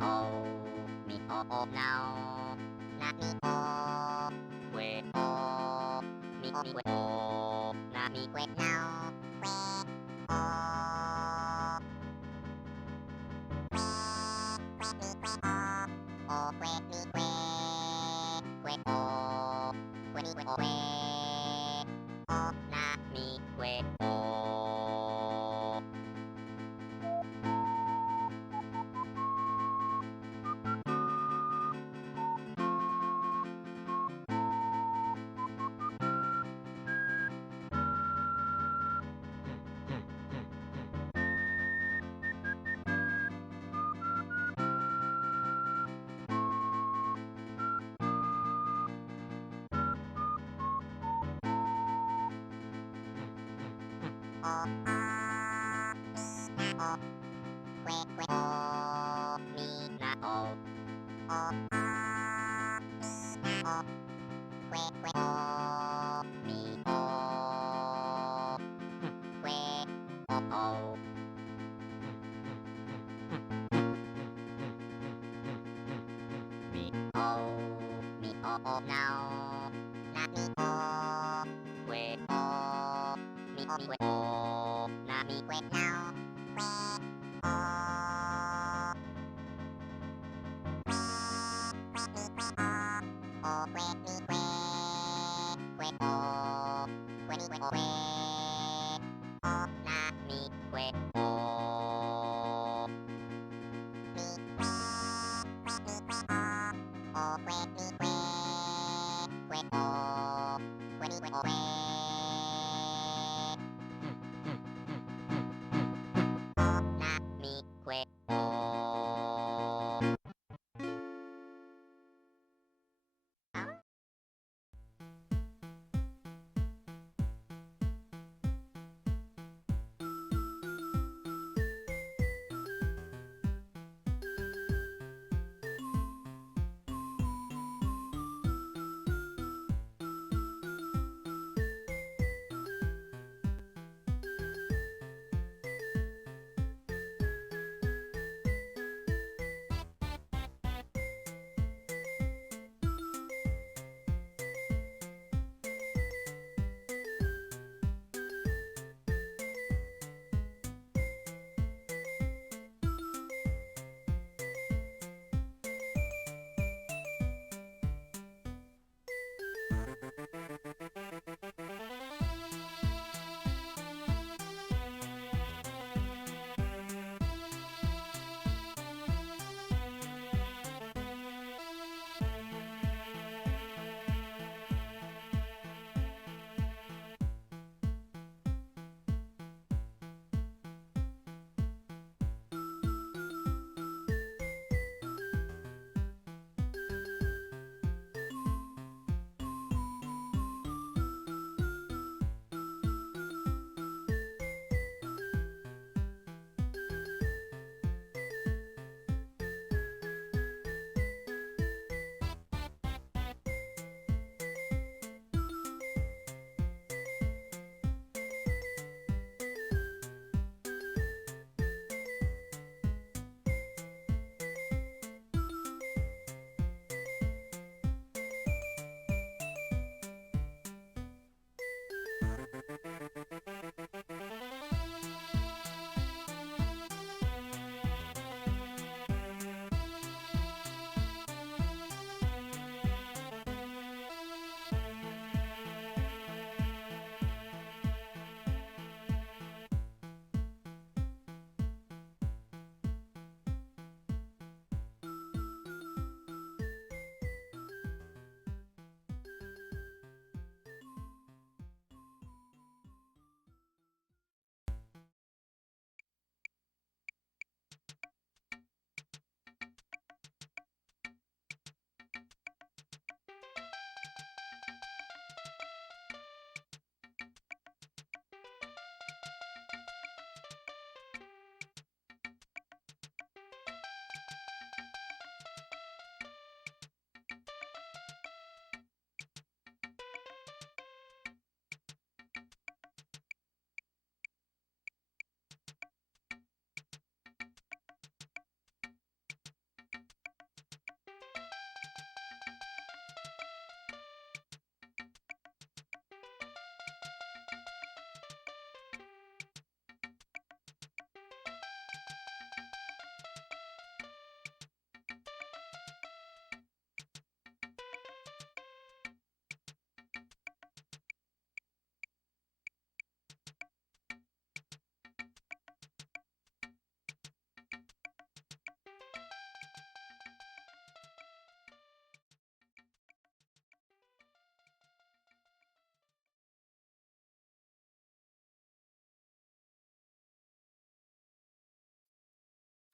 o mi o now na mi o que o mi que o na mi que now que o o que mi que o que mi que o na mi que o o a mi na o que o mi na o o a mi na o que o mi o que o mi o now na mi o que o mi que o na mi que now que o o que mi que o que mi que o na mi que o mi o que mi que o que mi que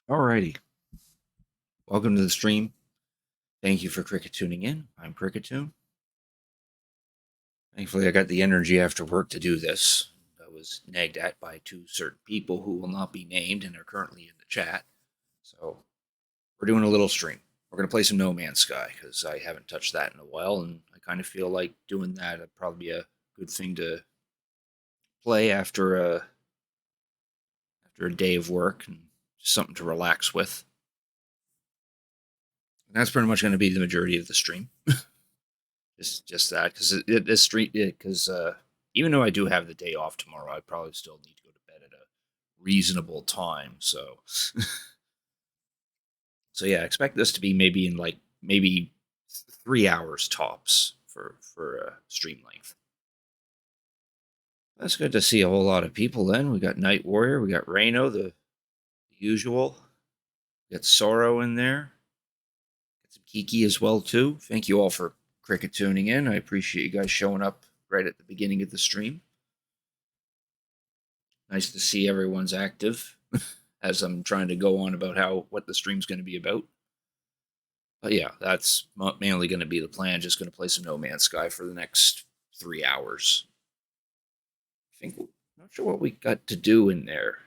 Alrighty, welcome to the stream. Thank you for Cricket tuning in. I'm Cricketune. Thankfully, I got the energy after work to do this. I was nagged at by two certain people who will not be named and are currently in the chat. So we're doing a little stream. We're going to play some No Man's Sky because I haven't touched that in a while, and I kind of feel like doing that would probably be a good thing to play after a day of work and just something to relax with. And that's pretty much going to be the majority of the stream. Just that because this street because even though I do have the day off tomorrow, I probably still need to go to bed at a reasonable time. So so yeah, expect this to be maybe in like maybe 3 hours tops for stream length. That's good to see a whole lot of people. Then we got Night Warrior, we got Reno, the usual. We got Sorrow in there. Got some Kiki as well too. Thank you all for Cricket tuning in. I appreciate you guys showing up right at the beginning of the stream. Nice to see everyone's active as I'm trying to go on about what the stream's going to be about. But yeah, that's mainly going to be the plan. Just going to play some No Man's Sky for the next 3 hours. I'm not sure what we got to do in there.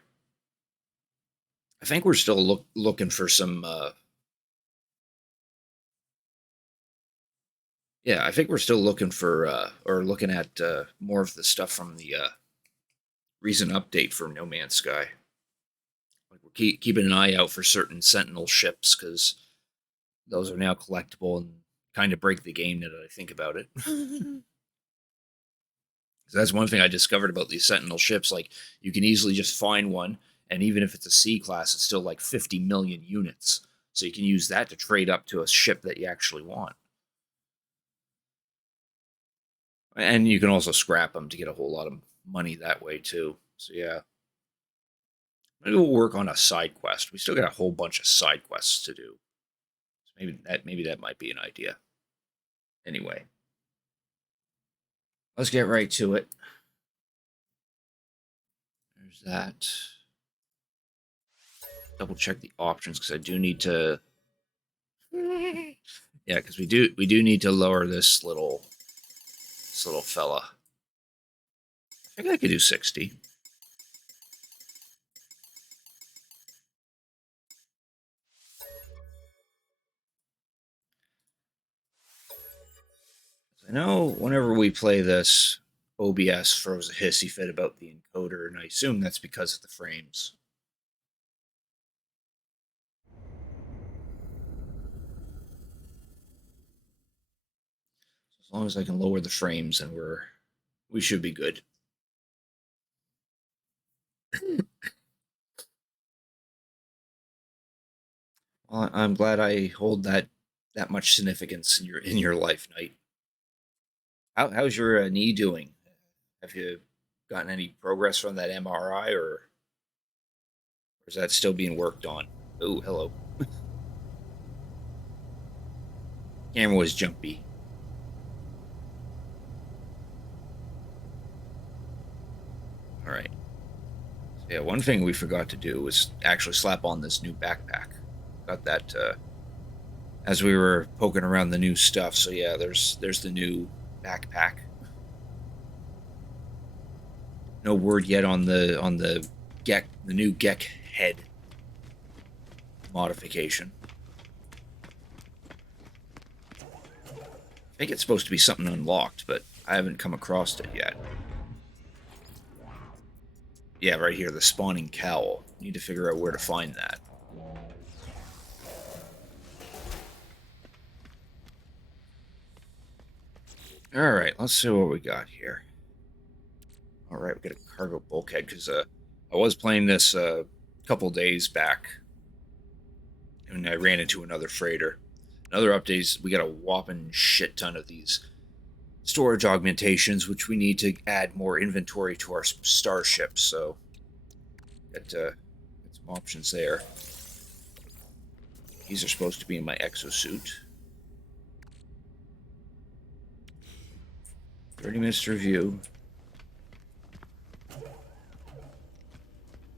I think we're still looking for some. Yeah, I think we're still looking for or looking at more of the stuff from the recent update for No Man's Sky. Like we're keeping an eye out for certain Sentinel ships because those are now collectible and kind of break the game now that I think about it. That's one thing I discovered about these Sentinel ships. Like you can easily just find one, and even if it's a C class, it's still like 50 million units. So you can use that to trade up to a ship that you actually want. And you can also scrap them to get a whole lot of money that way too. So yeah. Maybe we'll work on a side quest. We still got a whole bunch of side quests to do. So maybe that might be an idea. Anyway. Let's get right to it. There's that. Double check the options because I do need to. Yeah, because we do need to lower this little fella. I think I could do 60. I know whenever we play this, OBS throws a hissy fit about the encoder, and I assume that's because of the frames. As long as I can lower the frames, and we should be good. Well, I'm glad I hold that much significance in your life, Knight. How's your knee doing? Have you gotten any progress from that MRI, or is that still being worked on? Oh, hello. Camera was jumpy. All right. So yeah, one thing we forgot to do was actually slap on this new backpack. Got that as we were poking around the new stuff. So yeah, there's the new backpack. No word yet on the new Gek head modification. I think it's supposed to be something unlocked, but I haven't come across it yet. Yeah, right here, the spawning cowl. Need to figure out where to find that. All right, let's see what we got here. All right, we got a cargo bulkhead because I was playing this a couple days back, and I ran into another freighter. Another updates, we got a whopping shit ton of these storage augmentations, which we need to add more inventory to our starships. So, got some options there. These are supposed to be in my exosuit. 30 minutes to review.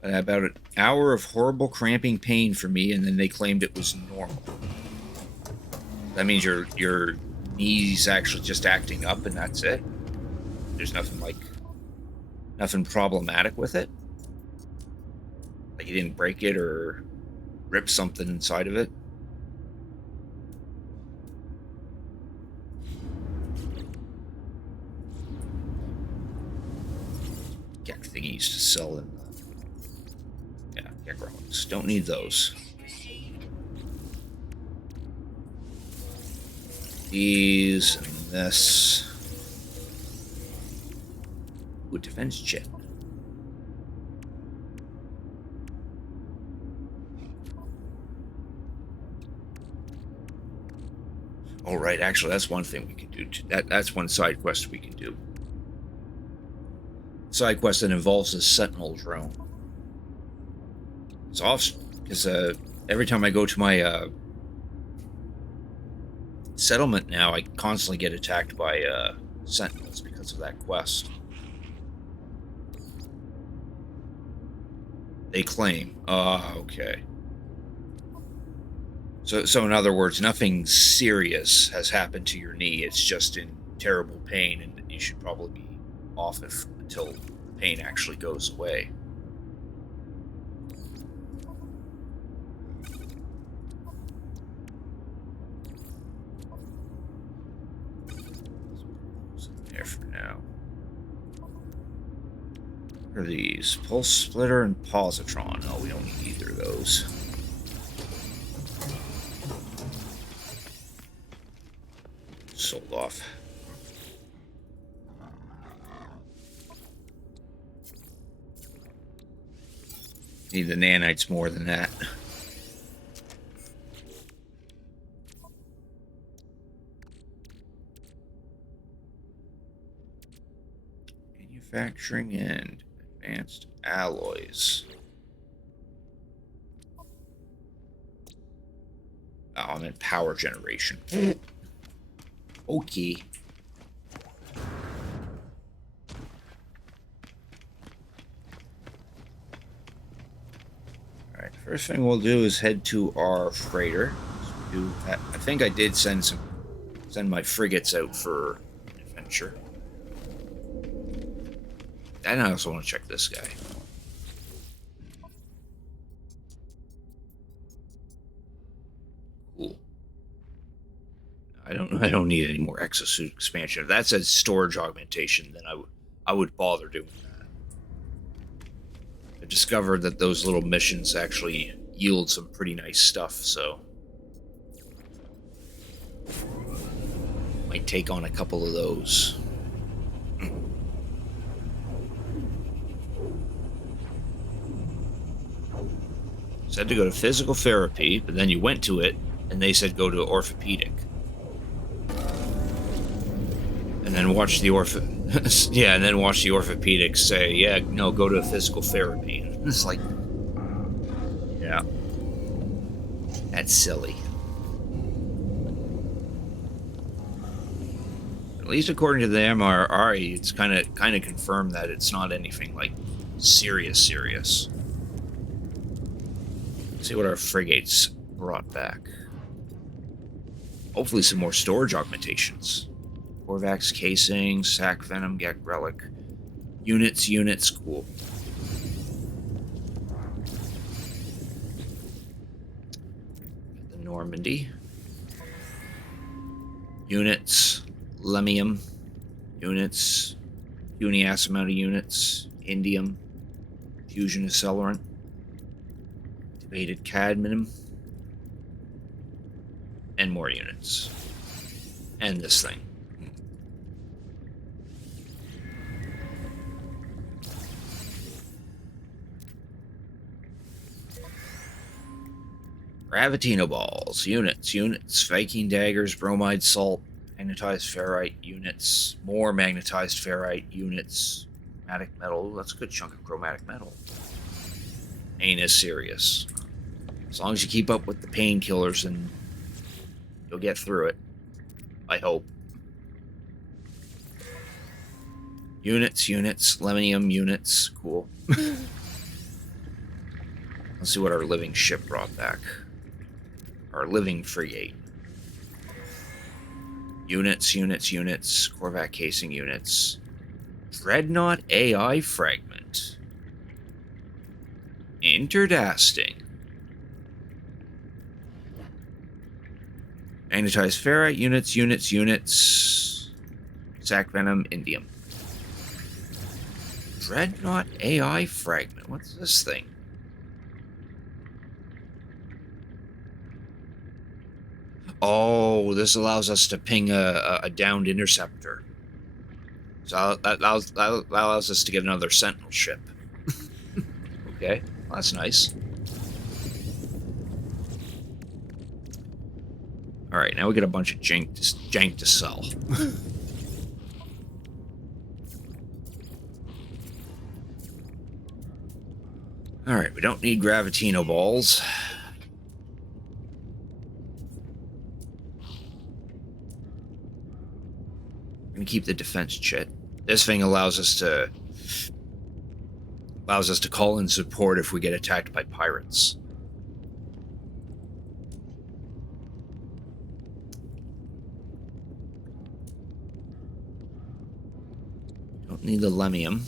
About an hour of horrible cramping pain for me, and then they claimed it was normal. That means your knee's actually just acting up, and that's it. There's nothing problematic with it. Like you didn't break it or rip something inside of it. Gek thingies to sell in the... Yeah, Gek relics. Don't need those. These and this. Ooh, defense chip. Oh, right. Actually, that's one thing we can do. That's one side quest we can do. Side quest that involves a sentinel drone. It's awesome because every time I go to my settlement now, I constantly get attacked by sentinels because of that quest. They claim. Okay. So in other words, nothing serious has happened to your knee. It's just in terrible pain, and you should probably be off it until the pain actually goes away. There for now. What are these? Pulse Splitter and Positron. Oh, we don't need either of those. Sold off. Need the nanites more than that. Manufacturing and advanced alloys. Oh, I'm in power generation. Okay. Alright, first thing we'll do is head to our freighter. I think I did send my frigates out for an adventure. And I also want to check this guy. Cool. I don't need any more exosuit expansion. If that says storage augmentation, then I would bother doing that. I discovered that those little missions actually yield some pretty nice stuff, so might take on a couple of those. Said to go to physical therapy, but then you went to it, and they said go to orthopedic. And then watch the yeah, and then watch the orthopedic say, yeah, no, go to physical therapy. And it's like, yeah, that's silly. At least according to the MRI, it's kind of confirmed that it's not anything like serious. Let's see what our frigates brought back. Hopefully some more storage augmentations. Korvax casing, sac venom, Gek relic. Units, cool. The Normandy. Units, lemium. Units, uniass amount of units. Indium. Fusion accelerant. Debated cadmium. And more units. And this thing. Gravitino balls, units, Viking daggers, bromide salt, magnetized ferrite units, more magnetized ferrite units, chromatic metal. That's a good chunk of chromatic metal. Ain't as serious. As long as you keep up with the painkillers, and you'll get through it. I hope. Units, lemonium units, cool. Let's see what our living ship brought back. Our living frigate. Units. Corvette casing units. Dreadnought AI fragment. Interdasting. Magnetized ferrite units. Sac venom, indium. Dreadnought AI fragment. What's this thing? Oh, this allows us to ping a downed interceptor. So that allows us to get another Sentinel ship. Okay, well, that's nice. All right, now we get a bunch of jank to sell. All right, we don't need Gravitino balls. We're gonna keep the defense chit. This thing allows us to call in support if we get attacked by pirates. Don't need the Lemium.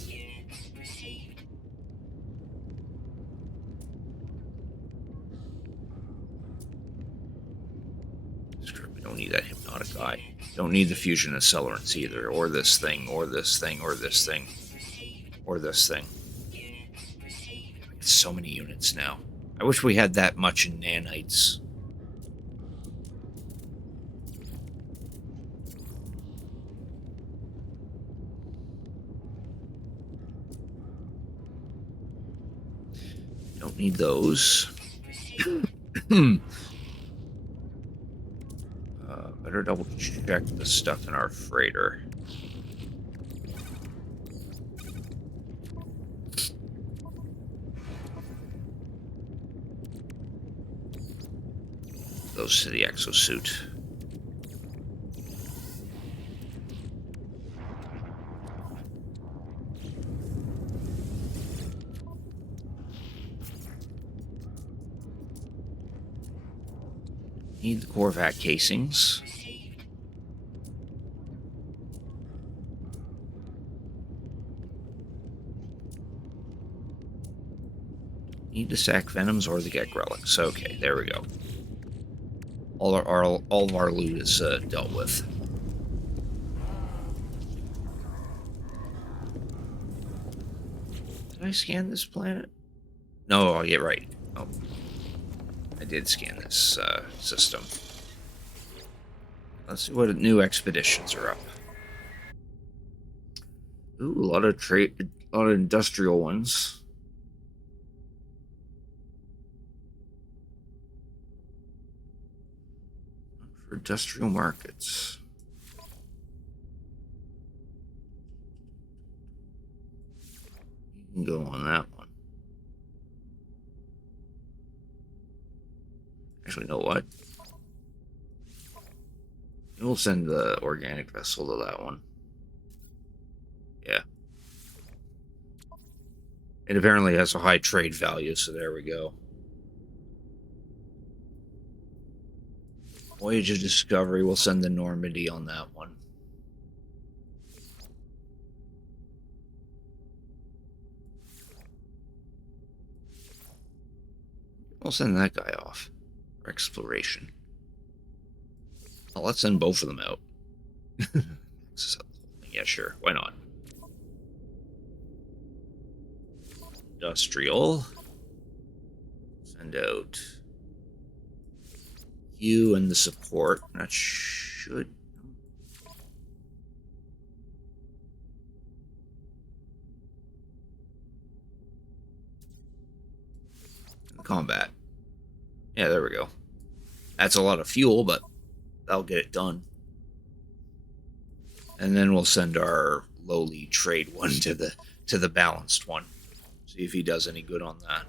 We don't need that Hypnotic Eye. Don't need the Fusion Accelerants either, or this thing, or this thing, or this thing, or this thing. So many units now. I wish we had that much in nanites. Don't need those. Better double check the stuff in our freighter. Goes to the exosuit. Need the Corvette casings. Need the sac venoms or the Gek relics. Okay, there we go. All of our loot is dealt with. Did I scan this planet? No, yeah, right. Oh, I did scan this system. Let's see what new expeditions are up. Ooh, a lot of industrial ones. For industrial markets. You can go on that one. Actually, you know what? We'll send the organic vessel to that one. Yeah. It apparently has a high trade value, so there we go. Voyage of Discovery, we'll send the Normandy on that one. We'll send that guy off for exploration. Well, let's send both of them out. Yeah, sure. Why not? Industrial. Send out you and the support. That should... Combat. Yeah, there we go. That's a lot of fuel, but that'll get it done. And then we'll send our lowly trade one to the balanced one. See if he does any good on that.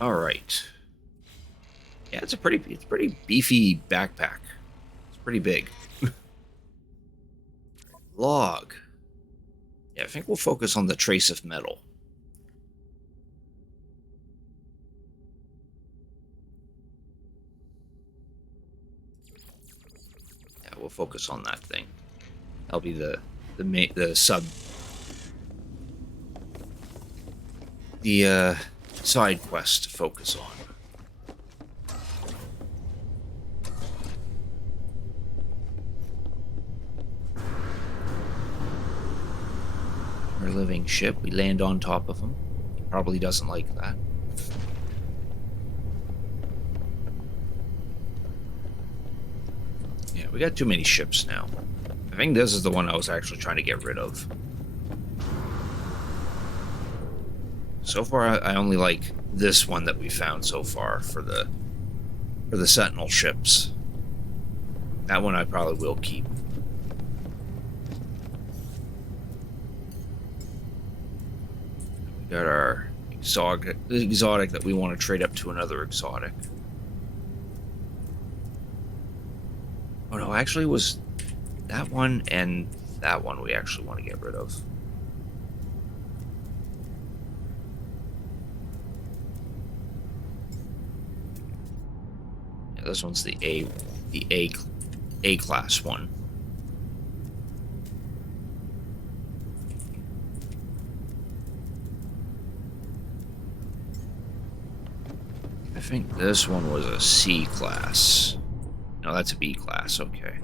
All right. Yeah, it's a pretty beefy backpack. It's pretty big. Log. Yeah, I think we'll focus on the trace of metal. Yeah, we'll focus on that thing. That'll be the sub side quest to focus on. Our living ship. We land on top of him. He probably doesn't like that. Yeah, we got too many ships now. I think this is the one I was actually trying to get rid of. So far, I only like this one that we found so far for the Sentinel ships. That one I probably will keep. We got our exotic that we want to trade up to another exotic. Oh no, actually it was that one and that one we actually want to get rid of. Yeah, this one's the A class one. I think this one was a C class. No, that's a B class, okay.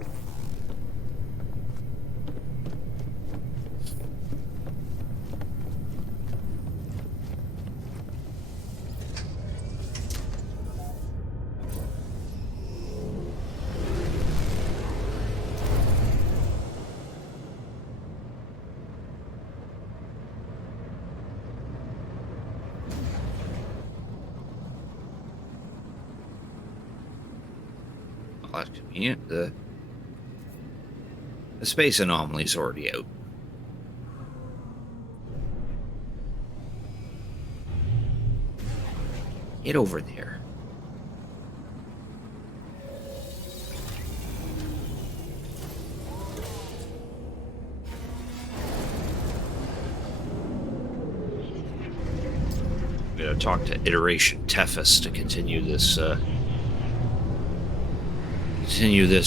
Well, that's convenient. The space anomaly's already out. Get over there. I'm gonna talk to Iteration Tethys to continue this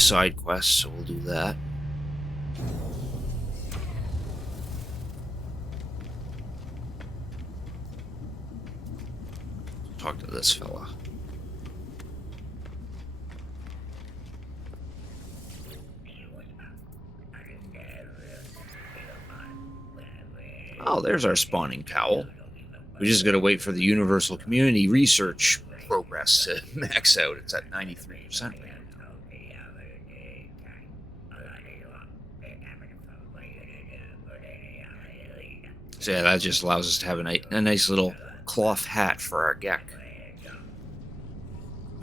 side quest, so we'll do that. Talk to this fella. Oh, there's our spawning cowl. We just gotta wait for the Universal Community Research progress to max out. It's at 93% right now. So yeah, that just allows us to have a nice little cloth hat for our Gek.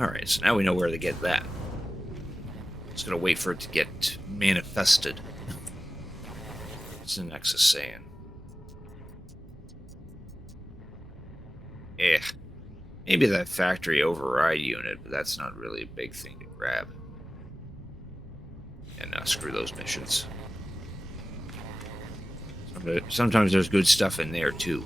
Alright, so now we know where to get that. Just gonna wait for it to get manifested. What's the Nexus saying? Maybe that factory override unit, but that's not really a big thing to grab. And screw those missions. Sometimes there's good stuff in there, too.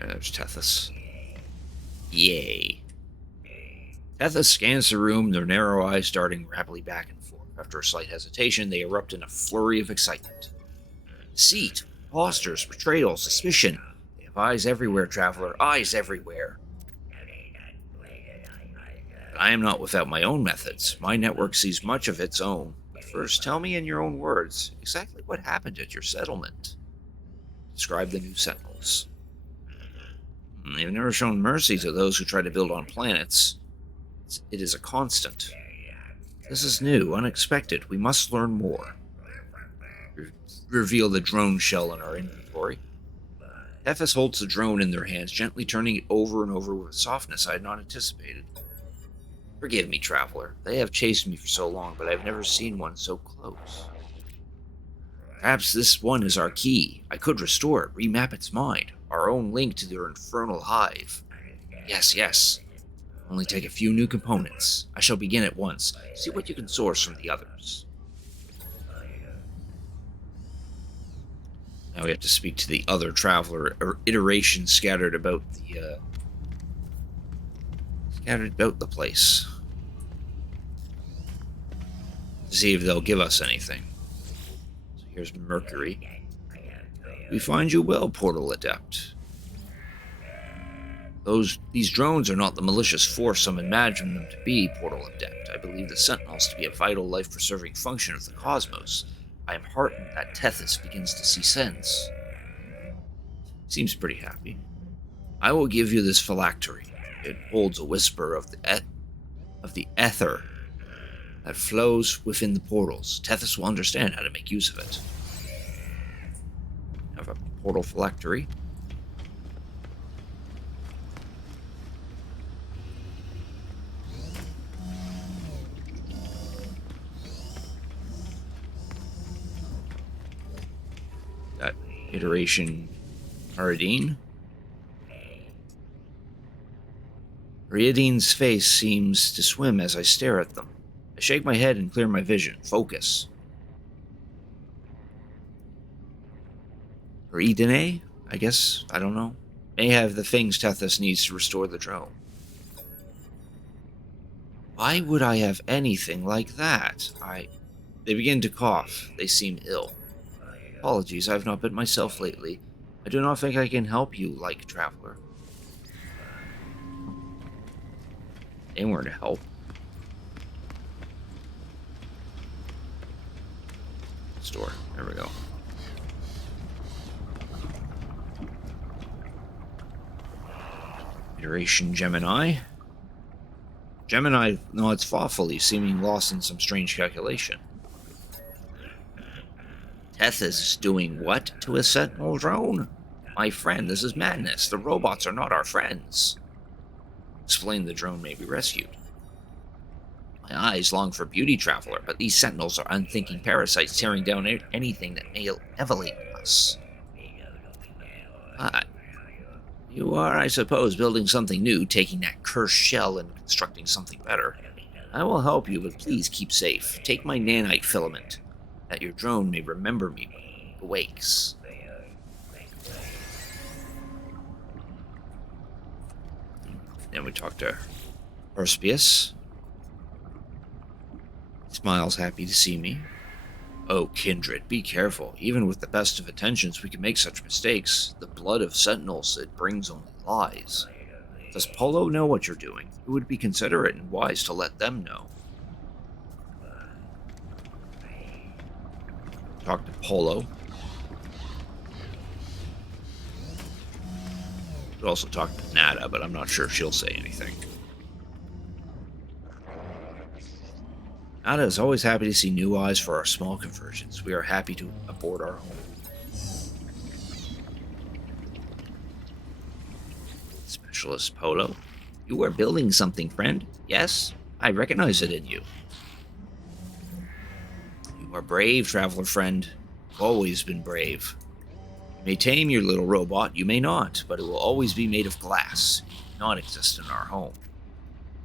There's Tethys. Yay. Tethys scans the room, their narrow eyes darting rapidly back and forth. After a slight hesitation, they erupt in a flurry of excitement. Deceit, imposters, betrayal, suspicion. They have eyes everywhere, traveler, eyes everywhere. But I am not without my own methods. My network sees much of its own. But first, tell me in your own words exactly what happened at your settlement. Describe the new Sentinels. They've never shown mercy to those who try to build on planets. It is a constant. This is new, unexpected. We must learn more. Reveal the drone shell in our inventory. Tethys holds the drone in their hands, gently turning it over and over with a softness I had not anticipated. Forgive me, traveler. They have chased me for so long, but I've never seen one so close. Perhaps this one is our key. I could restore it, remap its mind. Our own link to their infernal hive. Yes, yes. Only take a few new components. I shall begin at once. See what you can source from the others. Now we have to speak to the other traveler iterations scattered about the place. To see if they'll give us anything. So here's Mercury. We find you well, Portal Adept. These drones are not the malicious force some imagine them to be, Portal Adept. I believe the Sentinels to be a vital life-preserving function of the cosmos. I am heartened that Tethys begins to see sense. Seems pretty happy. I will give you this phylactery. It holds a whisper of the ether that flows within the portals. Tethys will understand how to make use of it. Have a portal phylactery. That iteration Aridine. Riadine's face seems to swim as I stare at them. I shake my head and clear my vision. Focus. Riadine? I guess. I don't know. May have the things Tethys needs to restore the drone. Why would I have anything like that? They begin to cough. They seem ill. Apologies, I've not been myself lately. I do not think I can help you, like Traveler. They weren't to help. Store. There we go. Iteration Gemini. Gemini nods thoughtfully, seeming lost in some strange calculation. Tethys is doing what to a Sentinel drone? My friend, this is madness. The robots are not our friends. Explain the drone may be rescued. My eyes long for beauty, Traveler, but these Sentinels are unthinking parasites tearing down anything that may elevate us. You are, I suppose, building something new, taking that cursed shell and constructing something better. I will help you, but please keep safe. Take my nanite filament, that your drone may remember me when it awakes. Then we talk to Perseus. He smiles, happy to see me. Oh, Kindred, be careful. Even with the best of intentions, we can make such mistakes. The blood of Sentinels, it brings only lies. Does Polo know what you're doing? It would be considerate and wise to let them know. Talk to Polo. Could also talk to Nada, but I'm not sure she'll say anything. Nada is always happy to see new eyes for our small conversions. We are happy to aboard our home. Specialist Polo. You are building something, friend. Yes, I recognize it in you. You are brave, traveler friend. You've always been brave. You may tame your little robot, you may not, but it will always be made of glass. It will not exist in our home.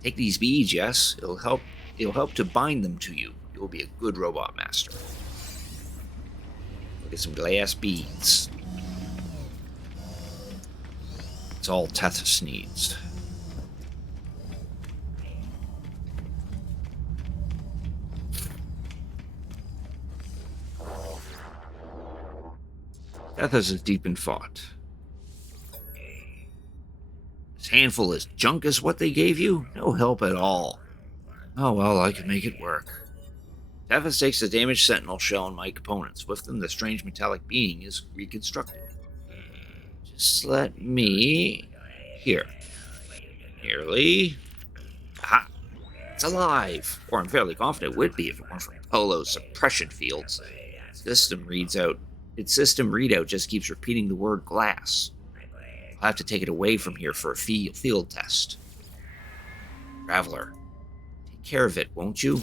Take these beads, yes? It'll help to bind them to you. You will be a good robot master. Look at some glass beads. It's all Tethys needs. Tethys is deep in thought. This handful is junk is what they gave you? No help at all. Oh well, I can make it work. Tethys takes the damaged Sentinel shell and my components. With them, the strange metallic being is reconstructed. Just let me... Here. Nearly. Aha! It's alive! Or I'm fairly confident it would be if it weren't for Polo's suppression fields. Its system readout just keeps repeating the word glass. I'll have to take it away from here for a field test. Traveler, take care of it, won't you?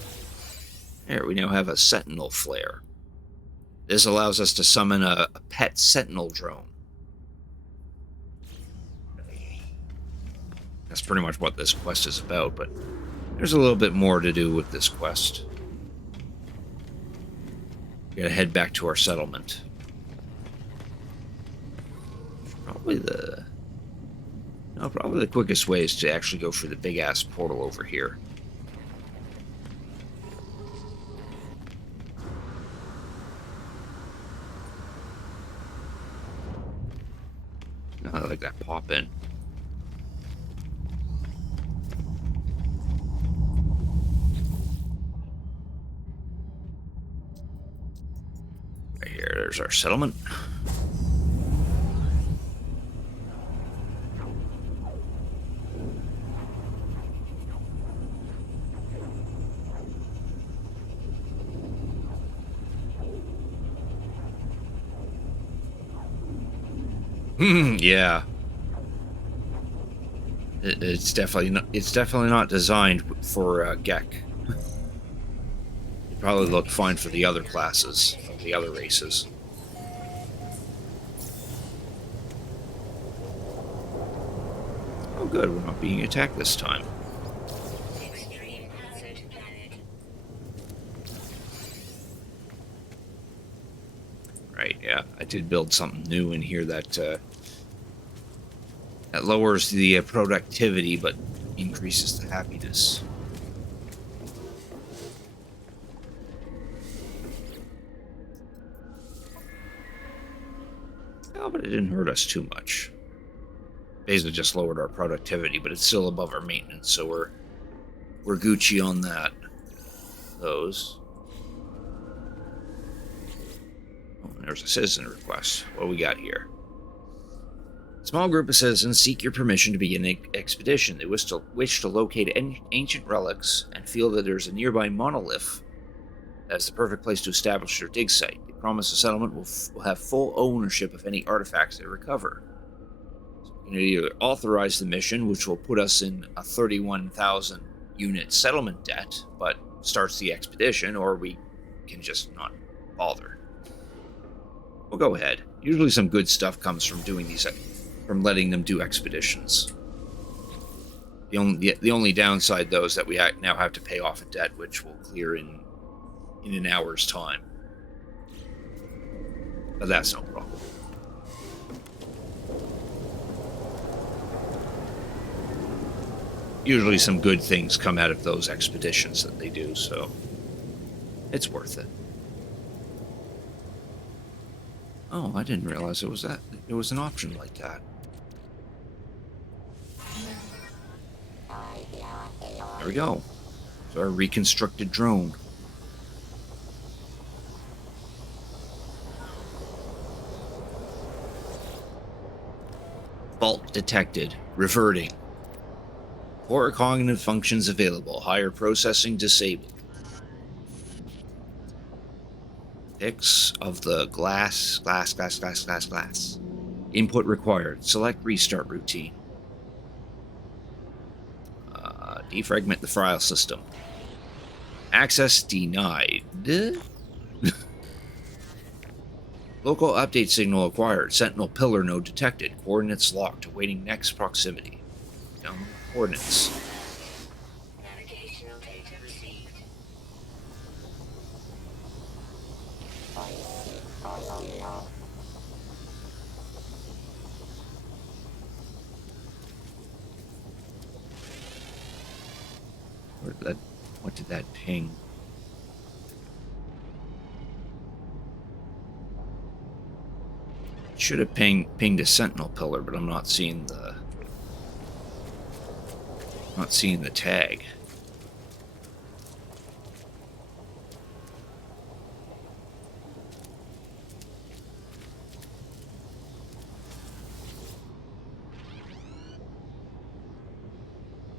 There, we now have a Sentinel flare. This allows us to summon a pet Sentinel drone. That's pretty much what this quest is about, but there's a little bit more to do with this quest. We gotta head back to our settlement. Probably the quickest way is to actually go through the big-ass portal over here. I like that pop in. Right here, there's our settlement. Yeah. It's definitely not designed for Gek. It probably looked fine for the other classes, the other races. Oh good, we're not being attacked this time. Right, yeah. I did build something new in here that lowers the productivity, but increases the happiness. Oh, but it didn't hurt us too much. Basically just lowered our productivity, but it's still above our maintenance, so we're Gucci on that. Those. Oh, there's a citizen request. What do we got here? Small group of citizens seek your permission to begin an expedition. They wish to locate ancient relics and feel that there's a nearby monolith as the perfect place to establish their dig site. They promise the settlement will have full ownership of any artifacts they recover. So we can either authorize the mission, which will put us in a 31,000 unit settlement debt, but starts the expedition, or we can just not bother. We'll go ahead. Usually some good stuff comes from doing these, from letting them do expeditions. The only downside, though, is that we now have to pay off a debt, which will clear in an hour's time. But that's no problem. Usually some good things come out of those expeditions that they do, so it's worth it. Oh, I didn't realize it was an option like that. There we go. It's our reconstructed drone. Fault detected. Reverting. Poor cognitive functions available. Higher processing disabled. Pics of the glass. Input required. Select restart routine. Defragment the file system. Access denied. Local update signal acquired. Sentinel pillar node detected. Coordinates locked. Awaiting next proximity. Down coordinates. Navigational data received. What did that ping? Should have pinged a sentinel pillar, but I'm not seeing the tag.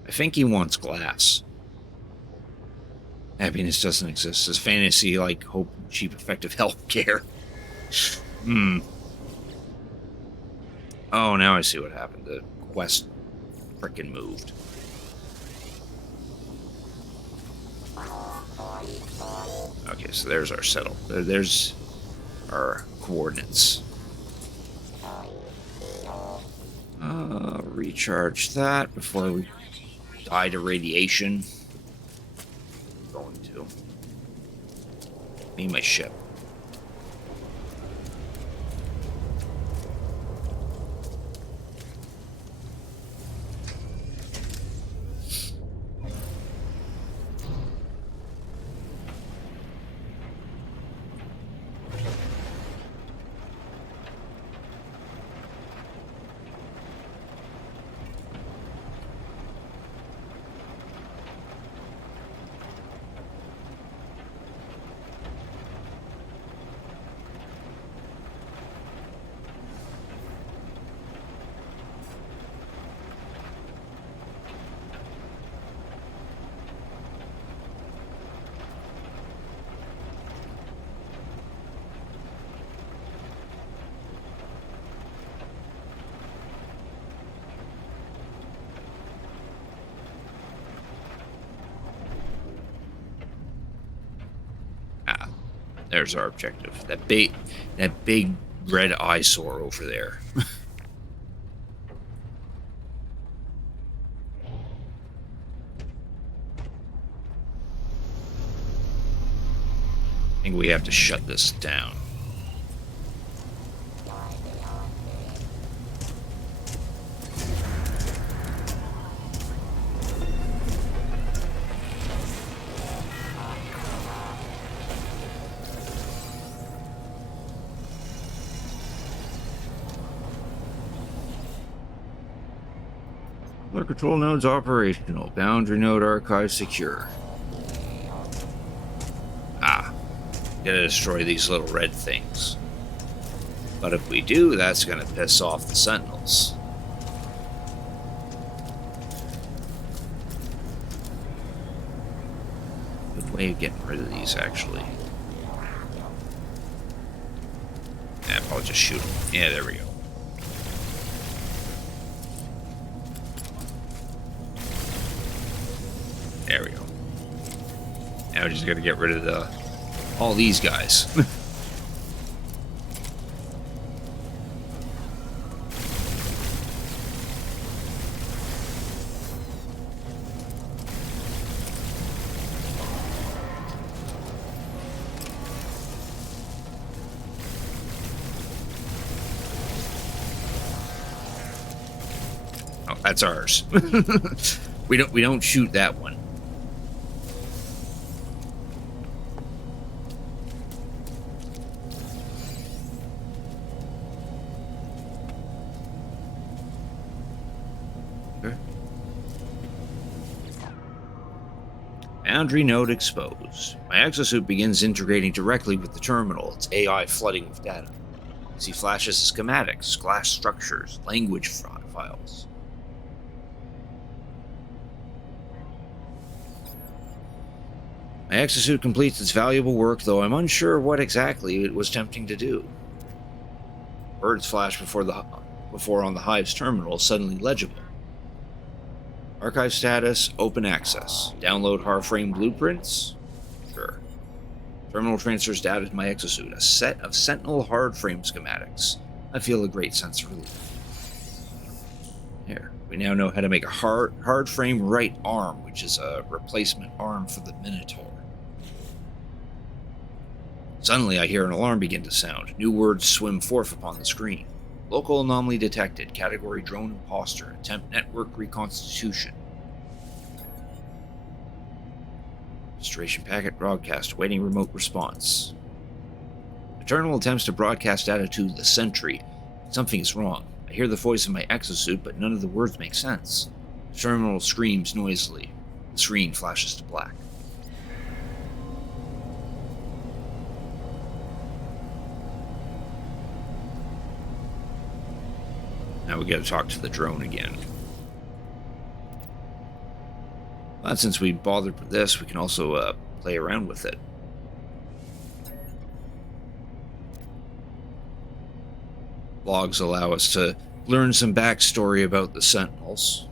I think he wants glass. Happiness doesn't exist. It's fantasy like hope, cheap, effective healthcare. Oh, now I see what happened. The quest frickin' moved. Okay, so there's our settle. There's our coordinates. recharge that before we die to radiation. I'm going to. Need my ship. There's our objective. That big red eyesore over there. I think we have to shut this down. Our control node's operational. Boundary node archive secure. Gotta destroy these little red things. But if we do, that's gonna piss off the Sentinels. Good way of getting rid of these, actually. Yeah, I'll just shoot them. Yeah, there we go. There we go. Now we're just gonna get rid of all these guys. Oh, that's ours. We don't shoot that one. Boundary node exposed. My exosuit begins integrating directly with the terminal, its AI flooding with data. I see flashes of schematics, glass structures, language files. My exosuit completes its valuable work, though I'm unsure what exactly it was attempting to do. Words flash before on the Hive's terminal, suddenly legible. Archive status, open access. Download hardframe blueprints? Sure. Terminal transfers data to my exosuit, a set of Sentinel hardframe schematics. I feel a great sense of relief. Here, we now know how to make a hardframe right arm, which is a replacement arm for the Minotaur. Suddenly, I hear an alarm begin to sound. New words swim forth upon the screen. Local anomaly detected. Category drone imposter. Attempt network reconstitution. Restoration packet broadcast. Awaiting remote response. The terminal attempts to broadcast data to the sentry. Something is wrong. I hear the voice of my exosuit, but none of the words make sense. The terminal screams noisily. The screen flashes to black. Now we gotta talk to the drone again. Well, since we bothered with this, we can also play around with it. Logs allow us to learn some backstory about the Sentinels.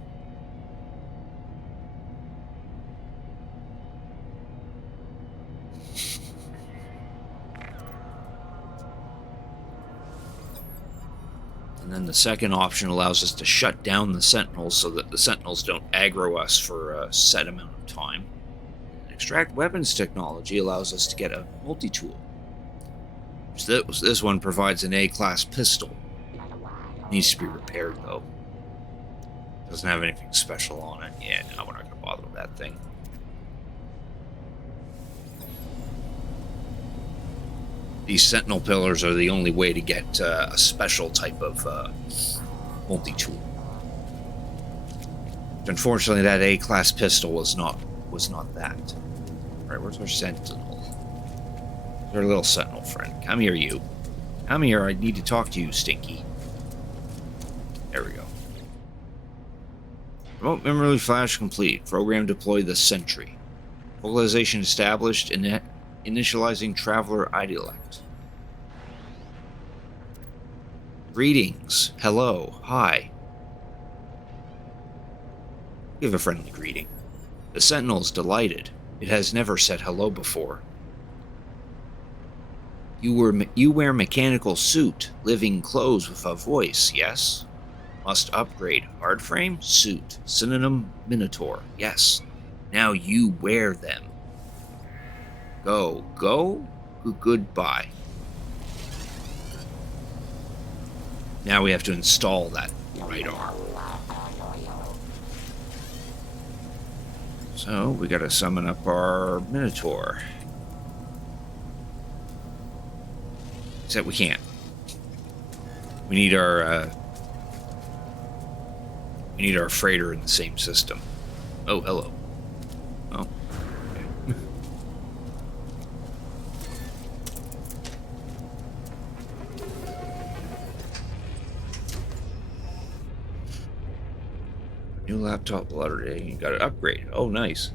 And then the second option allows us to shut down the sentinels so that the sentinels don't aggro us for a set amount of time. And extract weapons technology allows us to get a multi-tool. This one provides an A-class pistol. Needs to be repaired, though. Doesn't have anything special on it. Yeah, no, we're not going to bother with that thing. These sentinel pillars are the only way to get a special type of multi-tool. Unfortunately, that A-class pistol was not that. All right, where's our sentinel? Where's our little sentinel friend? Come here, you. Come here. I need to talk to you, Stinky. There we go. Remote memory flash complete. Program deploy the sentry. Localization established. Initializing traveler idiolect. Greetings. Hello. Hi. Give a friendly greeting. The Sentinel's delighted. It has never said hello before. You wear mechanical suit, living clothes with a voice, yes? Must upgrade. Hard frame? Suit. Synonym Minotaur. Yes. Now you wear them. Go. Goodbye. Now we have to install that right arm. So we gotta summon up our Minotaur. Except we can't. We need our freighter in the same system. Oh, hello. Oh. Okay. New laptop letter day. You got to upgrade. Oh, nice.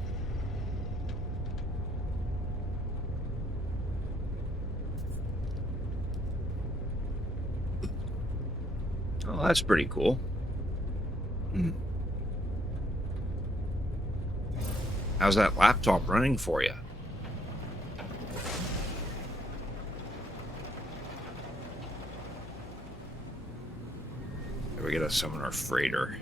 Oh, that's pretty cool. How's that laptop running for you? We gotta summon our freighter.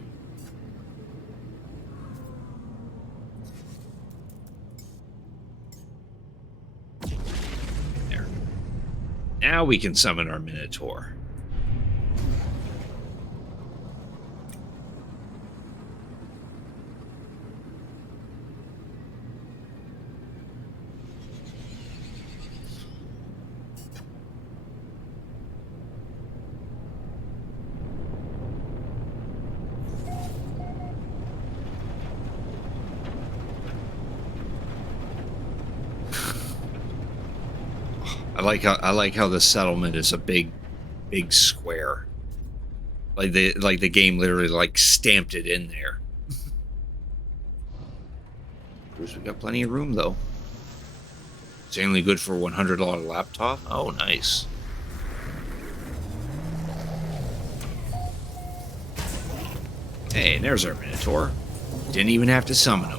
There. Now we can summon our Minotaur. I like how the settlement is a big square. Like the game literally like stamped it in there. Of course, we got plenty of room though. It's only good for $100 laptop. Oh, nice. Hey, and there's our Minotaur. Didn't even have to summon him.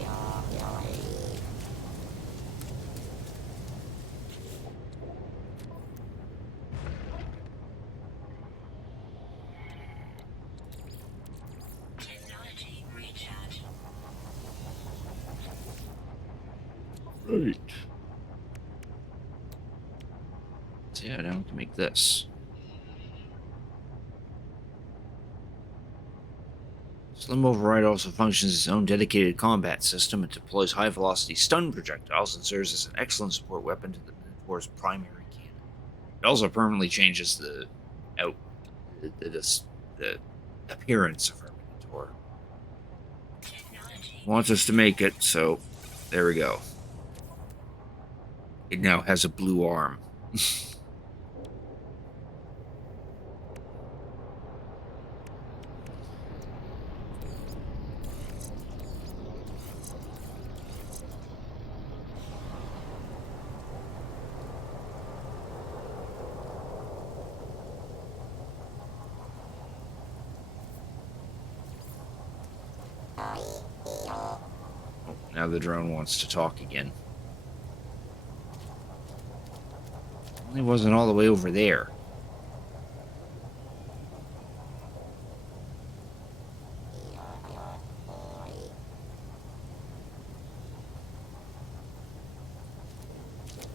Right. So yeah, now we can make this. Slim Override also functions as its own dedicated combat system. It deploys high-velocity stun projectiles and serves as an excellent support weapon to the Minotaur's primary cannon. It also permanently changes the appearance of our Minotaur. Wants us to make it, so there we go. It now has a blue arm. Oh, now the drone wants to talk again. It wasn't all the way over there.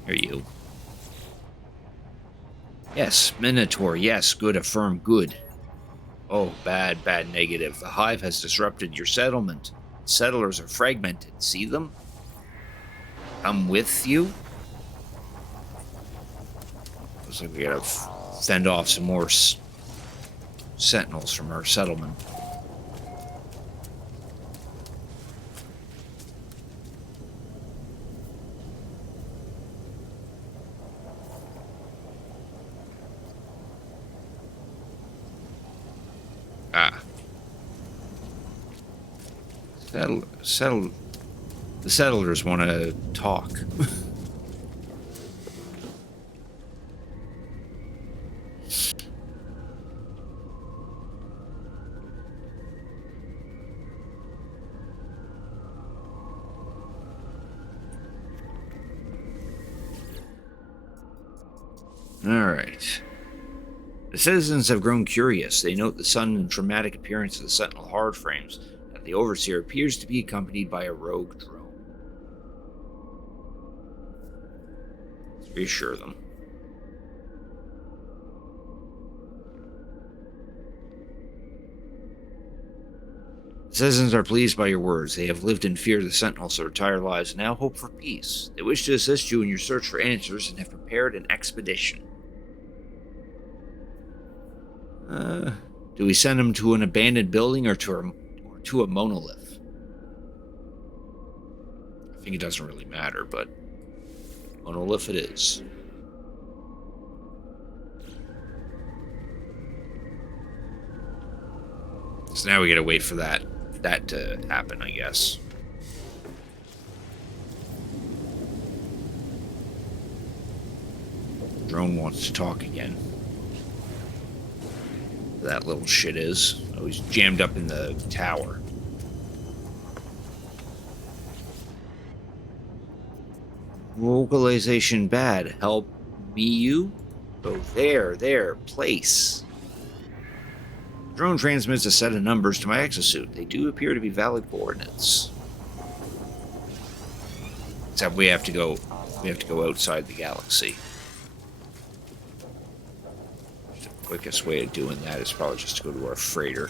Are you? Yes, Minotaur, yes, good, affirm, good. Oh, bad, bad, negative. The hive has disrupted your settlement. Settlers are fragmented. See them? Come with you? Looks like we gotta fend off some more sentinels from our settlement. Ah. Settle. The settlers want to talk. Alright. The citizens have grown curious. They note the sudden and dramatic appearance of the Sentinel hardframes, that the Overseer appears to be accompanied by a rogue drone. Let's reassure them. The citizens are pleased by your words. They have lived in fear of the Sentinels their entire lives and now hope for peace. They wish to assist you in your search for answers and have prepared an expedition. Do we send them to an abandoned building or to a monolith? I think it doesn't really matter, but monolith it is. So now we gotta wait for that to happen, I guess. Drone wants to talk again. That little shit is. Oh, he's jammed up in the tower. Vocalization bad. Help me you? Oh, there, place. Drone transmits a set of numbers to my exosuit. They do appear to be valid coordinates. Except we have to go outside the galaxy. The quickest way of doing that is probably just to go to our freighter.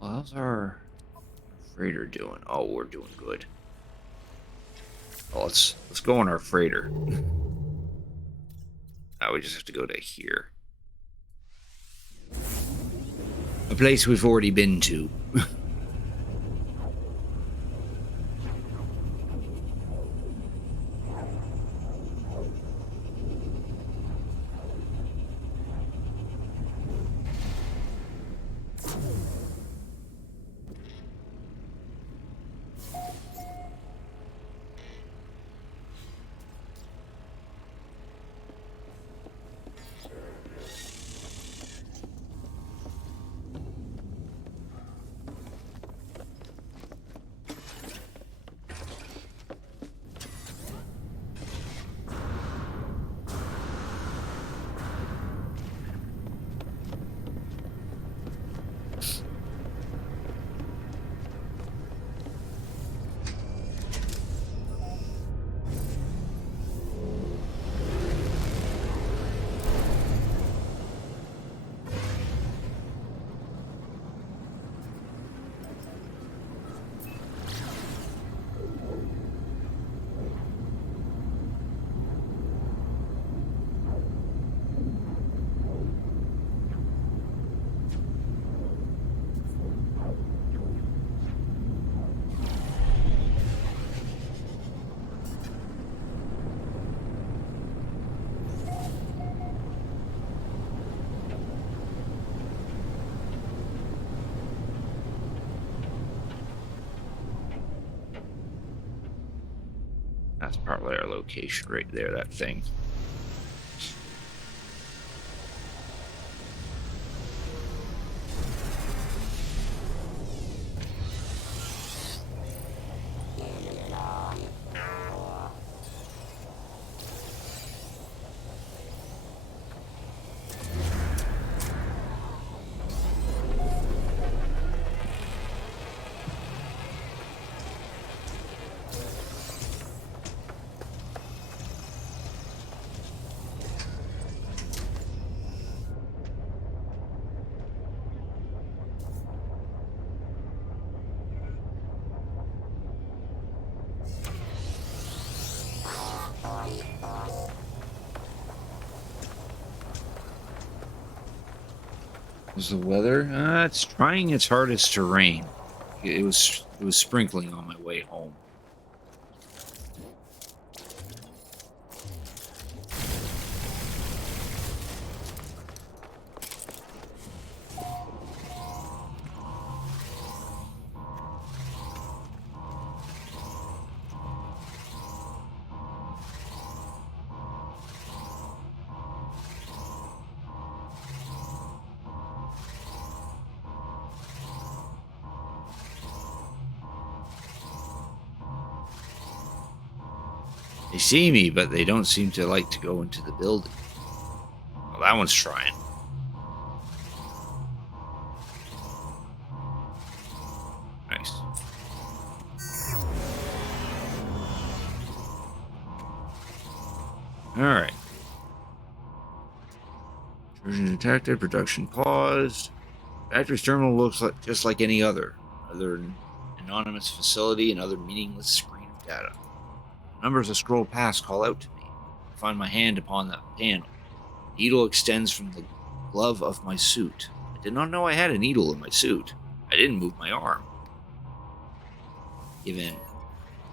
Well, how's our freighter doing? Oh, we're doing good. Well, let's go on our freighter. Now we just have to go to here. A place we've already been to. That's probably our location right there, that thing. Was the weather? It's trying its hardest to rain. It was sprinkling on my way home. They see me, but they don't seem to like to go into the building. Well, that one's trying. Nice. Alright. Intrusion detected, production paused. Factory's terminal looks like just like any other anonymous facility, another meaningless screen of data. Numbers that scroll past call out to me. I find my hand upon that panel. The needle extends from the glove of my suit. I did not know I had a needle in my suit. I didn't move my arm. Give in.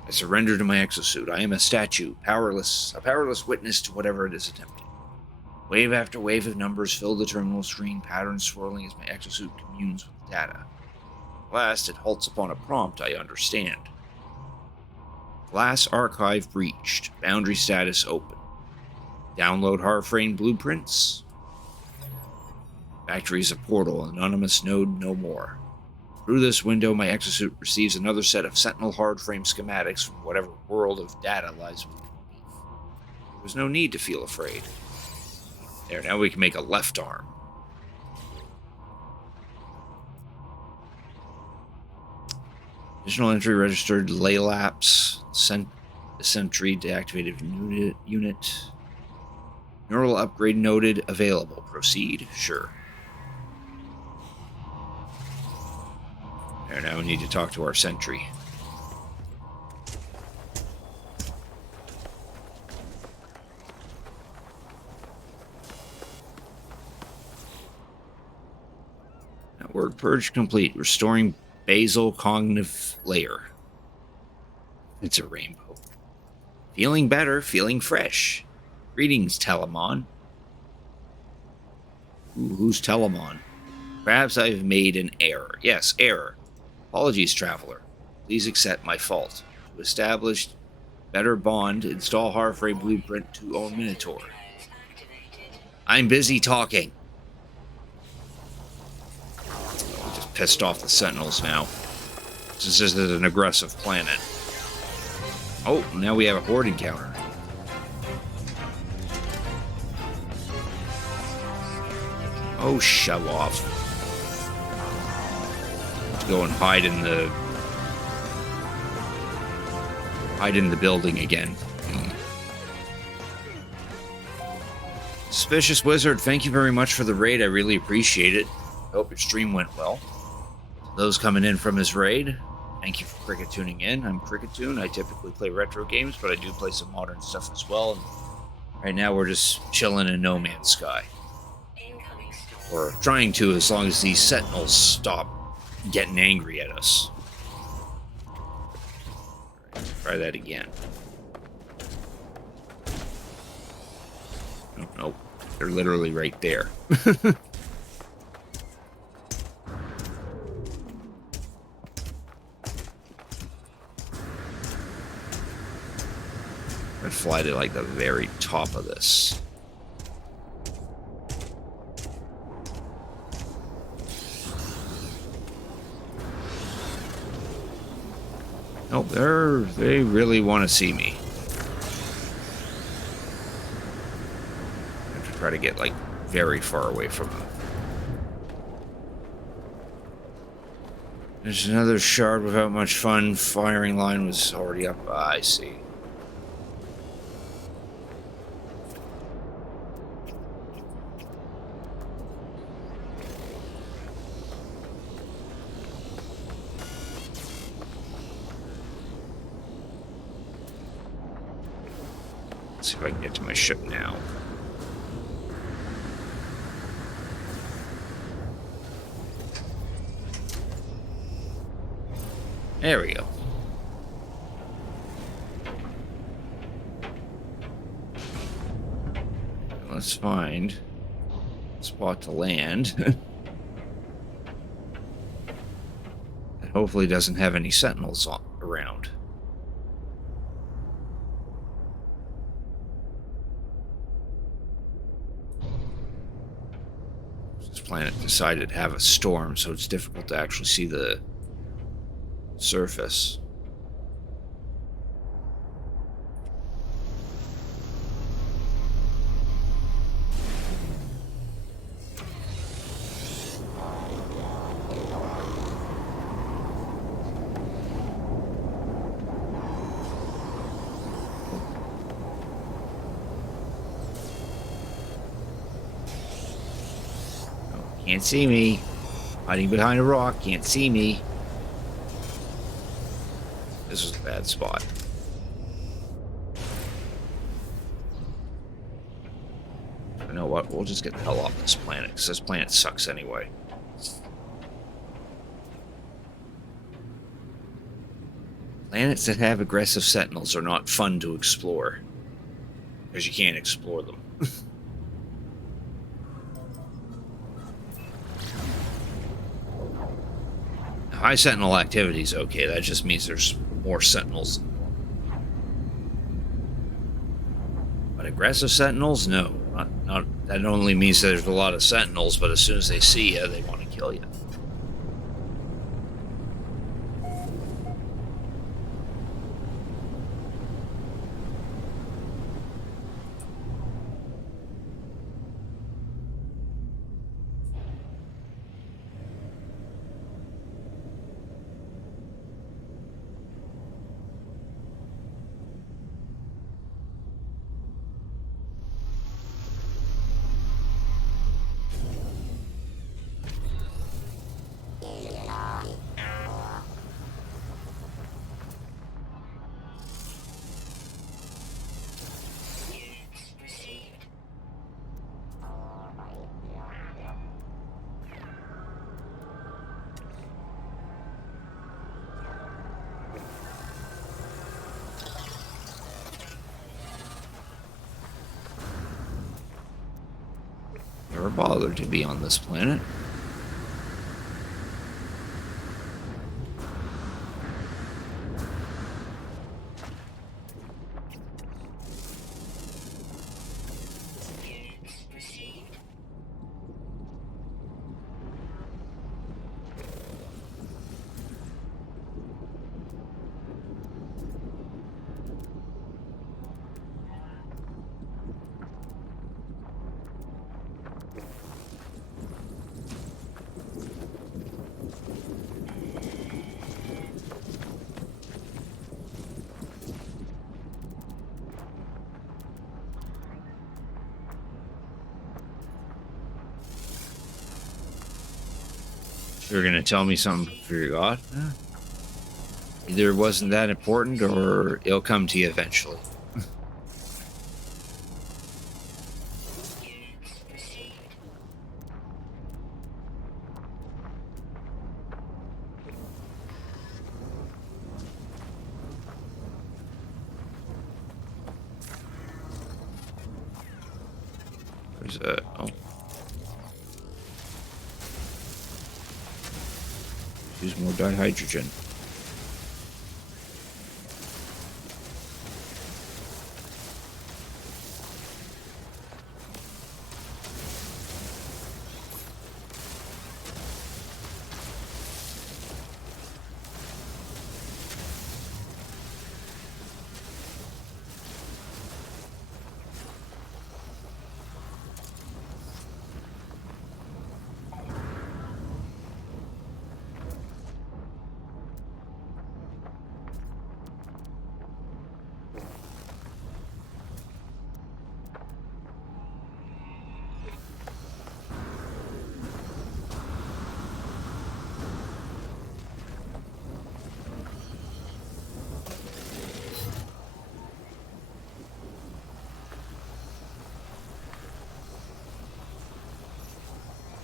I surrender to my exosuit. I am a statue, a powerless witness to whatever it is attempting. Wave after wave of numbers fill the terminal screen, patterns swirling as my exosuit communes with the data. At last, it halts upon a prompt I understand. Glass archive breached. Boundary status open. Download Harframe blueprints. Factory's a portal. Anonymous node no more. Through this window, my exosuit receives another set of Sentinel hardframe schematics from whatever world of data lies beneath. There was no need to feel afraid. There, now we can make a left arm. Additional entry registered delay lapse. Sentry deactivated unit. Neural upgrade noted available. Proceed? Sure. There, now we need to talk to our sentry. Network purge complete. Restoring basal cognitive layer. It's a rainbow. Feeling better, feeling fresh. Greetings, Telemon. Ooh, who's Telemon? Perhaps I've made an error. Yes, error. Apologies, traveler. Please accept my fault. To establish better bond, install Harframe blueprint to own Minotaur. I'm busy talking. We just pissed off the Sentinels now. This is an aggressive planet. Oh, now we have a horde encounter. Oh, shove off. Let's go and hide in the building again. Suspicious Wizard, thank you very much for the raid. I really appreciate it. I hope your stream went well. Those coming in from his raid, thank you for Cricket tuning in. I'm Cricketune. I typically play retro games, but I do play some modern stuff as well. And right now we're just chilling in No Man's Sky. Or trying to, as long as these Sentinels stop getting angry at us. Right, try that again. Oh, nope. They're literally right there. I'd fly to like the very top of this. Nope, they really want to see me. I have to try to get like very far away from them. There's another shard without much fun. Firing line was already up. I see. See if I can get to my ship now. There we go. Let's find a spot to land. That hopefully doesn't have any sentinels around. This planet decided to have a storm, so it's difficult to actually see the surface. Can't see me. Hiding behind a rock. Can't see me. This is a bad spot. You know what? We'll just get the hell off this planet, because this planet sucks anyway. Planets that have aggressive sentinels are not fun to explore, because you can't explore them. High sentinel activity is okay. That just means there's more sentinels. But aggressive sentinels, no. Not that only means that there's a lot of sentinels, but as soon as they see you, they want to kill you. Never bothered to be on this planet. You're gonna tell me something I forgot? Either it wasn't that important, or it'll come to you eventually. There's a... oh. Use more dihydrogen.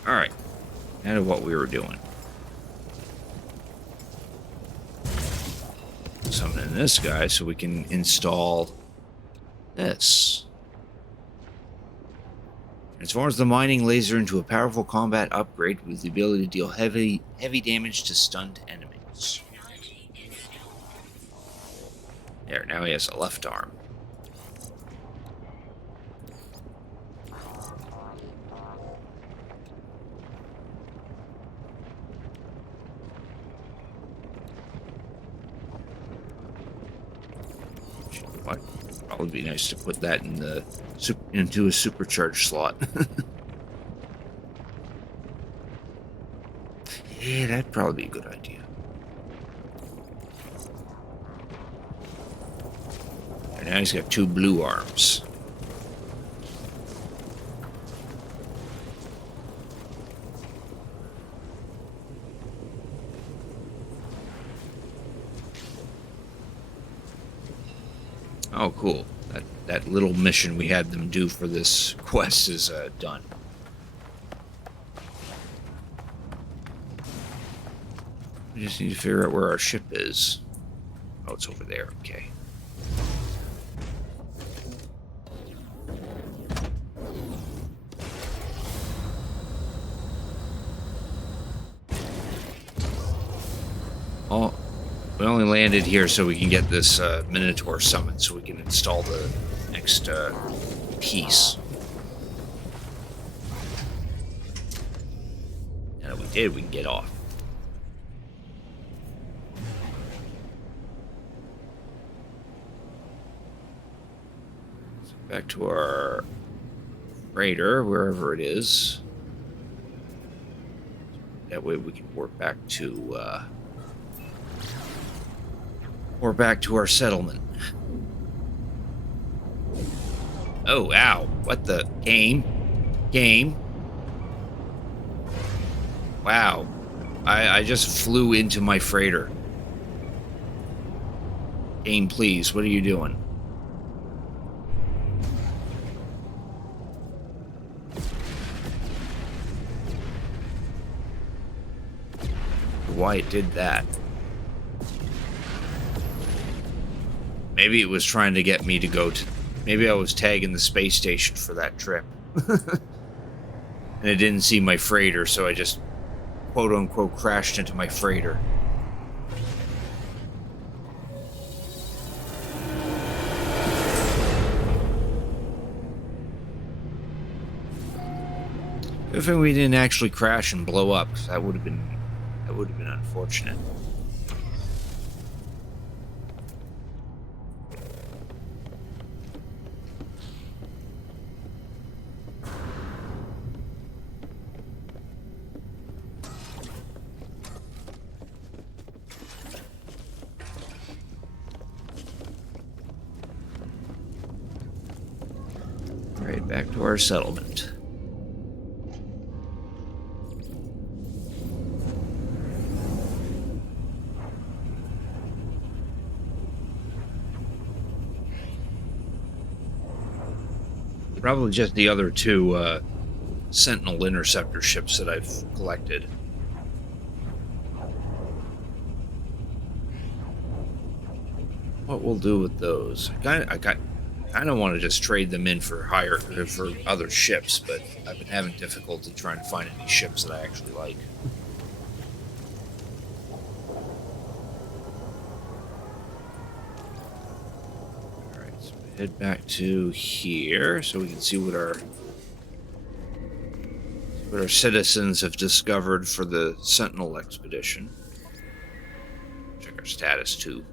Alright. Kind of what we were doing. summon this guy so we can install this. Transforms the mining laser into a powerful combat upgrade with the ability to deal heavy damage to stunned enemies. There, now he has a left arm. What? Probably be nice to put that in the into a supercharged slot. Yeah, that'd probably be a good idea. And now he's got 2 blue arms. Oh, cool. That little mission we had them do for this quest is done. We just need to figure out where our ship is. Oh, it's over there. Okay. Oh, we only landed here so we can get this Minotaur summon, so we can install the next piece. And if we did, we can get off. So back to our freighter, wherever it is. That way we can warp back to our settlement. Oh, ow. What the? Game? Wow. I just flew into my freighter. Game, please. What are you doing? Why it did that? Maybe it was trying to get me to go to... Maybe I was tagging the space station for that trip. And it didn't see my freighter, so I just quote-unquote crashed into my freighter. If we didn't actually crash and blow up, 'cause that would have been unfortunate. Right back to our settlement. Probably just the other 2 Sentinel Interceptor ships that I've collected. What we'll do with those? I kind of want to just trade them in for other ships, but I've been having difficulty trying to find any ships that I actually like. Head back to here so we can see what our citizens have discovered for the Sentinel expedition. Check our status too.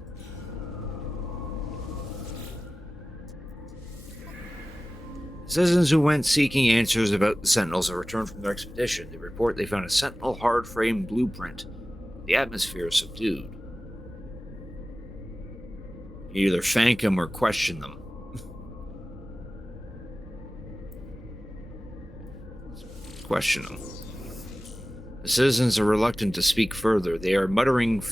Citizens who went seeking answers about the Sentinels have returned from their expedition. They report they found a Sentinel hard-frame blueprint. The atmosphere is subdued. You either thank them or question them. Question them. The citizens are reluctant to speak further. They are muttering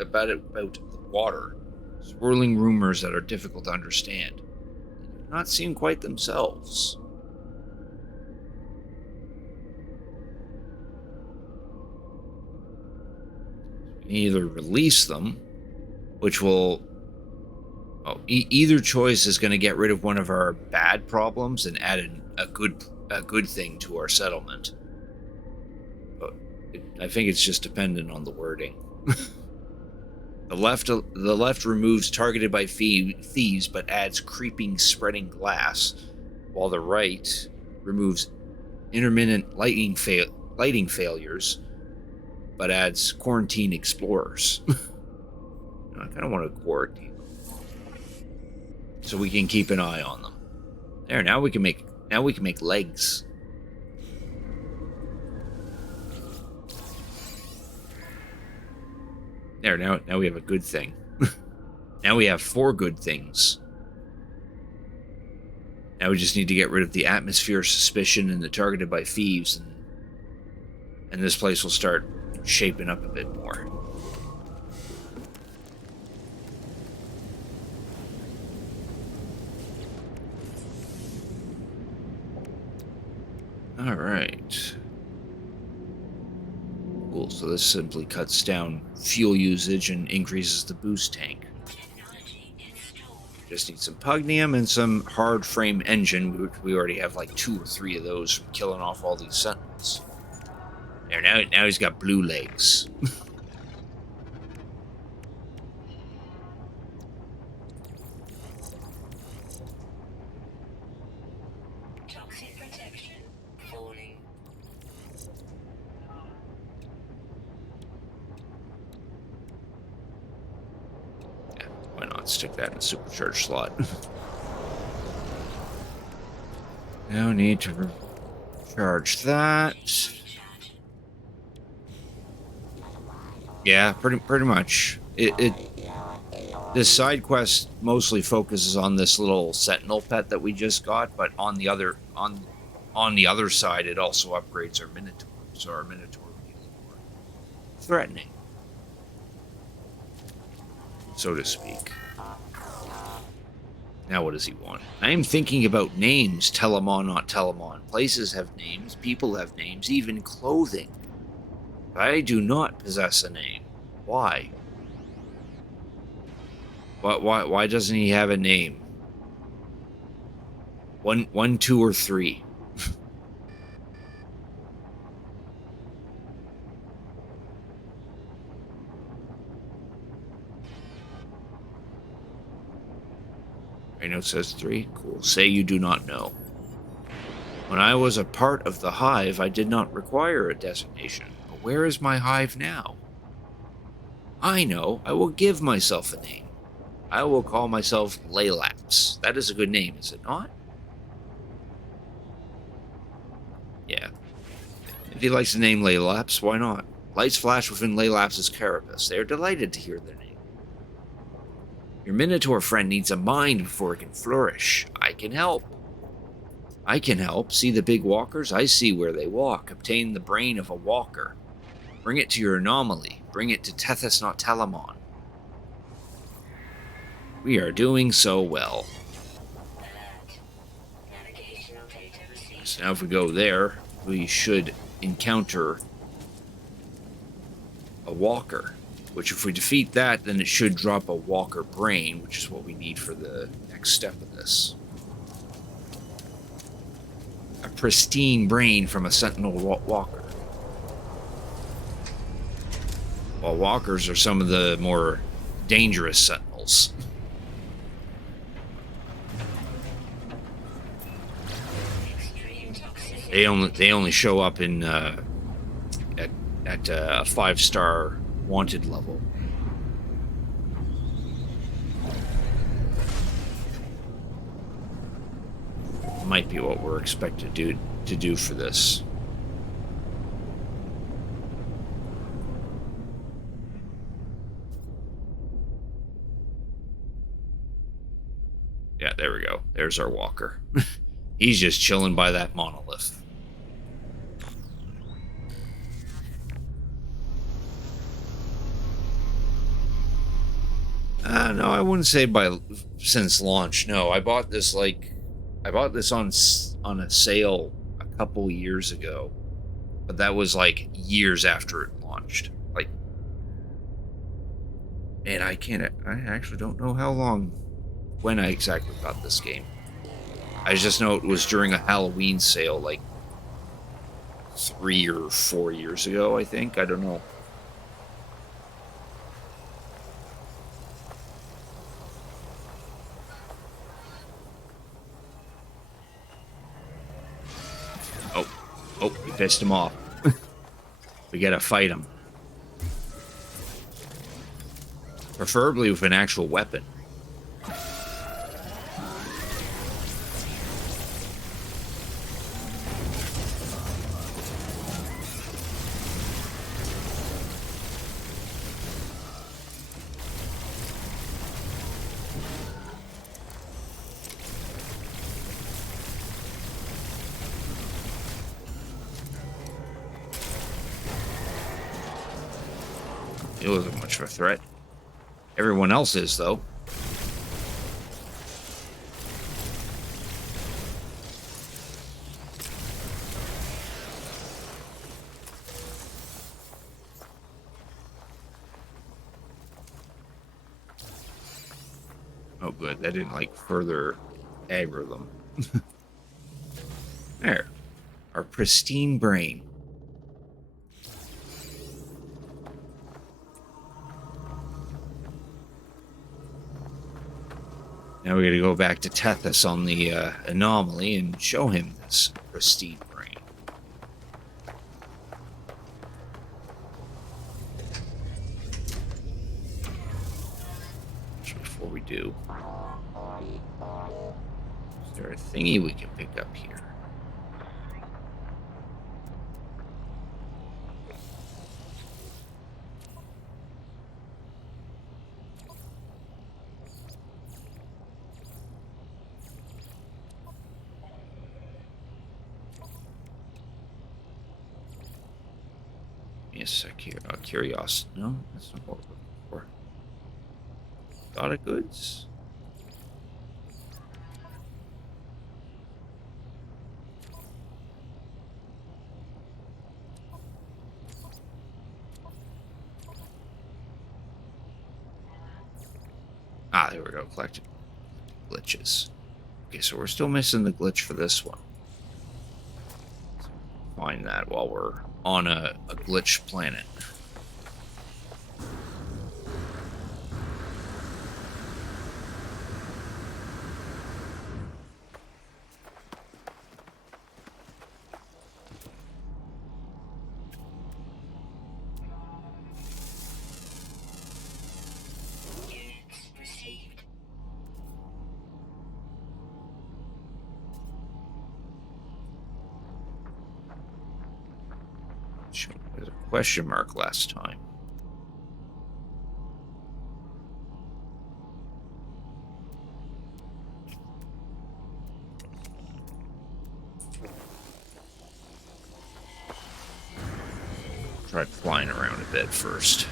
about the water, swirling rumors that are difficult to understand. They do not seem quite themselves. We can either release them, which will Oh, either choice is going to get rid of one of our bad problems and add a good thing to our settlement. But I think it's just dependent on the wording. The left removes targeted by thieves but adds creeping spreading glass, while the right removes intermittent lighting failures but adds quarantine explorers. I kind of want to quarantine them so we can keep an eye on them. There, now we can make legs. There, now we have a good thing. Now we have 4 good things. Now we just need to get rid of the atmosphere of suspicion and the targeted by thieves, and this place will start shaping up a bit more. Alright. Cool, so this simply cuts down fuel usage and increases the boost tank. Just need some pugnium and some hard frame engine, which we already have like 2 or 3 of those from killing off all these sentinels. There, now he's got blue legs. Toxic protection falling. Yeah, why not stick that in the supercharged slot? No need to recharge that. Yeah, pretty much. This side quest mostly focuses on this little sentinel pet that we just got, but on the other side, it also upgrades our minotaur, so our minotaur will be a little more threatening, so to speak. Now what does he want? I am thinking about names, Telemon, not Telemon. Places have names, people have names, even clothing. I do not possess a name. Why? Why doesn't he have a name? 1, 2, or 3? Rhino says 3. Cool. Say you do not know. When I was a part of the hive, I did not require a designation. But where is my hive now? I know. I will give myself a name. I will call myself Laylaps. That is a good name, is it not? Yeah. If he likes the name Laylaps, why not? Lights flash within Laylaps' carapace. They are delighted to hear their name. Your Minotaur friend needs a mind before it can flourish. I can help. I can help. See the big walkers? I see where they walk. Obtain the brain of a walker. Bring it to your anomaly. Bring it to Tethys, not Telemon. We are doing so well. So now if we go there, we should encounter a walker. Which if we defeat that, then it should drop a walker brain, which is what we need for the next step of this. A pristine brain from a sentinel walker. While walkers are some of the more dangerous sentinels. They only show up in at a 5-star wanted level. Might be what we're expected to do for this. Yeah, there we go. There's our walker. He's just chilling by that monolith. No, I wouldn't say since launch. No, I bought this on a sale a couple years ago, but that was like years after it launched. Man, I actually don't know how long when I exactly got this game. I just know it was during a Halloween sale, like 3 or 4 years ago, I think. I don't know. Oh, we pissed him off. We gotta fight him. Preferably with an actual weapon. It wasn't much of a threat. Everyone else is, though. Oh, good. That didn't, like, further aggro them. There. Our pristine brain. Now we gotta go back to Tethys on the anomaly and show him this pristine brain. Just before we do, is there a thingy we can pick up here? Yes, curiosity. No, that's not what we're looking for. Thought of goods. Ah, there we go. Collected glitches. Okay, so we're still missing the glitch for this one. Find that while we're on a glitch planet. Units received. There's a question mark last time. Try flying around a bit first.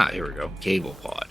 Ah, here we go. Cable pod.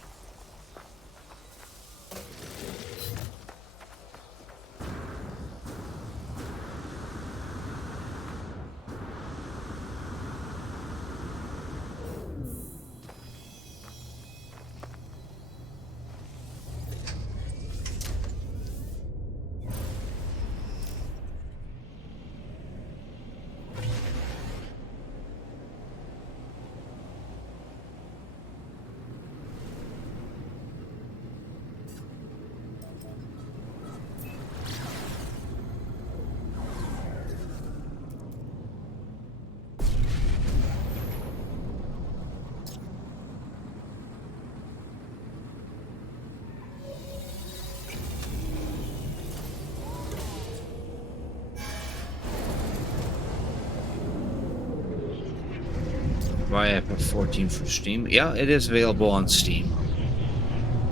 Buy FF14 for Steam. Yeah, it is available on Steam.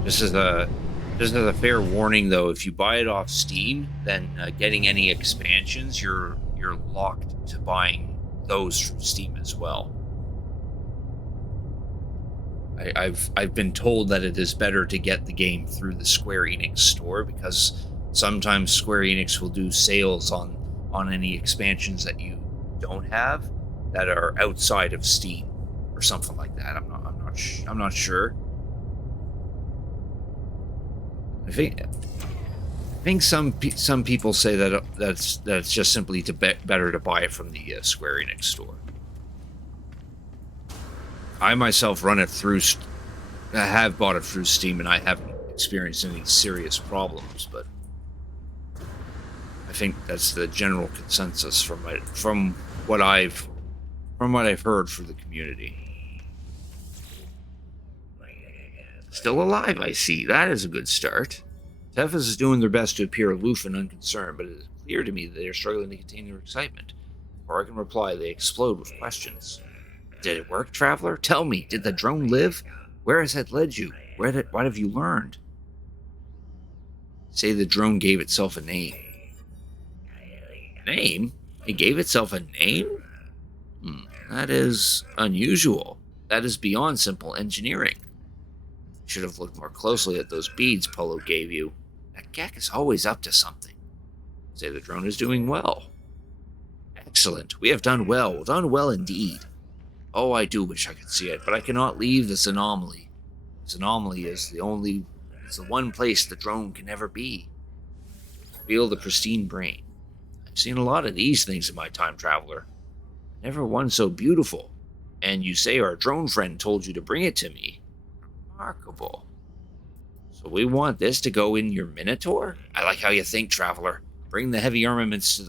Just as a fair warning, though, if you buy it off Steam, then getting any expansions, you're locked to buying those from Steam as well. I've been told that it is better to get the game through the Square Enix store, because sometimes Square Enix will do sales on any expansions that you don't have that are outside of Steam or something like that. I'm not sure. I think some people say that that's just simply better to buy it from the Square Enix store. I myself run it through. I have bought it through Steam, and I haven't experienced any serious problems. But I think that's the general consensus from what I've heard from the community. Still alive, I see. That is a good start. Tethys is doing their best to appear aloof and unconcerned, but it is clear to me that they are struggling to contain their excitement. Before I can reply, they explode with questions. Did it work, Traveler? Tell me, did the drone live? Where has it led you? What have you learned? Say the drone gave itself a name. Name? It gave itself a name? That is unusual. That is beyond simple engineering. You should have looked more closely at those beads Polo gave you. That Gek is always up to something. Say the drone is doing well. Excellent. We have done well indeed. Oh, I do wish I could see it, but I cannot leave this anomaly. This anomaly is the one place the drone can ever be. Feel the pristine brain. I've seen a lot of these things in my time, Traveler. Never one so beautiful. And you say our drone friend told you to bring it to me. Remarkable. So we want this to go in your Minotaur? I like how you think, Traveler. Bring the heavy armaments to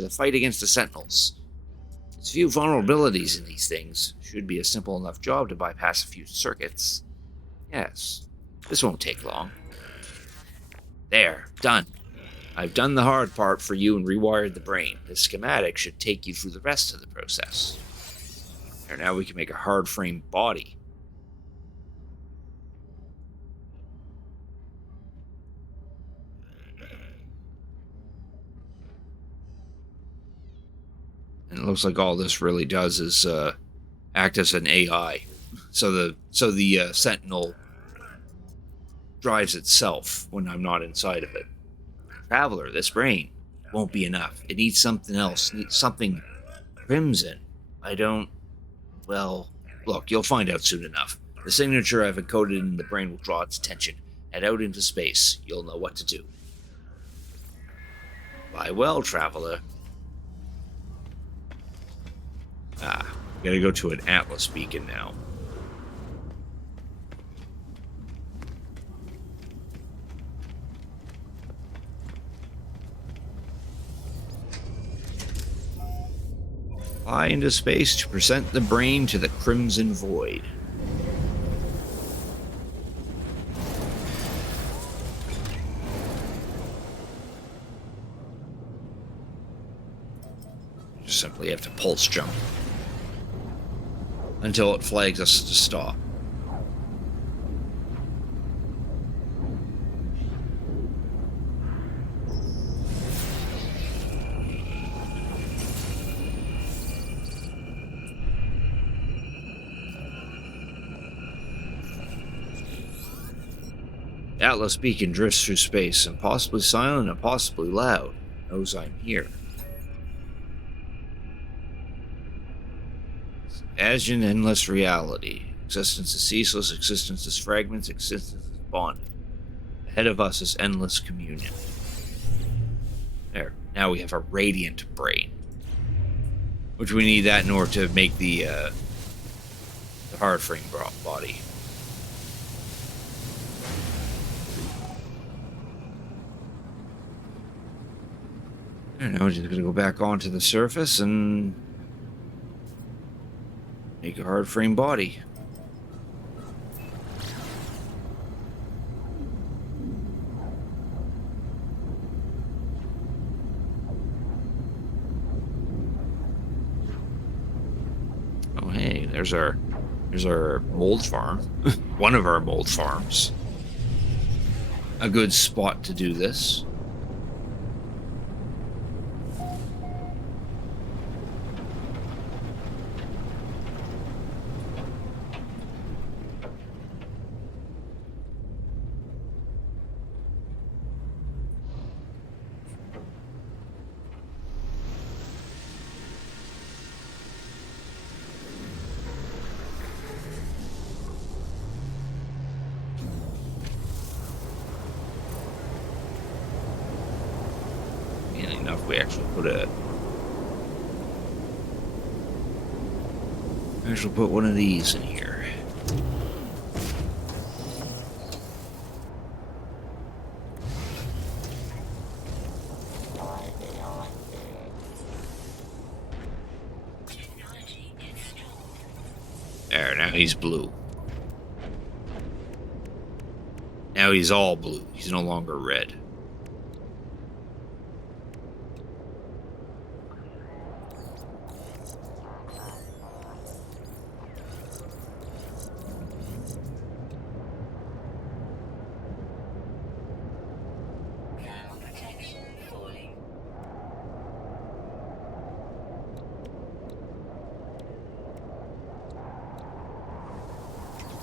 the fight against the Sentinels. There's few vulnerabilities in these things. Should be a simple enough job to bypass a few circuits. Yes, this won't take long. There, done. I've done the hard part for you and rewired the brain. The schematic should take you through the rest of the process. There, now we can make a hard frame body. And it looks like all this really does is act as an AI. So the Sentinel drives itself when I'm not inside of it. Traveler, this brain won't be enough. It needs something else. It needs something crimson. Well, look, you'll find out soon enough. The signature I've encoded in the brain will draw its attention. Head out into space. You'll know what to do. Fly well, Traveler. Gotta go to an Atlas beacon now. Fly into space to present the brain to the Crimson Void. Just simply have to pulse jump until it flags us to stop. Atlas beacon drifts through space, impossibly silent and possibly loud. Knows I'm here. As in endless reality. Existence is ceaseless, existence is fragments, existence is bonded. Ahead of us is endless communion. There. Now we have a radiant brain. Which we need that in order to make the hard frame body. And now we're just gonna go back onto the surface and make a hard frame body. Oh hey, there's our mold farm. One of our mold farms. A good spot to do this. Enough we actually put one of these in here. There, now he's blue. Now he's all blue. He's no longer red.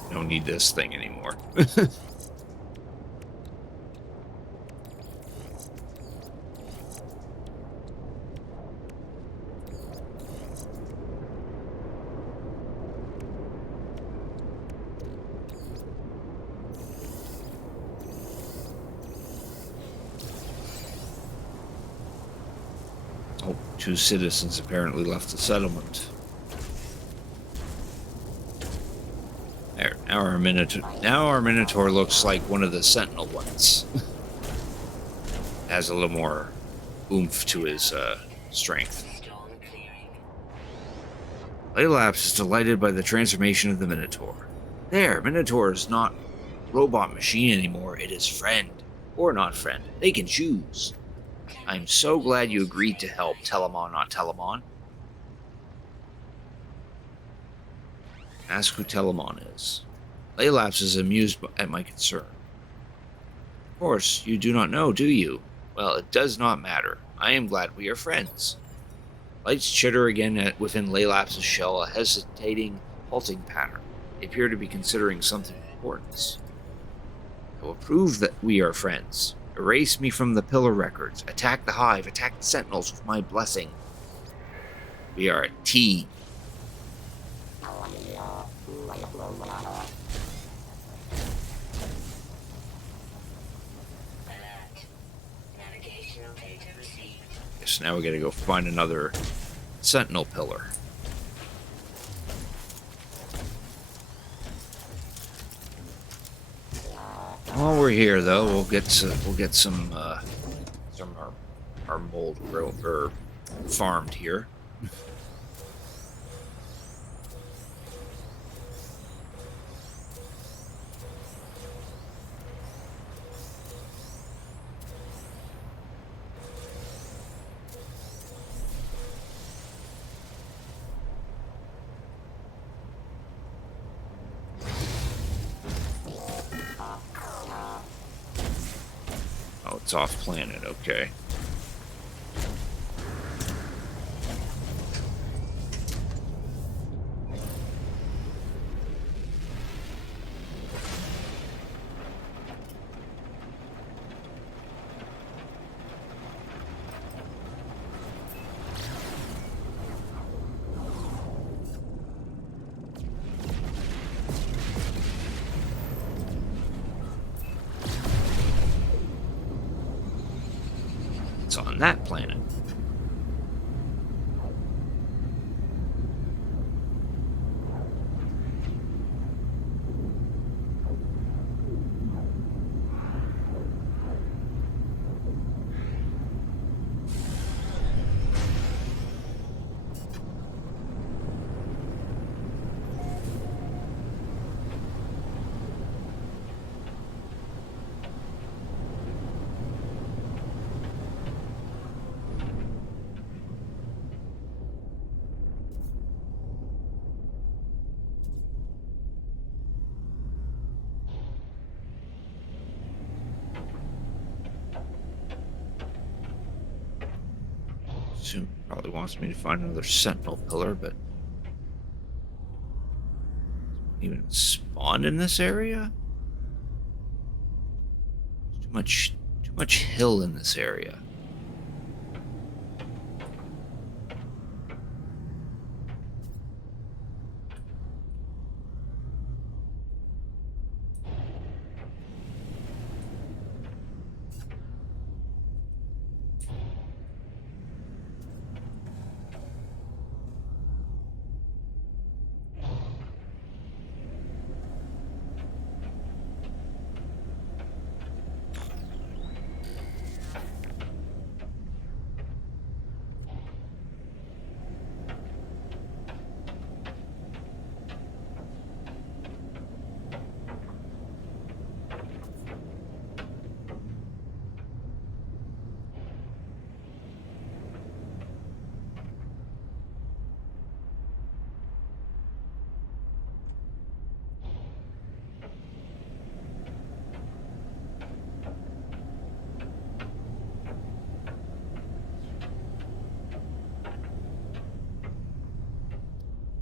Don't need this thing anymore. Oh, 2 citizens apparently left the settlement. There, now our Minotaur looks like one of the Sentinel ones. Has a little more oomph to his strength. Laelapse is delighted by the transformation of the Minotaur. There, Minotaur is not robot machine anymore, it is friend. Or not friend, they can choose. I'm so glad you agreed to help, Telemon, not Telemon. Ask who Telemon is. Laelapse is amused at my concern. Of course, you do not know, do you? Well, it does not matter. I am glad we are friends. Lights chitter again within Laelapse's shell, a hesitating, halting pattern. They appear to be considering something of importance. I will prove that we are friends. Erase me from the pillar records. Attack the hive. Attack the sentinels with my blessing. We are a team. Yes, now we gotta go find another sentinel pillar. While we're here, though, we'll get some our mold farmed here. Oh, it's off planet, okay. On that planet. Assume probably wants me to find another sentinel pillar, but even spawned in this area? Too much hill in this area.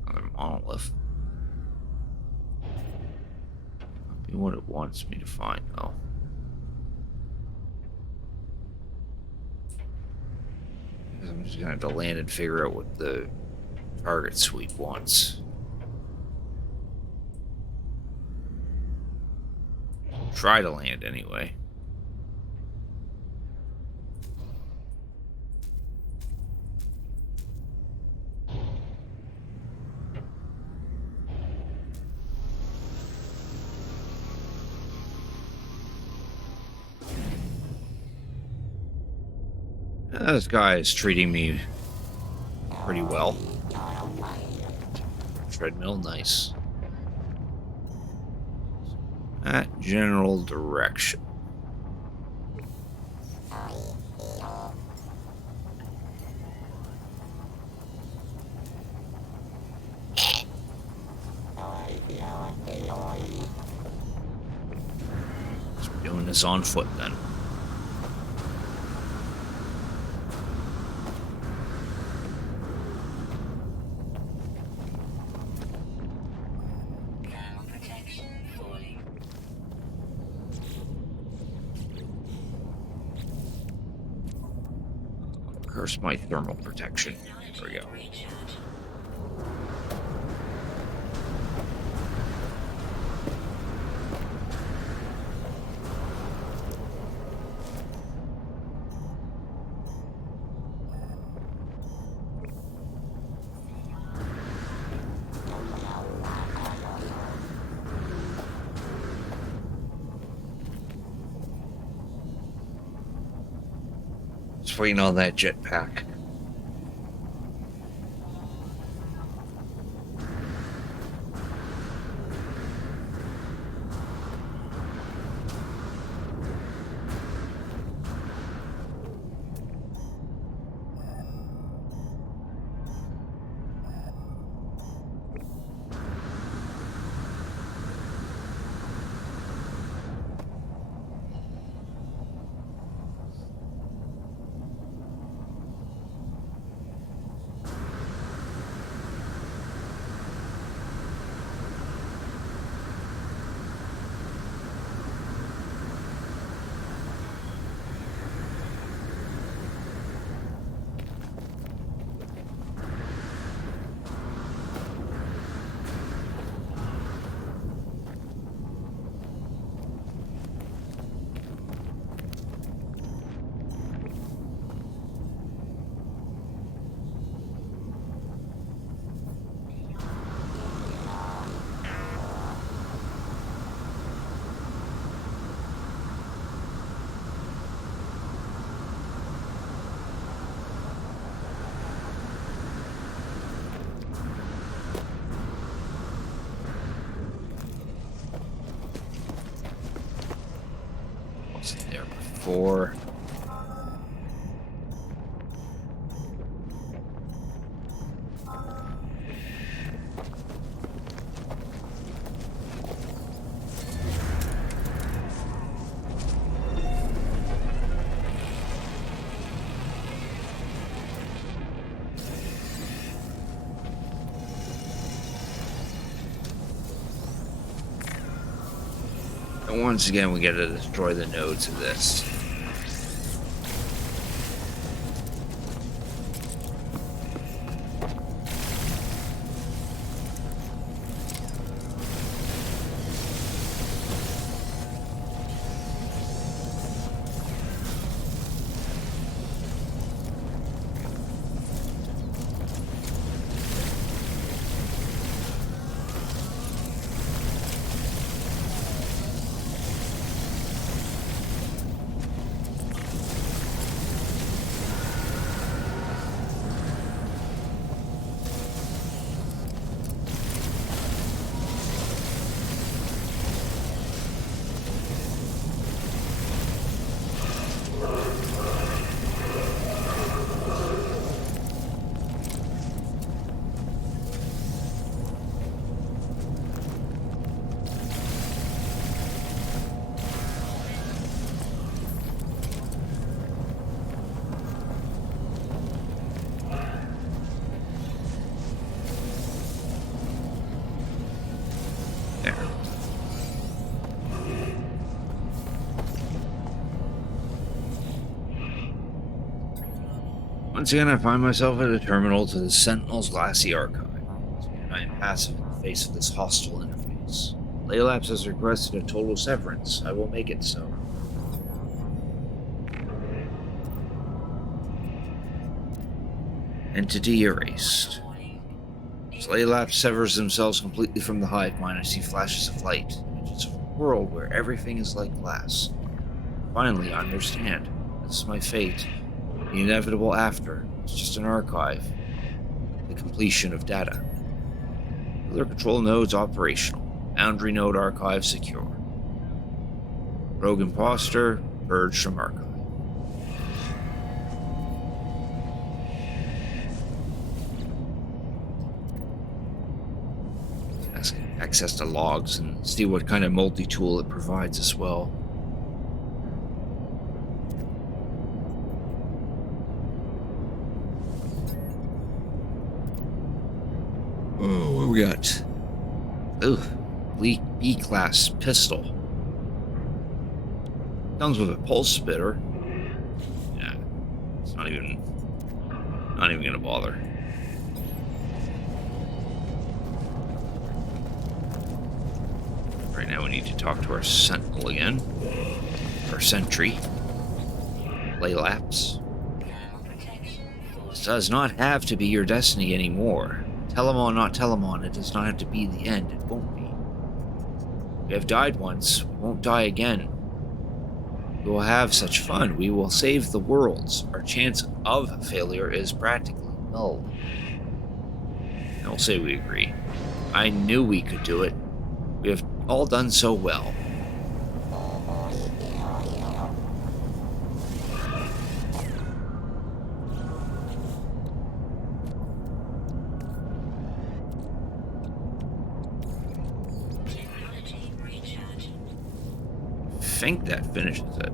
Another monolith. Not be what it wants me to find, though. I'm just gonna have to land and figure out what the target sweep wants. Try to land anyway. This guy is treating me pretty well. Treadmill, nice. That general direction. Just doing this on foot then. Ground protection falling. Curse my thermal protection. There we go. Recharge. Just waiting on that jetpack. Wasn't there before. And once again, we gotta destroy the nodes of this. There. Once again, I find myself at a terminal to the Sentinel's Glassy Archive. And I am passive in the face of this hostile interface. Laylapse has requested a total severance. I will make it so. Entity erased. As Laylapse severs themselves completely from the hive mind, I see flashes of light, images of a world where everything is like glass. Finally, I understand. This is my fate. The inevitable after. It's just an archive. The completion of data. Other control nodes operational. Boundary node archive secure. Rogue imposter purged from archive. Access to logs and see what kind of multi-tool it provides as well. Oh, what we got? Ooh, B-class pistol. Comes with a pulse spitter. Yeah, it's not even gonna bother. Right now we need to talk to our Sentinel again. Our Sentry. Laylapse. This does not have to be your destiny anymore. Telemon, not Telemon, it does not have to be the end. It won't be. We have died once. We won't die again. We will have such fun. We will save the worlds. Our chance of failure is practically null. I will say we agree. I knew we could do it. We have all done so well. I think that finishes it.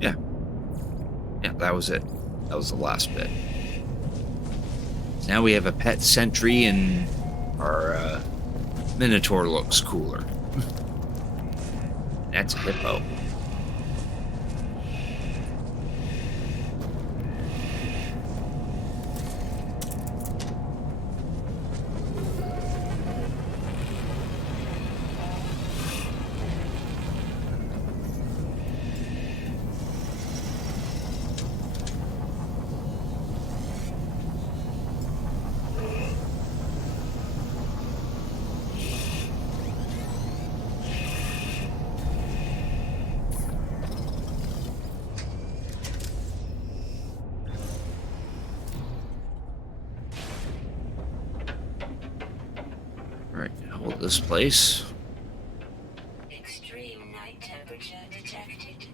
Yeah. Yeah, that was it. That was the last bit. Now we have a pet sentry and our Minotaur looks cooler. That's a hippo. This place. Extreme night temperature detected.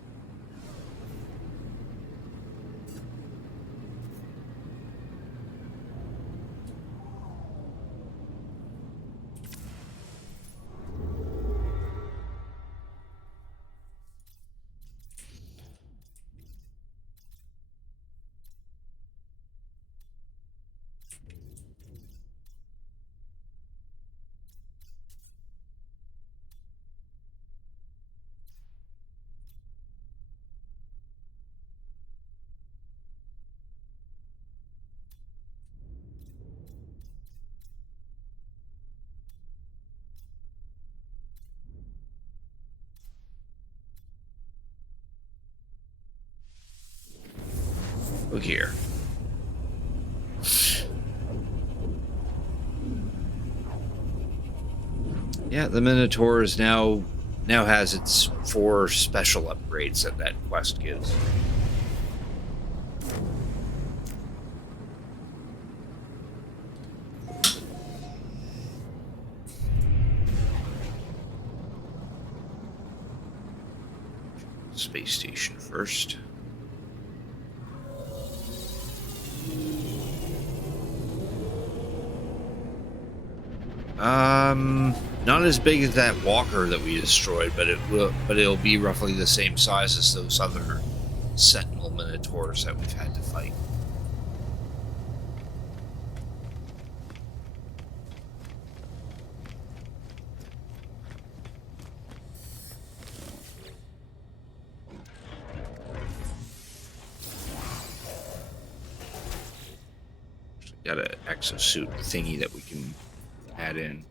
Look here. Yeah, the Minotaur is now has its 4 special upgrades that quest gives. Space station first. Not as big as that walker that we destroyed, but it'll be roughly the same size as those other Sentinel Minotaurs that we've had to fight. Got an exosuit thingy that we can add in.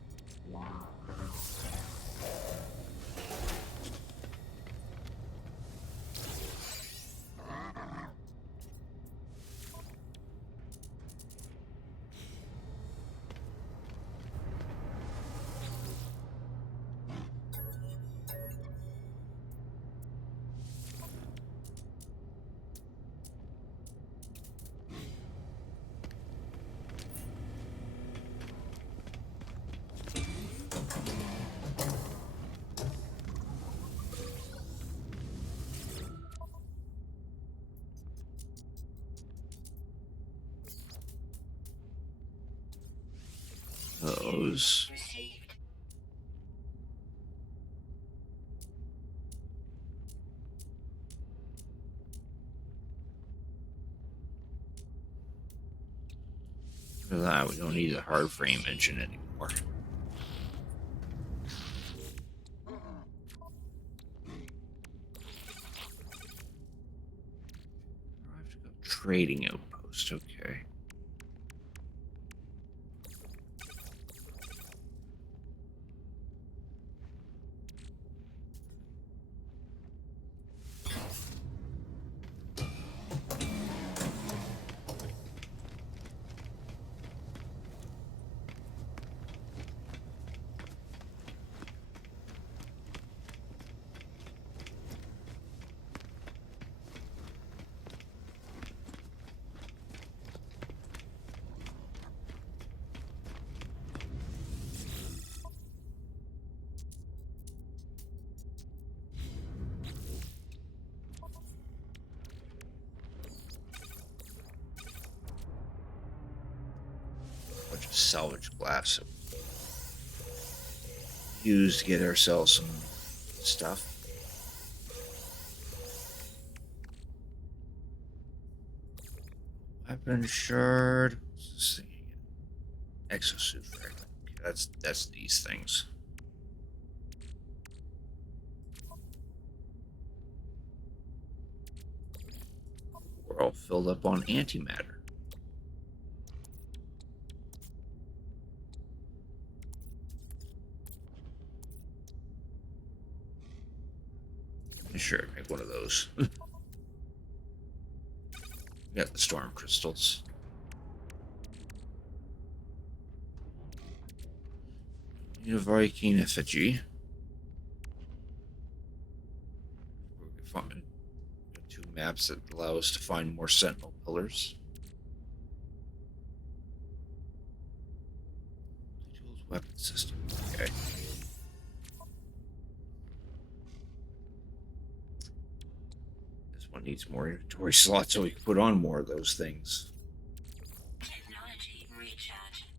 Those. Received. For that, we don't need a hard frame engine anymore. I have to go trading outpost. Okay. Bunch of salvage glass that we use to get ourselves some stuff. Weapon shard. What's this thing again? Exosuit fragment. Okay, that's these things. We're all filled up on antimatter. Sure, make one of those. Got the storm crystals. Need a Viking effigy. We can find 2 maps that allow us to find more sentinel pillars. Tools weapon system. Okay. Needs more inventory slots so we can put on more of those things. Technology recharge.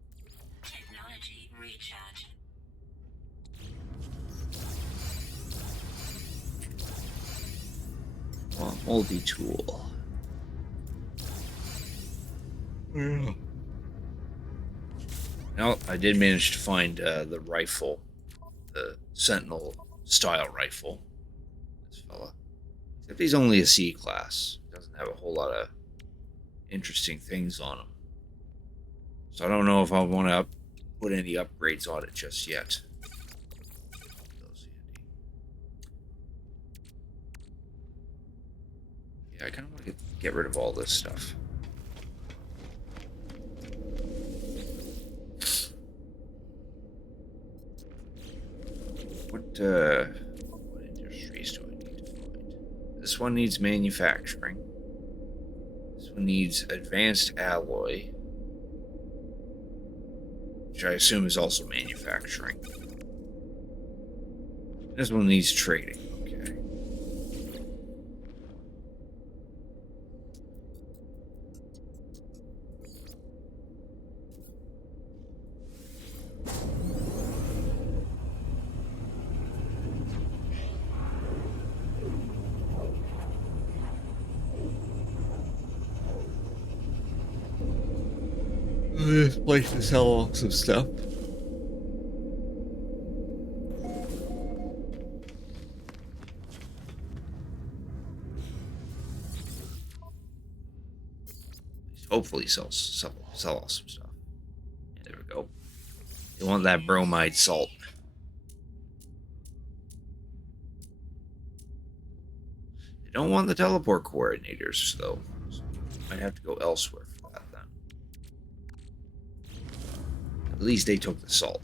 Technology recharge. Well, multi-tool. Now, I did manage to find the rifle, the Sentinel style rifle. This fella. Except he's only a C class. Doesn't have a whole lot of interesting things on him. So I don't know if I want to put any upgrades on it just yet. Yeah, I kind of want to get rid of all this stuff. What industries do I need to find? This one needs manufacturing. This one needs advanced alloy, which I assume is also manufacturing. This one needs trading. Okay. This place to sell off some stuff. Hopefully sell off some stuff. Yeah, there we go. You want that bromide salt. They don't want the teleport coordinators, though. So might have to go elsewhere for that then. At least they took the salt.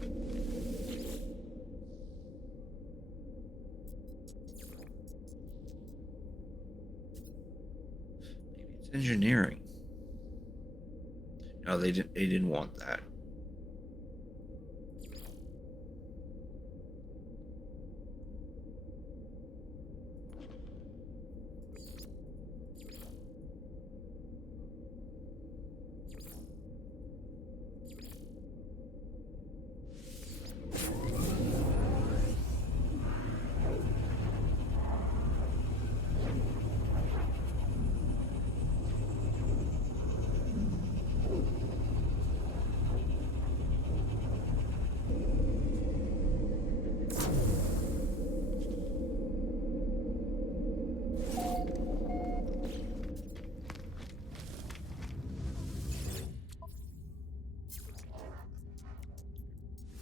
Maybe it's engineering. No, they didn't. They didn't want that.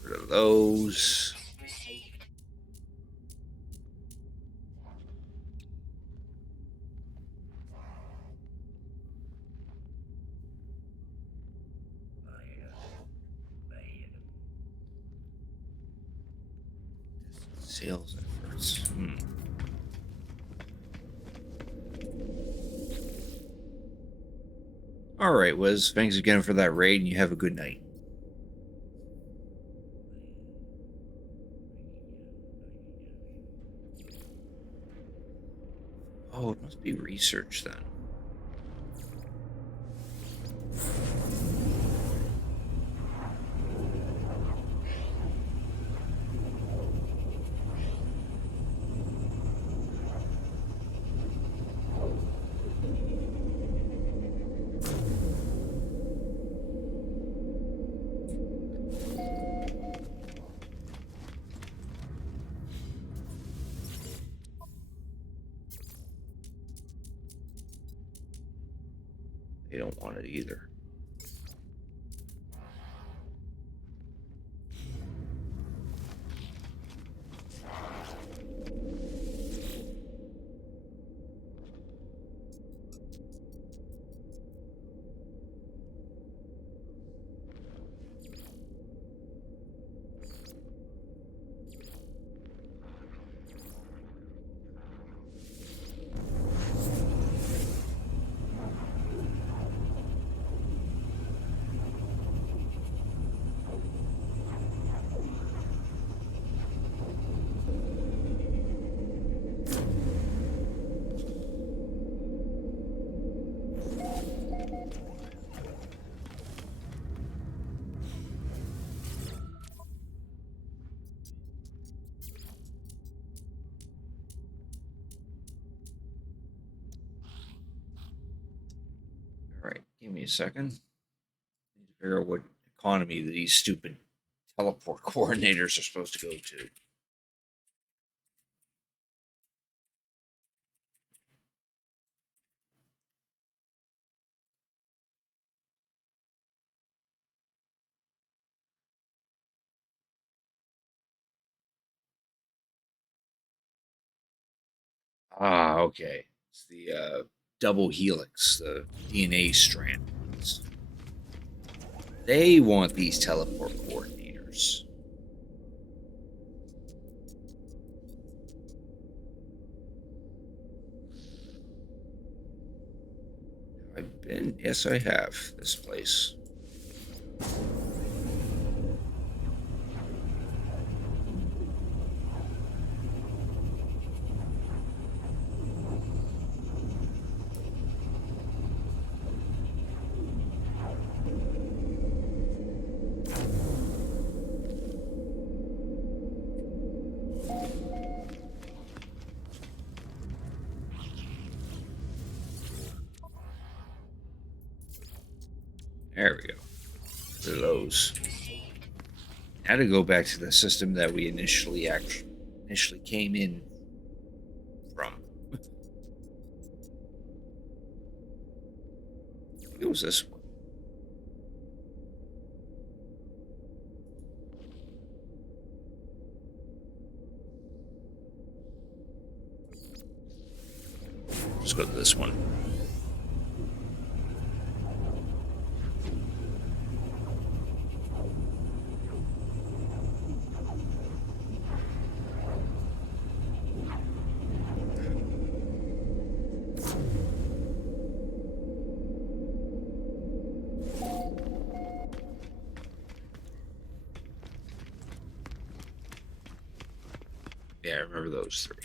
Rid of those. Received. Sales efforts. All right, Wiz. Thanks again for that raid, and you have a good night. Oh, it must be research then. They don't want it either. All right, give me a second. Need to figure out what economy these stupid teleport coordinators are supposed to go to. Ah, okay. It's the double helix, the DNA strand ones. They want these teleport coordinators. I've been, yes, I have this place. There we go. For those. Now to go back to the system that we initially came in from. It was this one. Let's go to this one. Yeah, I remember those three.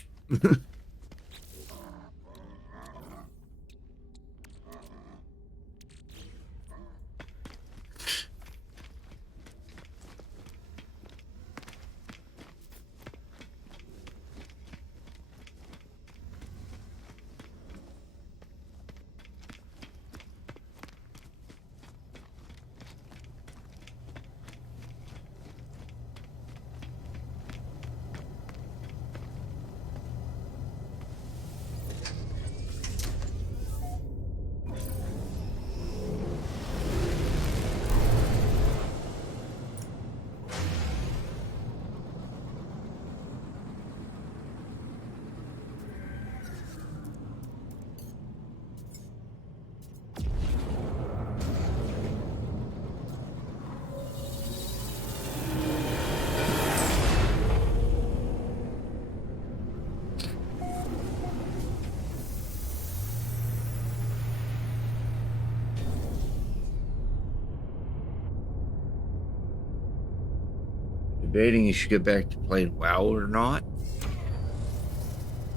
Debating you should get back to playing WoW or not.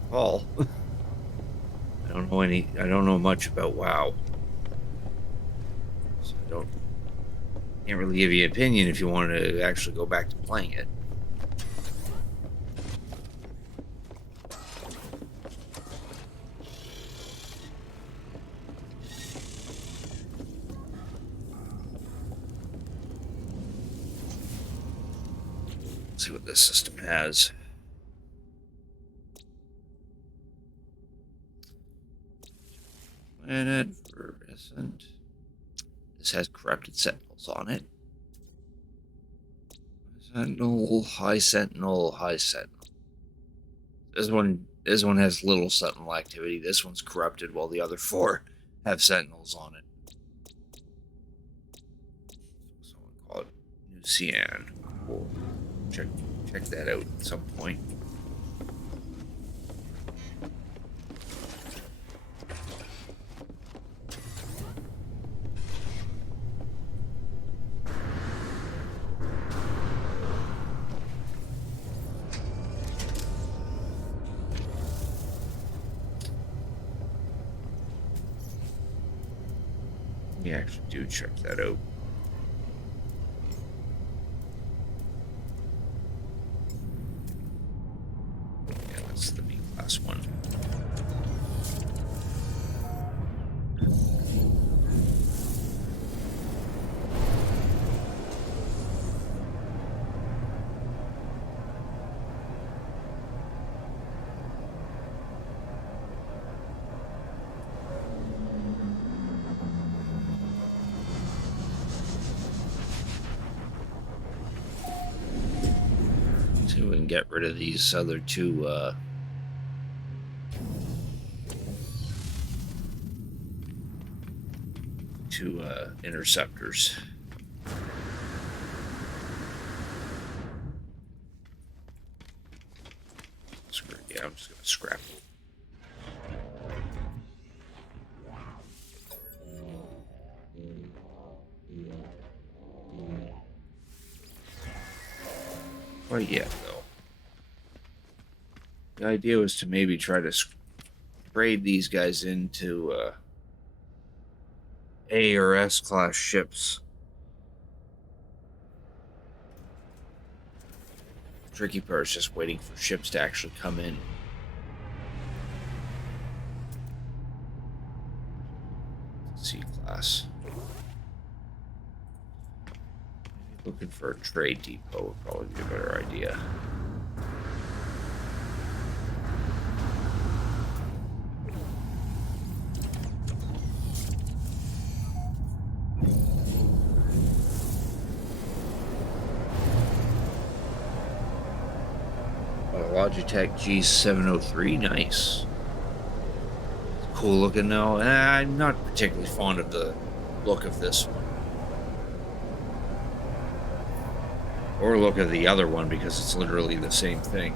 Paul. I don't know much about WoW. So can't really give you an opinion if you want to actually go back to playing it. Let's see what this system has. Planet, Vermescent. This has corrupted sentinels on it. Sentinel, high sentinel, high sentinel. This one has little sentinel activity. This one's corrupted while the other four have sentinels on it. Someone call it New Cian. We'll check that out at some point. We actually do check that out. Yeah, that's the B class one. See if we can get rid of these other two to interceptors. Yeah, I'm just gonna scrap it. Quite yet, though. The idea was to maybe try to trade these guys into A or S class ships. The tricky part is just waiting for ships to actually come in. C class. Looking for a trade depot would probably be a better idea. Logitech G703, nice. Cool looking though. I'm not particularly fond of the look of this one. Or look at the other one because it's literally the same thing.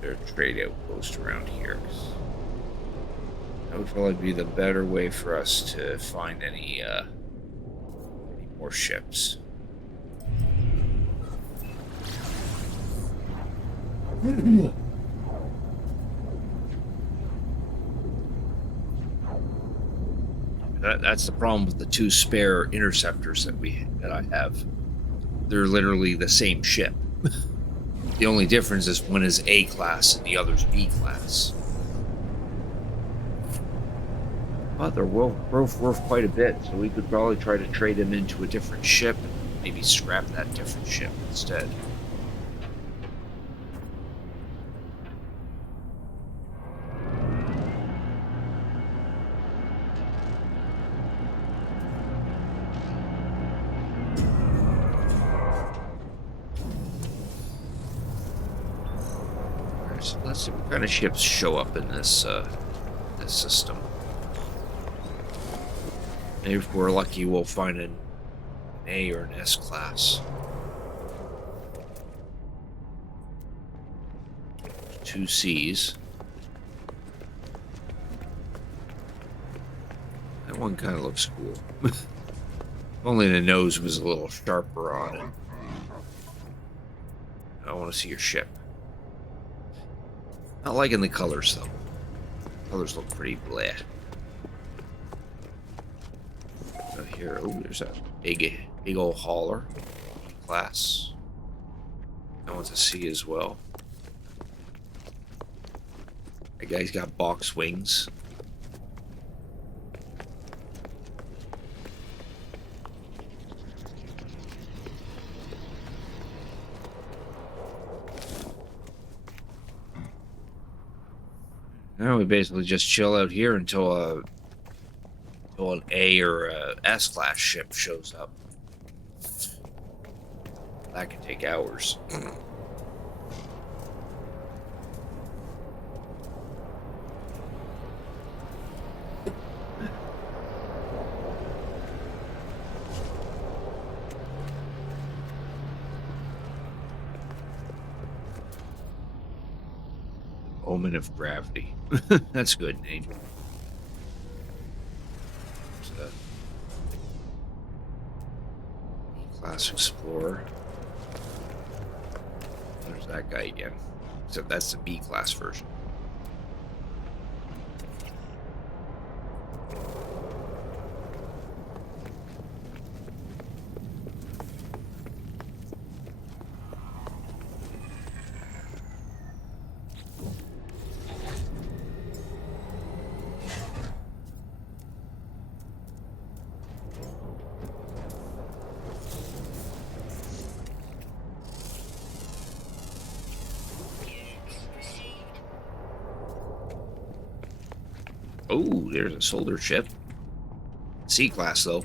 There's a trade outpost around here. That would probably be the better way for us to find any more ships. That's the problem with the two spare interceptors that I have. They're literally the same ship. The only difference is one is A class and the other's B class. But they're both worth quite a bit, so we could probably try to trade them into a different ship and maybe scrap that different ship instead. Alright, so let's see what kind of ships show up in this this system. Maybe if we're lucky, we'll find an A or an S class. 2 C's. That one kind of looks cool. If only the nose was a little sharper on it. I want to see your ship. Not liking the colors, though. Colors look pretty bleh. Here, oh, there's a big old hauler class. That one's a C as well. That guy's got box wings. Now we basically just chill out here until an A or a S class ship shows up. That can take hours. Omen of Gravity. That's a good name. Class Explorer. There's that guy again. So that's the B class version. Oh, there's a soldier ship. C class, though.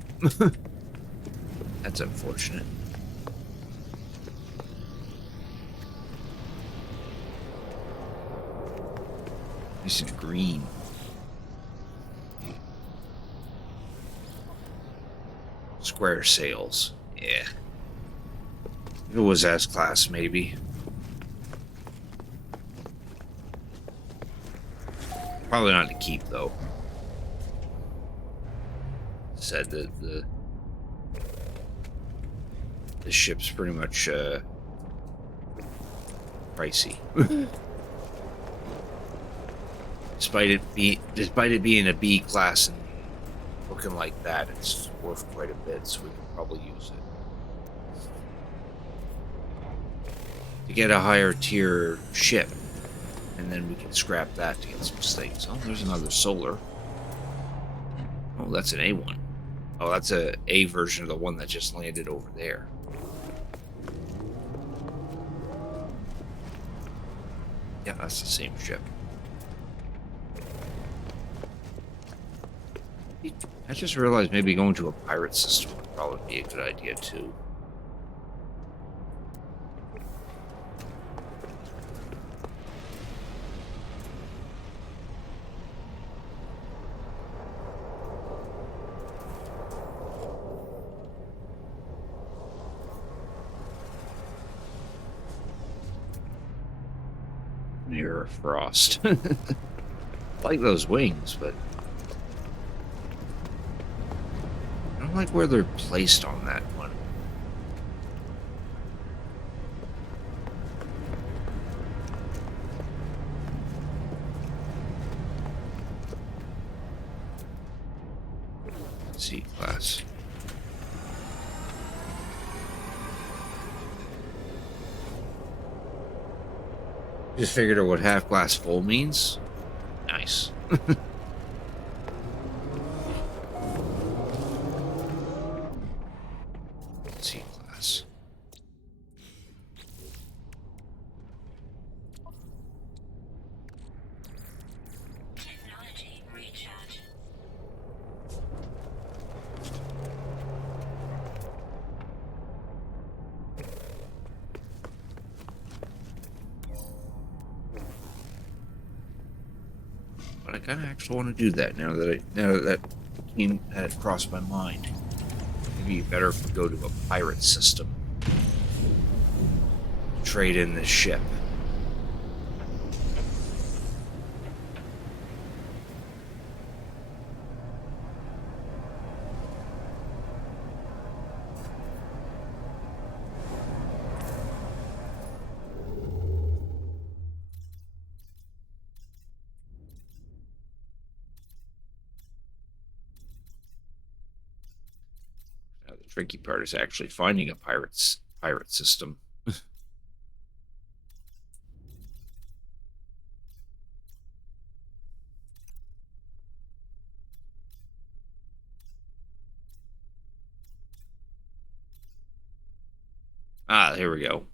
That's unfortunate. This is green. Square sails. Yeah. If it was S-Class, maybe. Probably not to keep, though. Said that the ship's pretty much pricey. Despite it being a B class and looking like that, it's worth quite a bit, so we can probably use it. To get a higher tier ship, and then we can scrap that to get some things. Oh, there's another solar. Oh, that's an A1. Oh, that's a version of the one that just landed over there. Yeah, that's the same ship. I just realized maybe going to a pirate system would probably be a good idea too. Near Frost. I like those wings, but I don't like where they're placed on that one. C-Class. Just figured out what half glass full means. Nice. C-Class. Technology recharge. But I kind of actually want to do that now that had crossed my mind. Maybe better if we go to a pirate system. Trade in this ship. Now, the tricky part is actually finding a pirate system. Ah, here we go.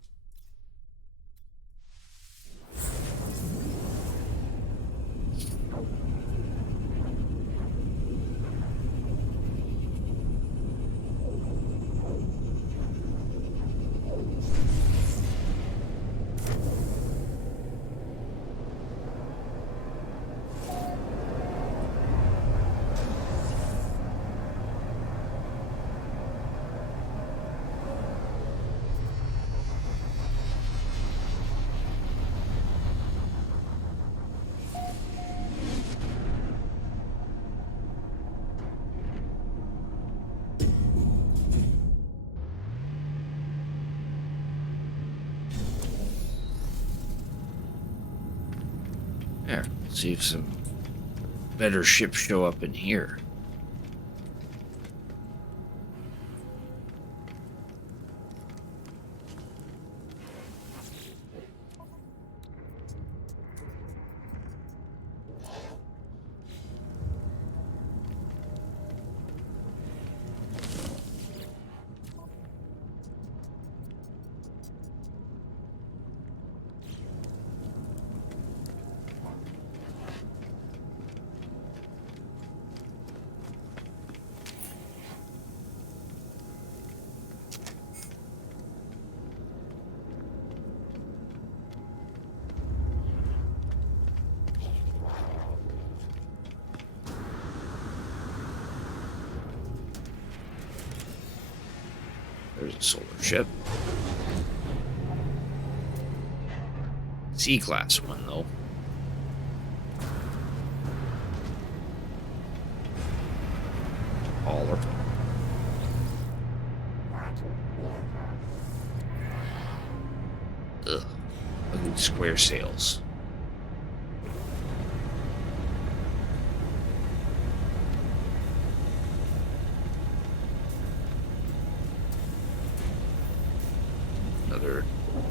There, see if some better ships show up in here. There's a solar ship. C-class one, though. Hauler. Ugh. Ugly square sails. Another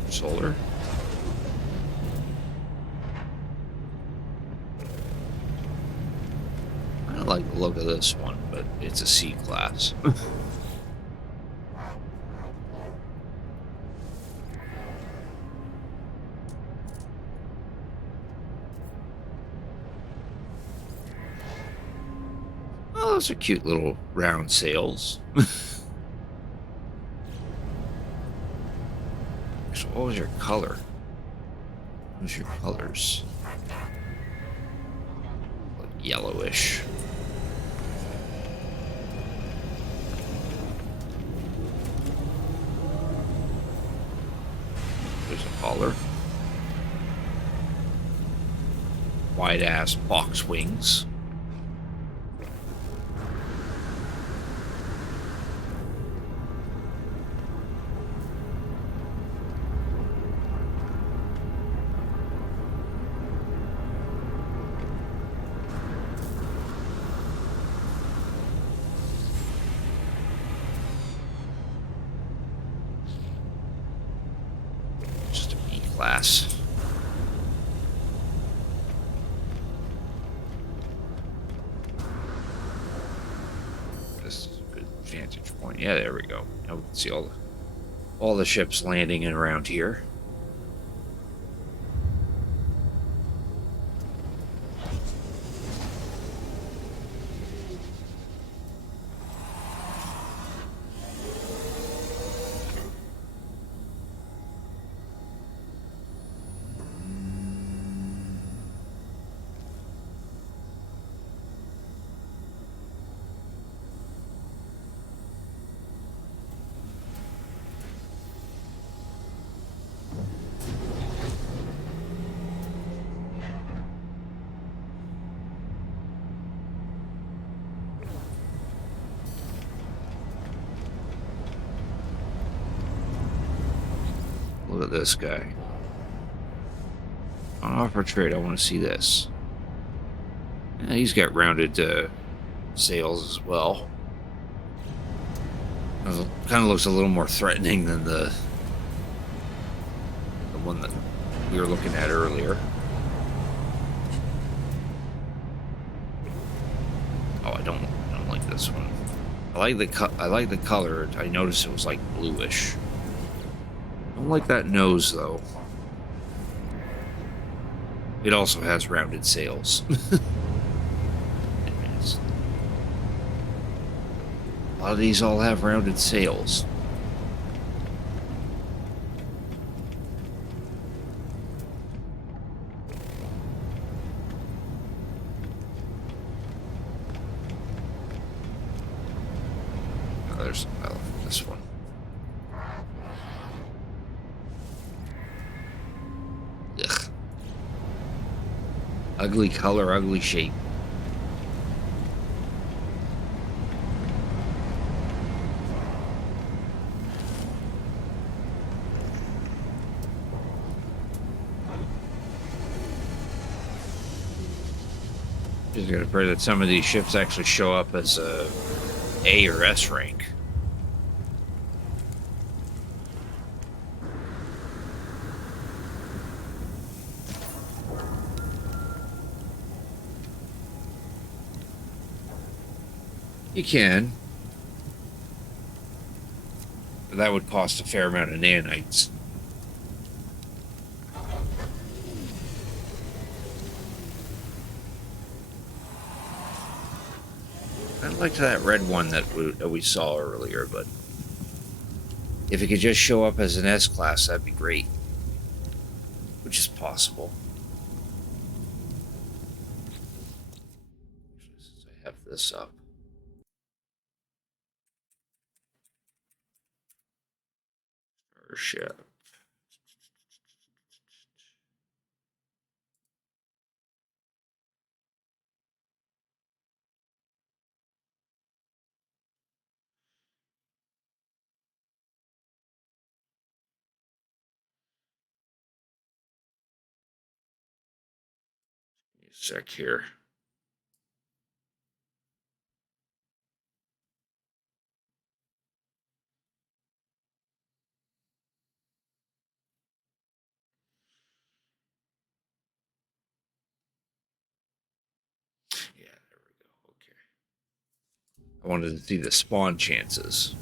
solar. I don't like the look of this one, but it's a C-class. Oh, those are cute little round sails. So what was your color? What was your colors? Like yellowish. There's a collar. Wide ass box wings. Just a B class. This is a good vantage point. Yeah, there we go. Now we can see all the ships landing in around here. Look at this guy. On offer trade, I want to see this. Yeah, he's got rounded sails as well. Kind of looks a little more threatening than the one that we were looking at earlier. Oh, I don't like this one. I like the color. I noticed it was like bluish. I don't like that nose though. It also has rounded sails. A lot of these all have rounded sails. Oh, there's this one. Ugh. Ugly color, ugly shape. Just gotta pray that some of these ships actually show up as A or S rank. You can. But that would cost a fair amount of nanites. I liked that red one that we saw earlier, but if it could just show up as an S-class, that'd be great. Which is possible. Since I have this up. Starship. Sec here. Yeah, there we go. Okay. I wanted to see the spawn chances.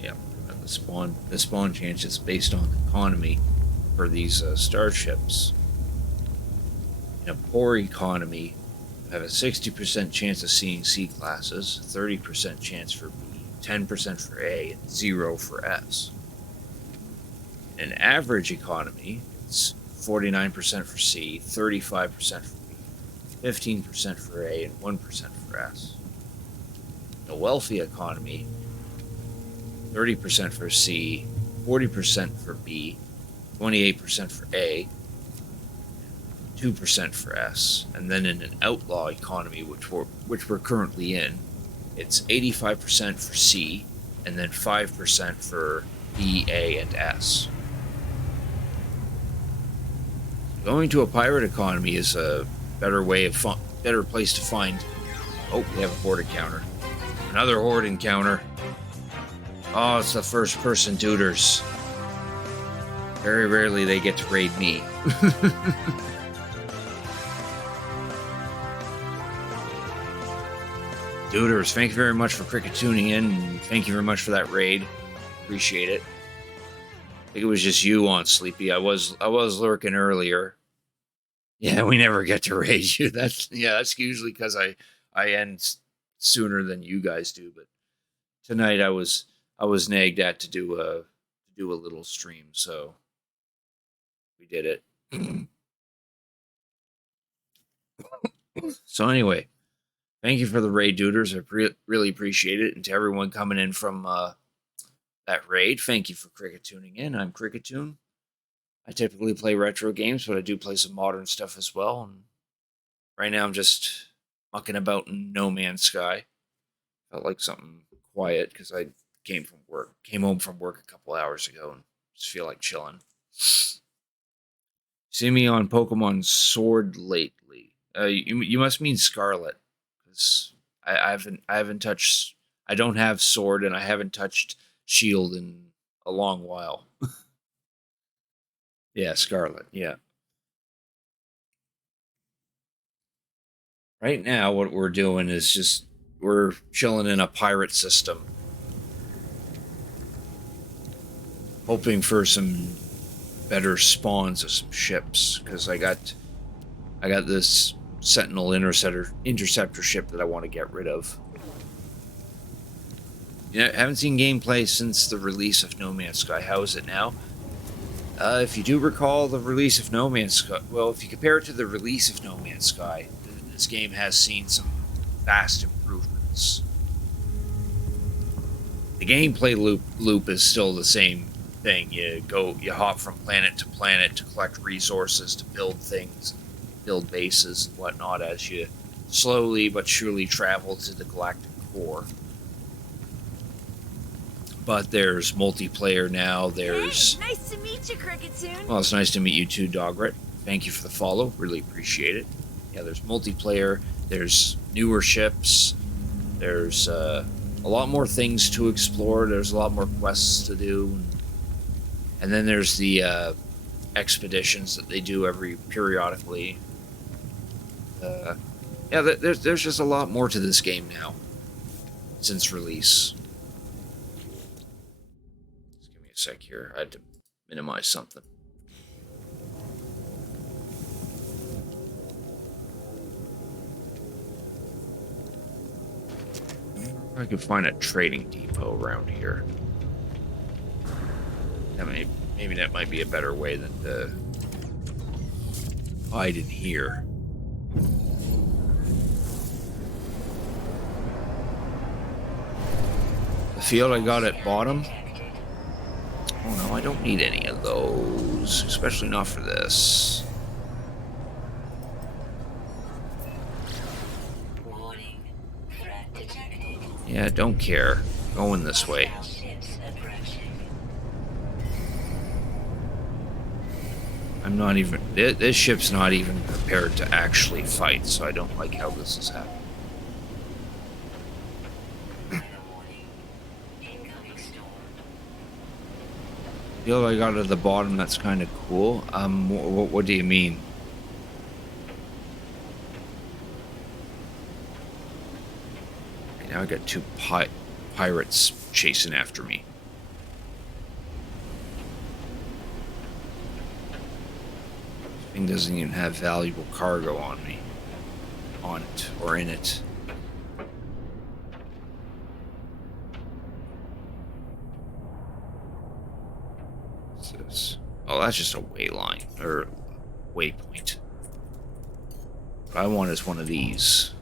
Yeah, the spawn chances based on the economy for these starships. In a poor economy, you have a 60% chance of seeing C classes, 30% chance for B, 10% for A, and 0 for S. In an average economy, it's 49% for C, 35% for B, 15% for A, and 1% for S. In a wealthy economy, 30% for C, 40% for B, 28% for A, 2% for S. And then in an outlaw economy, which we're currently in, it's 85% for C, and then 5% for B, A, and S. Going to a pirate economy is a better place to find. Oh, we have a horde encounter. Another horde encounter. Oh, it's the first-person duders. Very rarely they get to raid me. Duders, thank you very much for Cricket tuning in, and thank you very much for that raid. Appreciate it. I think it was just you on Sleepy. I was lurking earlier. Yeah, we never get to raid you. That's usually because I end sooner than you guys do. But tonight I was nagged at to do a little stream, so we did it. So anyway, thank you for the raid, duders. I really appreciate it, and to everyone coming in from that raid, thank you for Cricket tuning in. I'm Cricketune. I typically play retro games, but I do play some modern stuff as well. And right now, I'm just mucking about in No Man's Sky. Felt like something quiet because I came home from work a couple hours ago, and just feel like chilling. See me on Pokemon Sword lately. You must mean Scarlet, because I haven't touched. I don't have Sword, and I haven't touched Shield in a long while. Yeah, Scarlet. Yeah. Right now, what we're doing is we're chilling in a pirate system, hoping for some better spawns of some ships, because I got this Sentinel interceptor ship that I want to get rid of. I haven't seen gameplay since the release of No Man's Sky. How is it now? If you do recall the release of No Man's Sky, well, if you compare it to the release of No Man's Sky, this game has seen some vast improvements. The gameplay loop is still the same thing. You hop from planet to planet to collect resources, to build things, build bases and whatnot as you slowly but surely travel to the galactic core. But there's multiplayer now. There's... Hey, nice to meet you, Cricketune. Well, it's nice to meet you too, Dogret. Thank you for the follow. Really appreciate it. Yeah, there's multiplayer. There's newer ships. There's a lot more things to explore. There's a lot more quests to do. And then there's the expeditions that they do periodically. Yeah, there's just a lot more to this game now. since release. Just give me a sec here. I had to minimize something. I could find a trading depot around here. Maybe that might be a better way than to hide in here. The field I got at bottom. Oh no, I don't need any of those, especially not for this. Warning. Threat detected. Yeah, don't care. Going this way. Hostile ships approaching. I'm not even. This ship's not even prepared to actually fight, so I don't like how this is happening. Weather warning. Incoming storm. Field I got at the bottom, that's kind of cool. What do you mean? Okay, now I got two pirates chasing after me. This thing doesn't even have valuable cargo on it, or in it. What's this? Oh, that's just a wayline, or waypoint. What I want is one of these.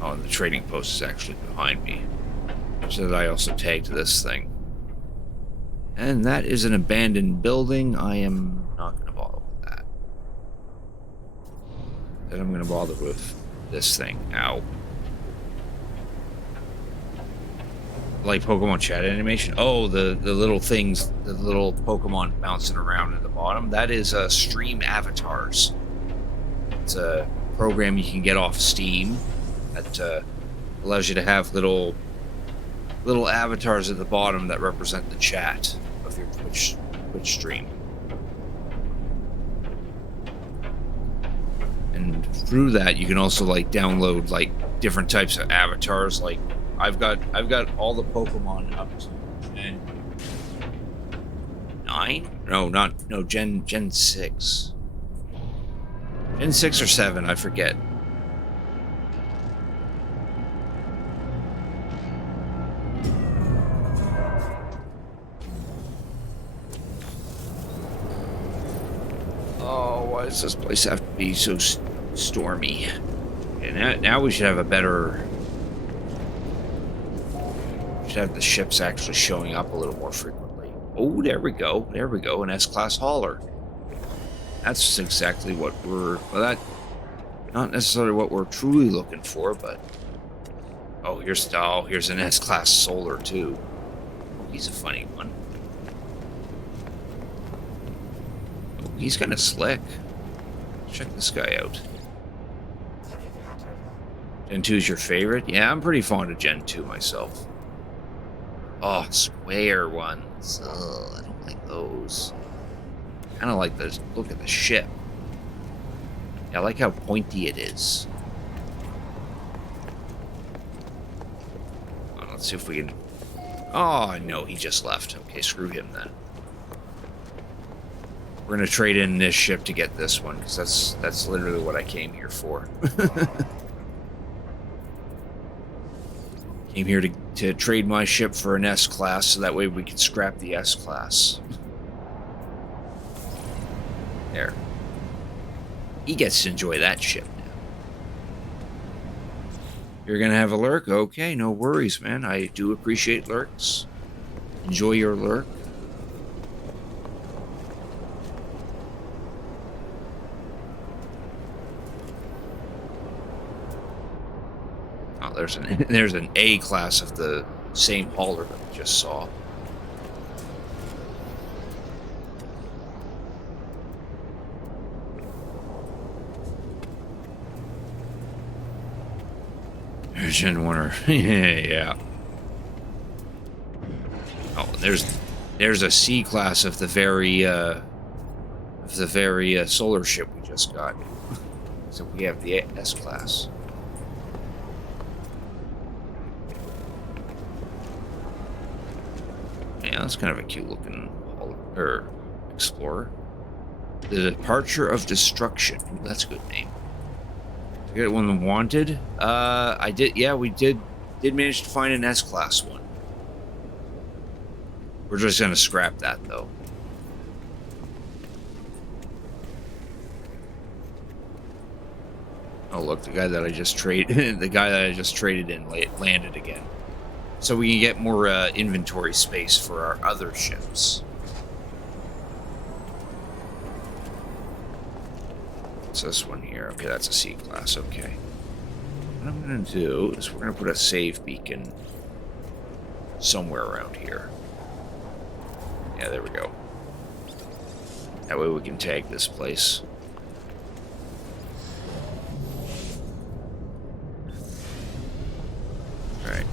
Oh, and the trading post is actually behind me. So that I also tagged this thing. And that is an abandoned building. I am not going to bother with that. Then I'm going to bother with this thing. Ow. Like Pokemon chat animation. Oh, the little things, the little Pokemon bouncing around at the bottom. That is Stream Avatars. It's a program you can get off Steam that allows you to have little avatars at the bottom that represent the chat of your Twitch stream. And through that, you can also like download like different types of avatars. Like I've got all the Pokemon up to Gen 9? No, Gen 6. Gen 6 or 7, I forget. Oh, why does this place have to be so stormy? And now we should have a better... We should have the ships actually showing up a little more frequently. Oh, there we go. There we go. An S-Class hauler. That's exactly what we're... Well, that... Not necessarily what we're truly looking for, but... Oh, here's an S-Class solar, too. He's a funny one. Oh, he's kind of slick. Check this guy out. Gen 2 is your favorite? Yeah, I'm pretty fond of Gen 2 myself. Oh, square ones. Ugh, I don't like those. Kind of like the look at the ship. Yeah, I like how pointy it is. Oh, let's see if we can... Oh, no, he just left. Okay, screw him then. We're going to trade in this ship to get this one, because that's literally what I came here for. Came here to trade my ship for an S-Class, so that way we can scrap the S-Class. There. He gets to enjoy that ship now. You're gonna have a lurk? Okay, no worries, man. I do appreciate lurks. Enjoy your lurk. Oh, there's an A class of the same hauler that we just saw. Gen 1 or... yeah. Oh, there's a C class of the very solar ship we just got. So we have the S-Class. Yeah, that's kind of a cute looking Explorer. The Departure of Destruction. Ooh, that's a good name. We got one wanted. I did. Yeah, we did manage to find an S-Class one. We're just gonna scrap that though. Oh look, the guy that I just traded in landed again. So we can get more inventory space for our other ships. What's this one here? Okay, that's a C-Class, okay. What I'm gonna do is we're gonna put a save beacon somewhere around here. Yeah, there we go. That way we can tag this place. Alright.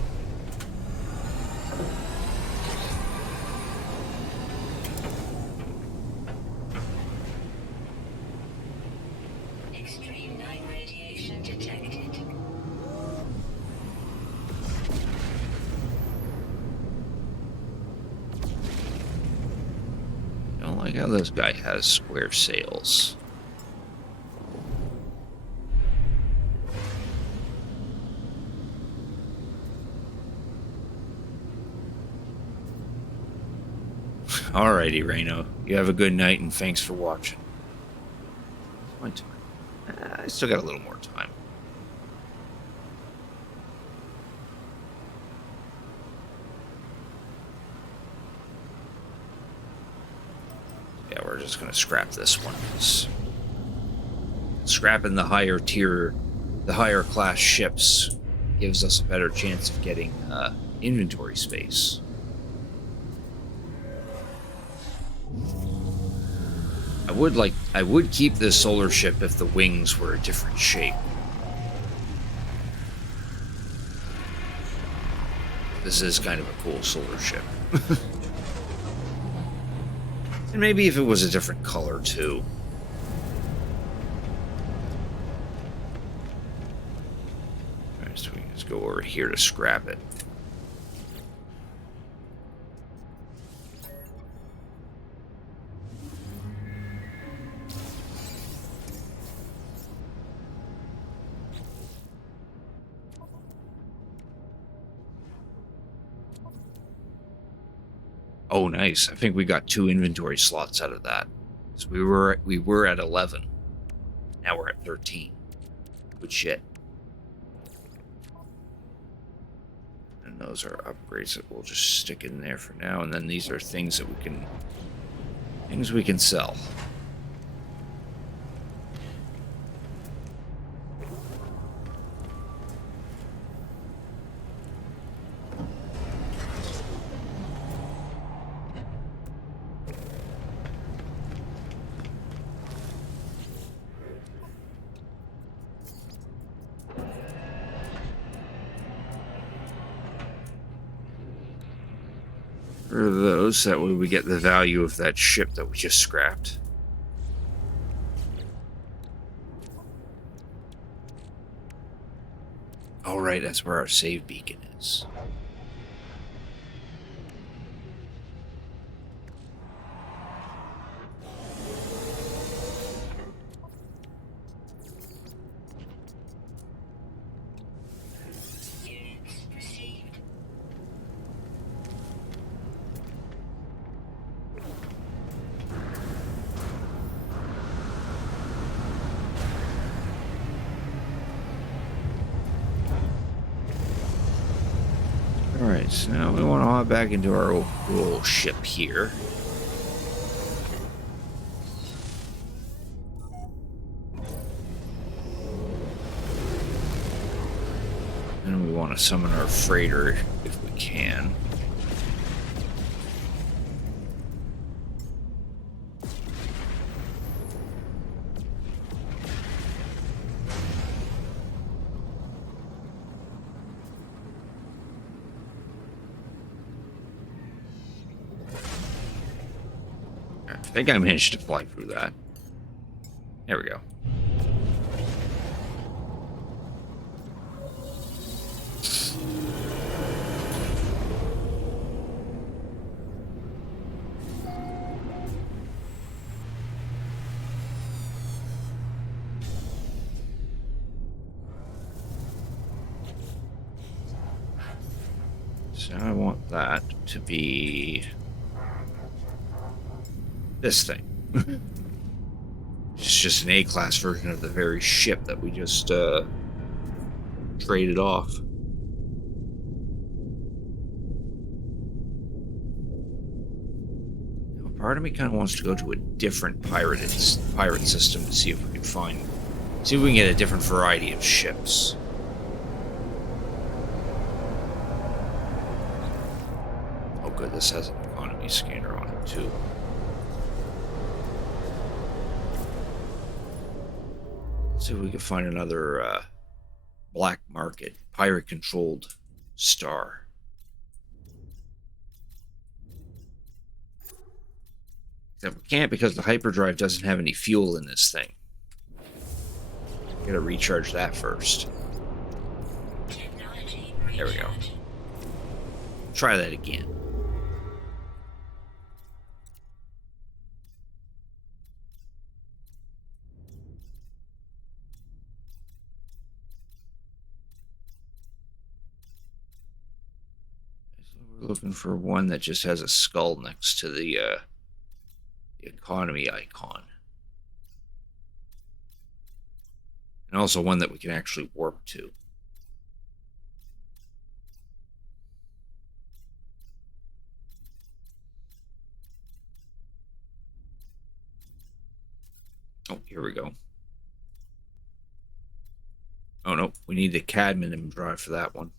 Extreme night radiation detected. I don't like how this guy has square sails. Alrighty, Reno. You have a good night and thanks for watching. What's my time? I still got a little more time. Yeah, we're just gonna scrap this one. Scrapping the higher tier, the higher class ships gives us a better chance of getting inventory space. I would keep this solar ship if the wings were a different shape. This is kind of a cool solar ship. And maybe if it was a different color too. Alright, so we can just go over here to scrap it. Oh, nice. I think we got 2 inventory slots out of that. So we were at 11. Now we're at 13. Good shit. And those are upgrades that we'll just stick in there for now. And then these are things that we can sell. For those, that way we get the value of that ship that we just scrapped. Oh, right, that's where our save beacon is. Units received. Alright, so now we want to hop back into our old ship here. And we want to summon our freighter if we can. I think I managed to fly through that. There we go. So I want that to be this thing. It's just an A-class version of the very ship that we just traded off. Now, part of me kind of wants to go to a different pirate system to see if we can get a different variety of ships. Oh good, this has an economy scanner on it too. Let's see if we can find another black market, pirate-controlled star. Except we can't because the hyperdrive doesn't have any fuel in this thing. Gotta recharge that first. Technology There we go. recharge. Try that again. We're looking for one that just has a skull next to the economy icon. And also one that we can actually warp to. Oh, here we go. Oh no, we need the cadmium drive for that one.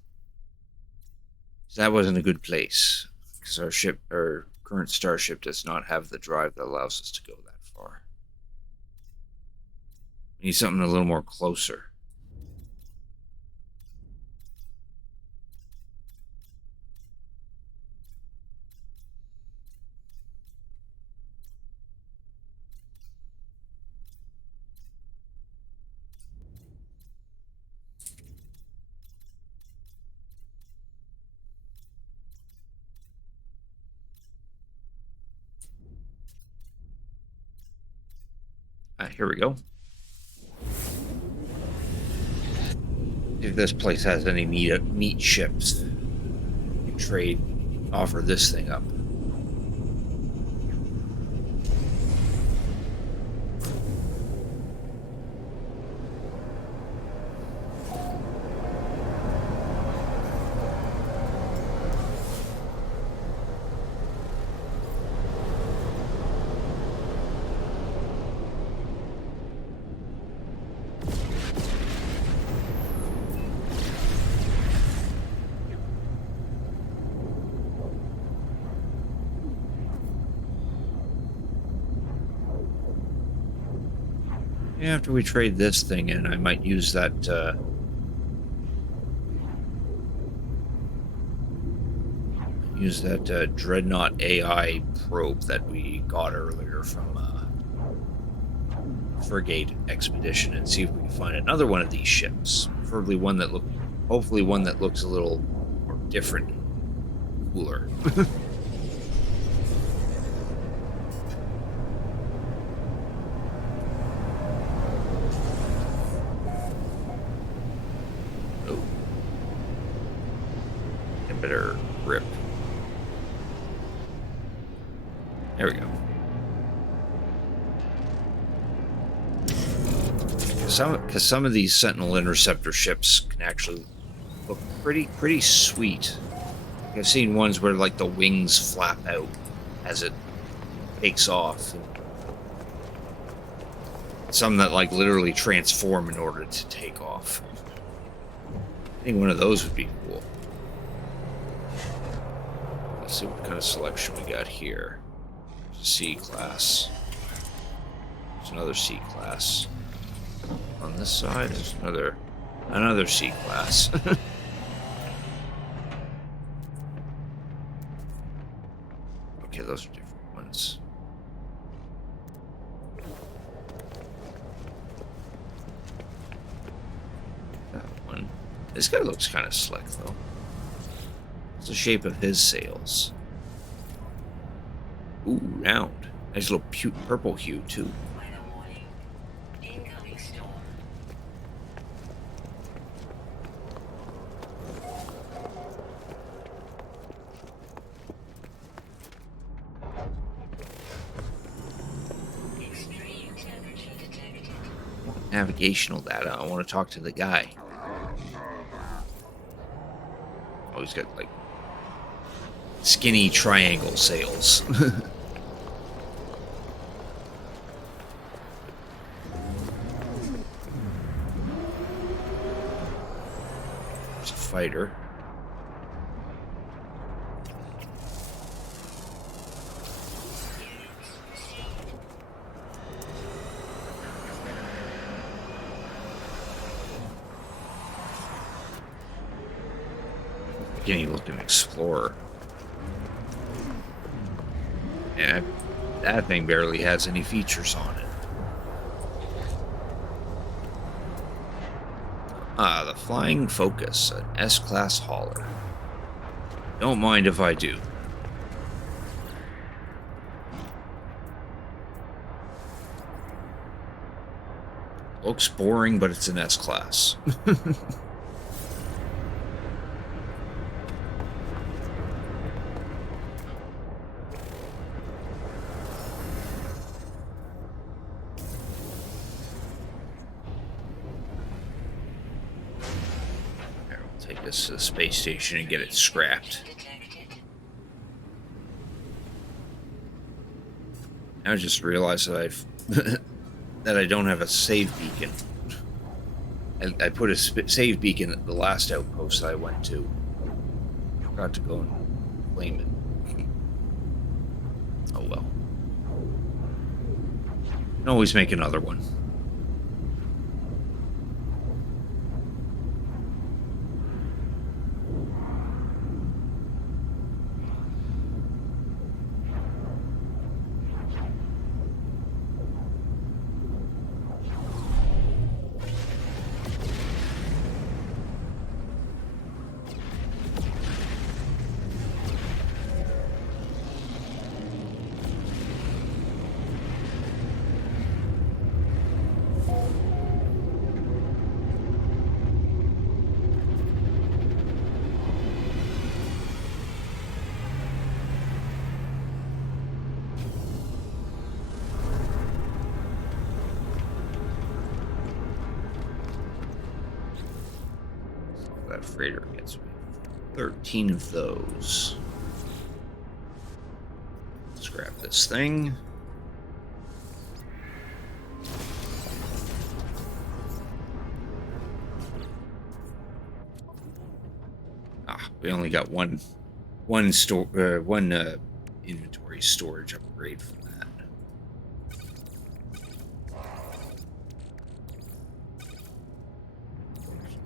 So that wasn't a good place because our current starship does not have the drive that allows us to go that far. We need something a little more closer. Here we go. If this place has any meat ships, you trade, offer this thing up. After we trade this thing in, I might use that Dreadnought AI probe that we got earlier from Frigate Expedition and see if we can find another one of these ships. Preferably one that hopefully one that looks a little more different, cooler. Better grip. There we go. Because some of these Sentinel Interceptor ships can actually look pretty sweet. I've seen ones where like the wings flap out as it takes off. Some that like literally transform in order to take off. I think one of those would be cool. Let's see what kind of selection we got here. There's a C-class. There's another C-class. On this side, there's another C-class. Okay, those are different ones. That one. This guy looks kind of slick, though. What's the shape of his sails? Ooh, round. Nice little purple hue, too. Final warning. Incoming storm. navigational data. I want to talk to the guy. Oh, he's got like skinny triangle sails. There's a fighter. Skinny looking explorer. And that thing barely has any features on it. Ah, the Flying Focus, an S-Class hauler. Don't mind if I do. Looks boring, but it's an S-Class. Take this to the space station and get it scrapped. I just realized that that I don't have a save beacon. I put a save beacon at the last outpost I went to. Forgot to go and claim it. Oh well. Can always make another one. That freighter gets me 13 of those. Let's grab this thing. Ah, we only got one inventory storage upgrade from that.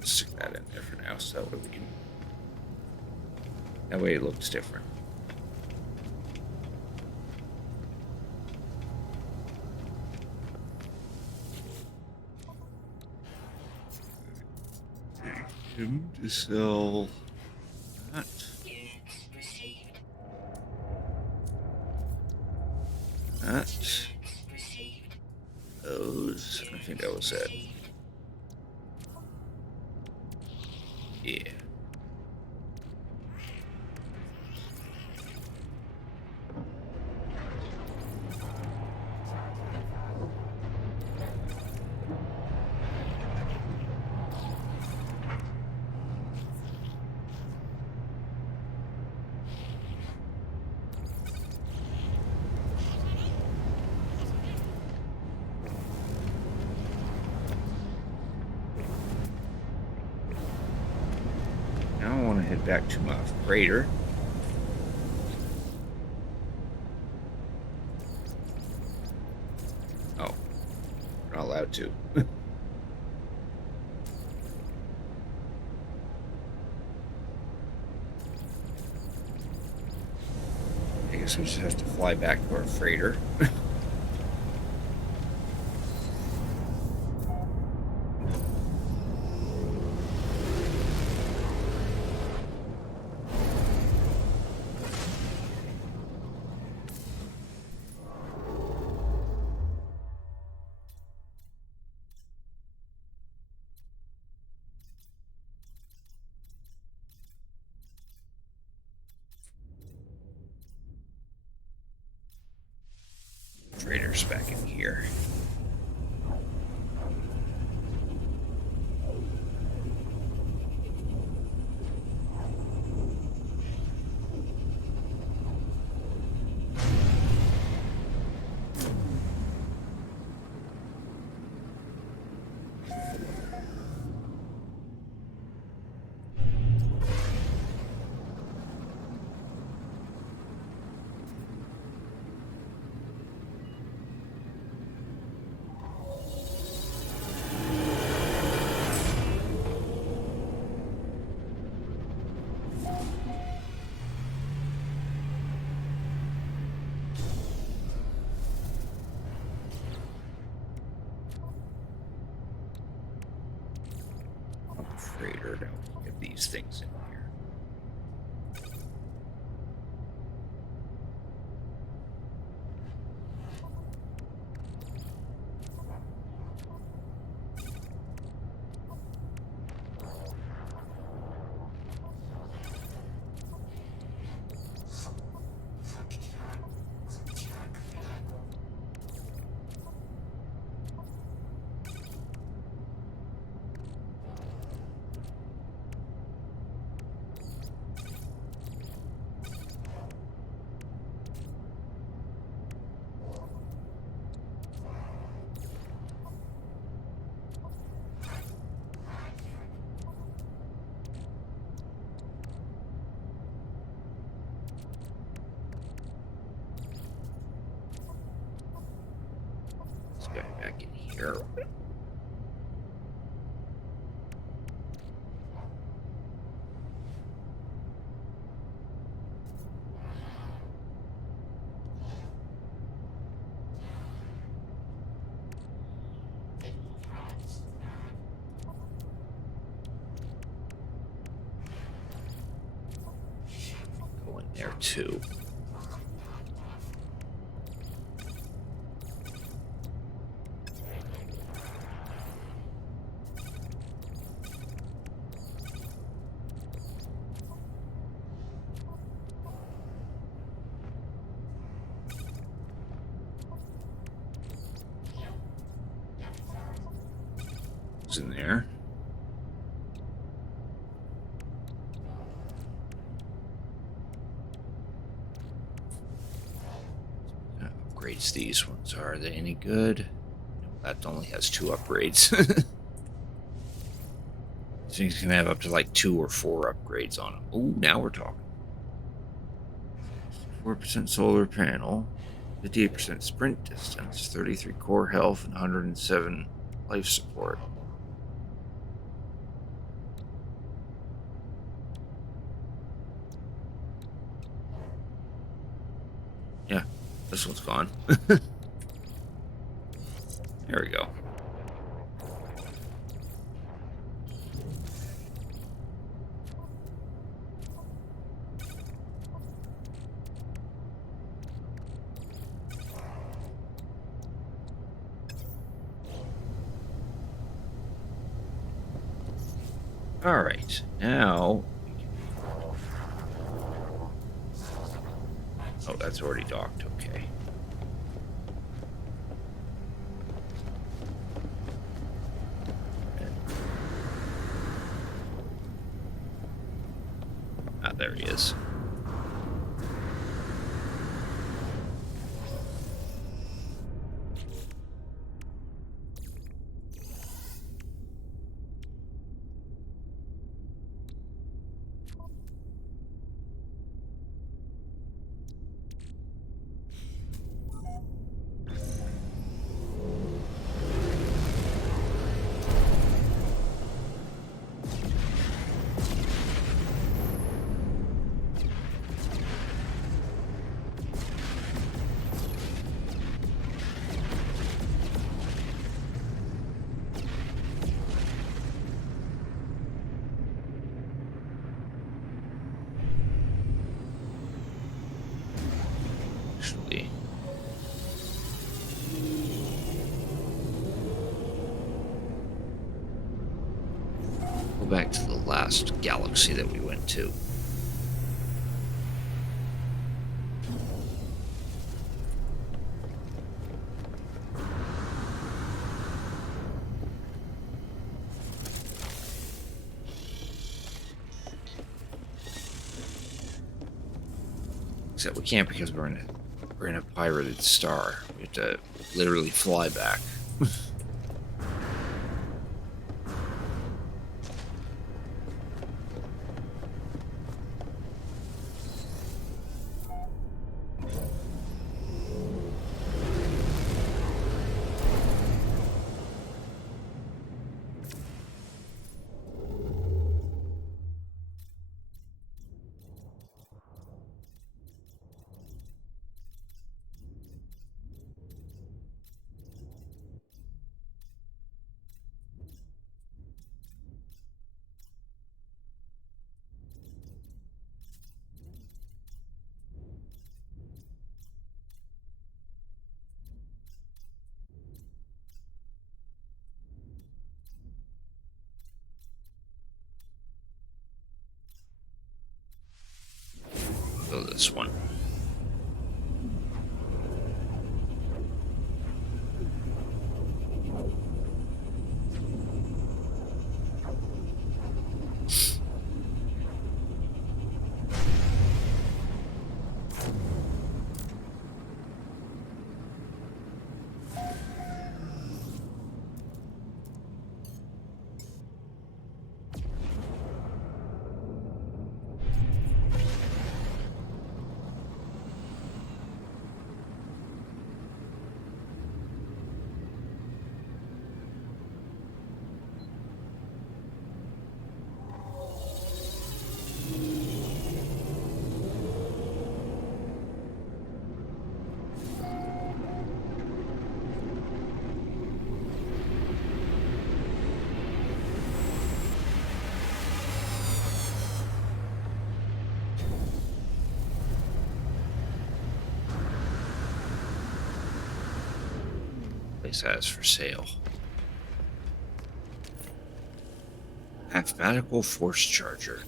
Stick that in there for now, so that way we can. That way it looks different. Him to sell that. That. Those. I think that was it. Yeah. Now I want to head back to my freighter. Oh, we're not allowed to. I guess we just have to fly back to our freighter. Freighter's back in here. freighter. Now we get these things in here. This guy back in here. Go in there too. What's in there? Upgrades these ones. Are they any good? No, that only has 2 upgrades. These things can have up to like 2 or 4 upgrades on them. Oh, now we're talking. 4% solar panel, 58% sprint distance, 33 core health, and 107 life support. Yeah, this one's gone. There we go. All right, now. Oh, that's already docked. Okay. Ah, there he is. Actually, go back to the last galaxy that we went to. Except we can't because we're in a pirated star. We have to literally fly back. this one. Place has for sale. Mathematical force charger.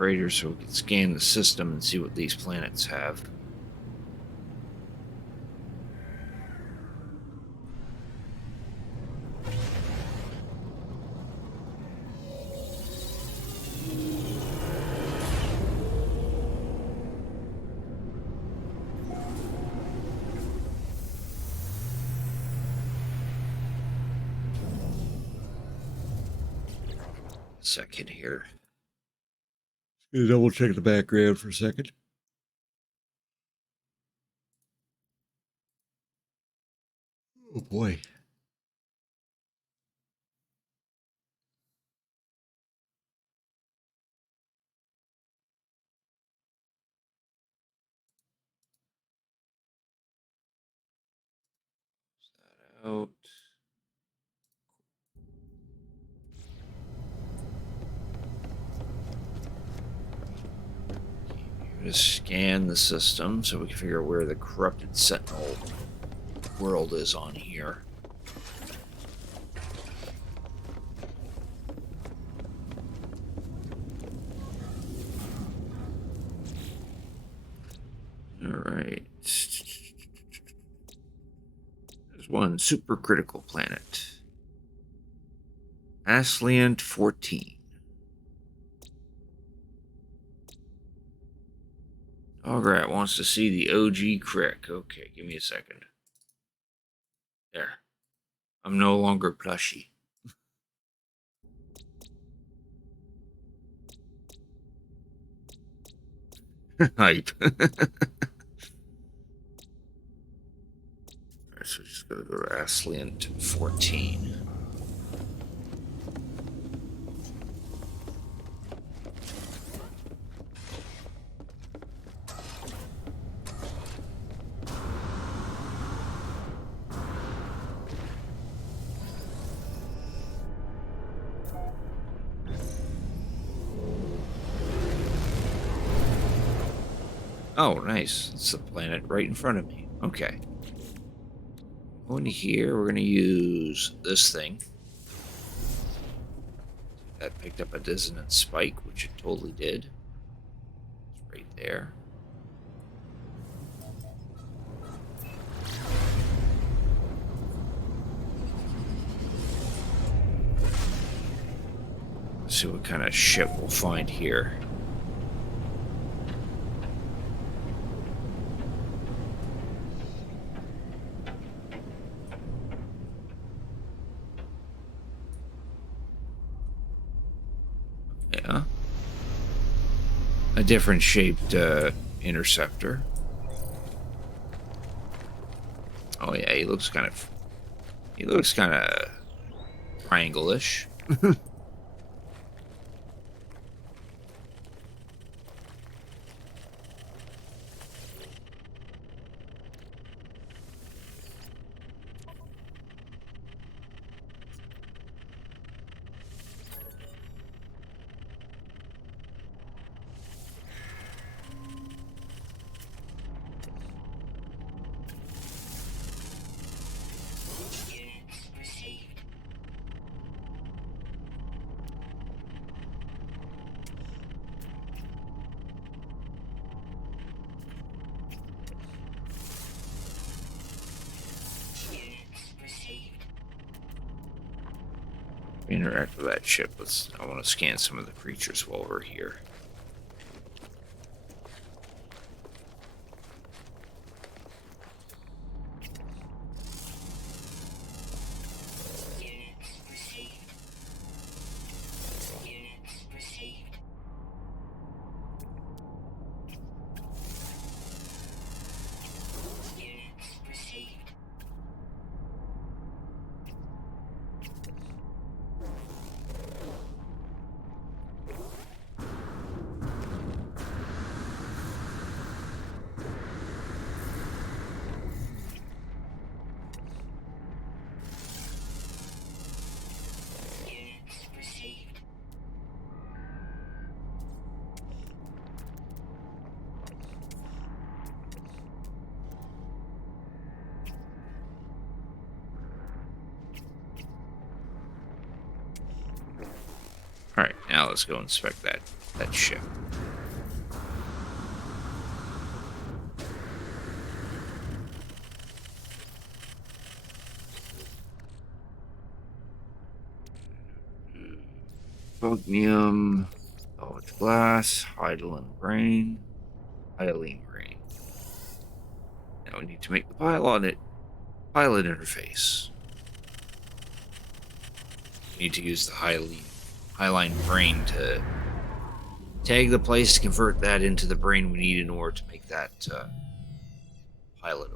Operator, so we can scan the system and see what these planets have. Second here. Gonna double check the background for a second. Oh boy. Out. To scan the system so we can figure out where the corrupted Sentinel world is on here. Alright. There's one supercritical planet. Asliant 14. Dograt wants to see the OG Crick. Okay, give me a second. There. I'm no longer plushy. Hype. Alright, so just gotta go to Asliant 14. Oh, nice. It's the planet right in front of me. Okay. Go into here. We're going to use this thing. That picked up a dissonant spike, which it totally did. It's right there. Let's see what kind of shit we'll find here. Yeah. A different shaped interceptor. Oh yeah, he looks kind of triangle-ish. Units received. Units received. Interact with that ship. I want to scan some of the creatures while we're here. Units received. Units received. Units received. Units received. All right, now let's go inspect that ship. Cognium, college glass, hyaline brain. Now we need to make the pilot interface. We need to use the hyaline brain to tag the place to convert that into the brain we need in order to make that pilot override.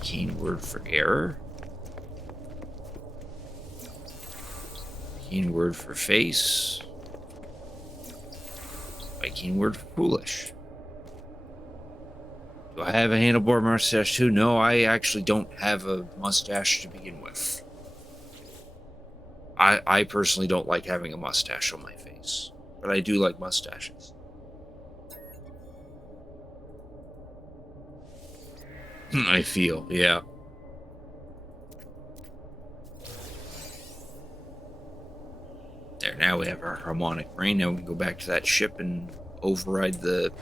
Keen word for error. Keen word for face. Keen word for foolish. Do I have a handlebar mustache too? No, I actually don't have a mustache to begin with. I personally don't like having a mustache on my face, but I do like mustaches. I feel, yeah. There, now we have our harmonic brain. Now we can go back to that ship and override the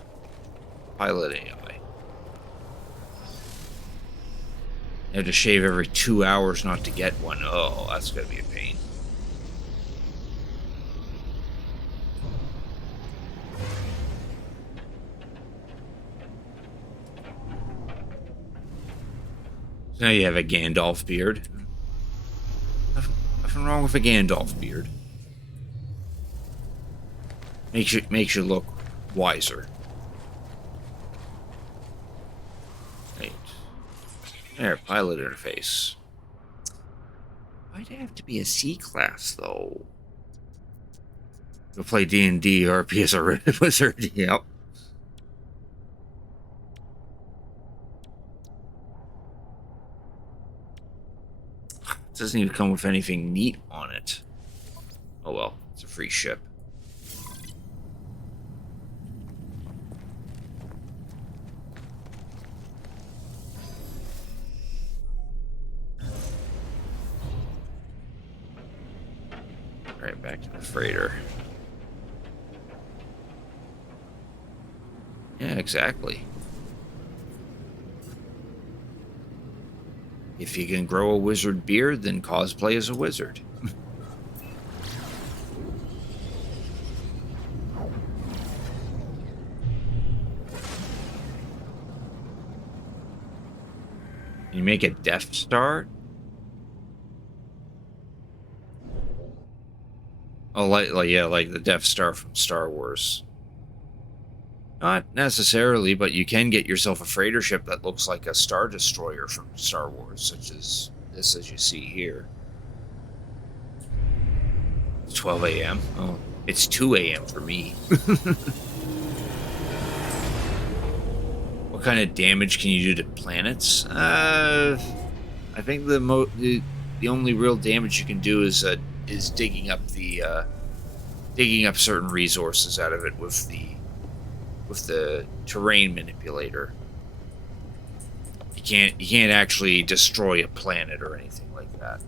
pilot AI. You have to shave every 2 hours not to get one. Oh, that's gonna be a pain. So now you have a Gandalf beard. Nothing wrong with a Gandalf beard. Makes you look wiser. There, pilot interface. Might have to be a C class though. Go play D&D RP as a wizard. Yep. It doesn't even come with anything neat on it. Oh well, it's a free ship. Right back to the freighter. Yeah, exactly. If you can grow a wizard beard, then cosplay as a wizard. You make a Death Star? Oh, like the Death Star from Star Wars. Not necessarily, but you can get yourself a freighter ship that looks like a Star Destroyer from Star Wars, such as this, as you see here. It's 12 a.m. Oh, it's 2 a.m. for me. What kind of damage can you do to planets? I think the only real damage you can do is digging up certain resources out of it with the terrain manipulator. You can't actually destroy a planet or anything like that.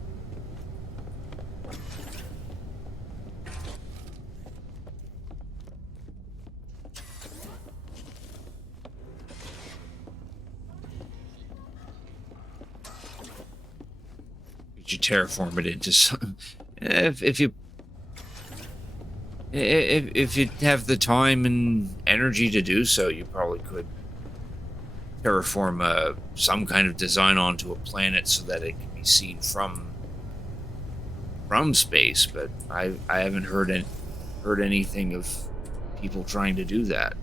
Could you terraform it into some? If you have the time and energy to do so, you probably could terraform some kind of design onto a planet so that it can be seen from space. But I haven't heard anything of people trying to do that.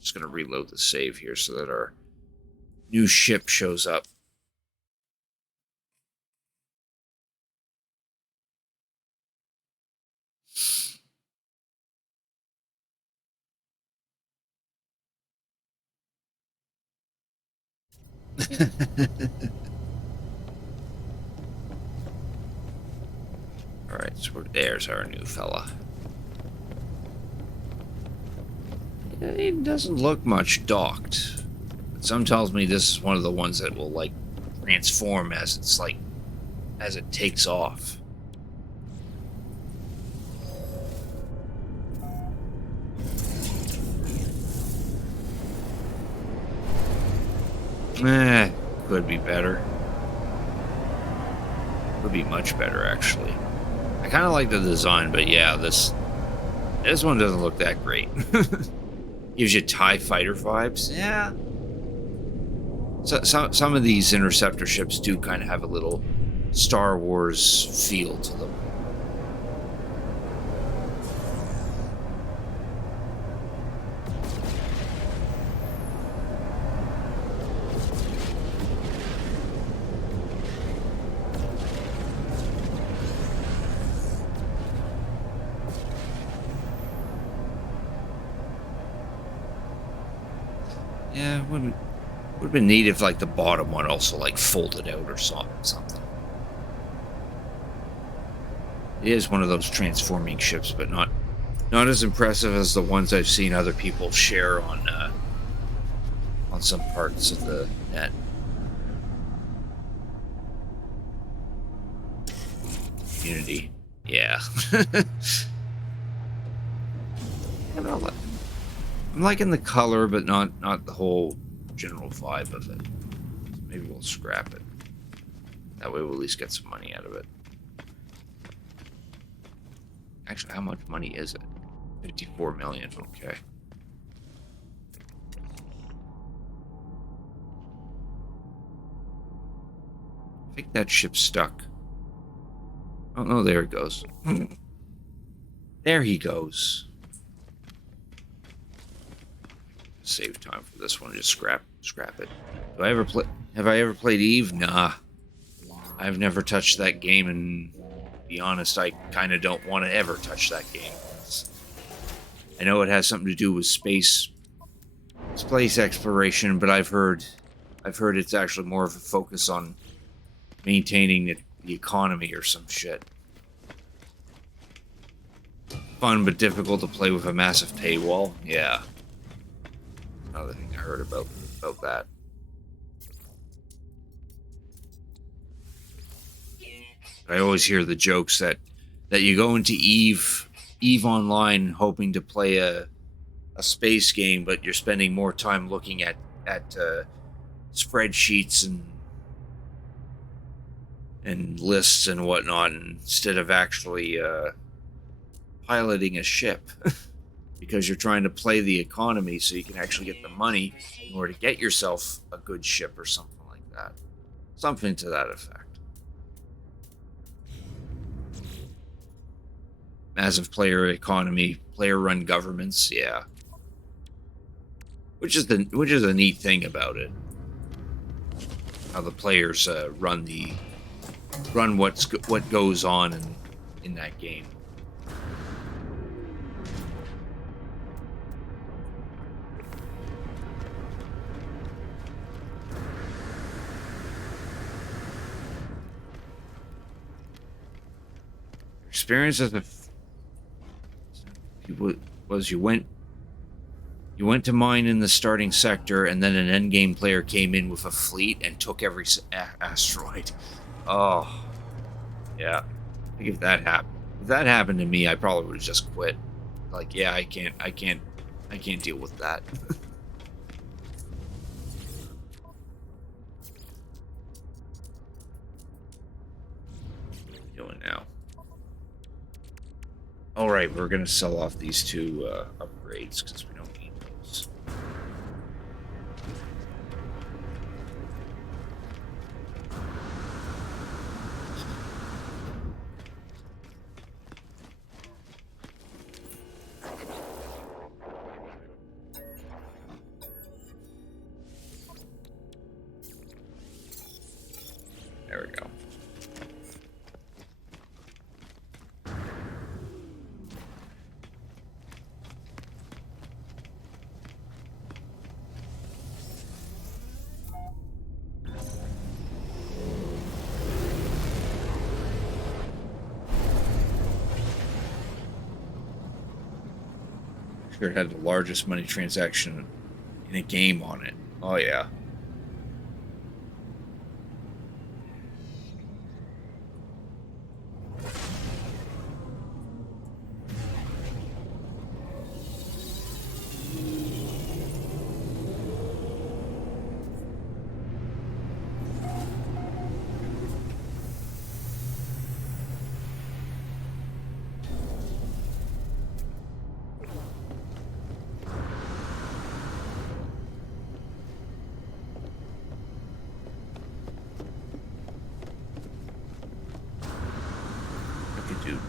Just gonna reload the save here so that our new ship shows up. Alright, so there's our new fella. It doesn't look much docked. But some tells me this is one of the ones that will, like, transform as it takes off. Could be better. Could be much better, actually. I kind of like the design, but yeah, this one doesn't look that great. Gives you TIE fighter vibes. Yeah. So, some of these interceptor ships do kind of have a little Star Wars feel to them. Yeah, would have been neat if like the bottom one also like folded out or something. It is one of those transforming ships, but not as impressive as the ones I've seen other people share on some parts of the net. Unity, yeah. I'm liking the color, but not the whole general vibe of it. Maybe we'll scrap it. That way we'll at least get some money out of it. Actually, how much money is it? 54 million, okay. I think that ship's stuck. Oh, no, there it goes. There he goes. Save time for this one, just scrap Scrap it. Do I ever play? Have I ever played Eve? Nah. I've never touched that game, and to be honest, I kind of don't want to ever touch that game. I know it has something to do with space exploration, but I've heard it's actually more of a focus on maintaining the economy or some shit. Fun but difficult to play with a massive paywall. Yeah. Another thing I heard about that. I always hear the jokes that you go into Eve Online hoping to play a space game, but you're spending more time looking at spreadsheets and lists and whatnot instead of actually piloting a ship. Because you're trying to play the economy so you can actually get the money in order to get yourself a good ship or something like that. Something to that effect. Massive player economy, player-run governments, yeah. Which is a neat thing about it. How the players run what goes on in that game. Experience as a was you went to mine in the starting sector, and then an endgame player came in with a fleet and took every asteroid. Oh, yeah. I think if that happened to me, I probably would have just quit. Like, yeah, I can't deal with that. What are we doing now? All right, we're gonna sell off these two upgrades because we don't need those. There we go. Sure, it had the largest money transaction in a game on it. Oh yeah.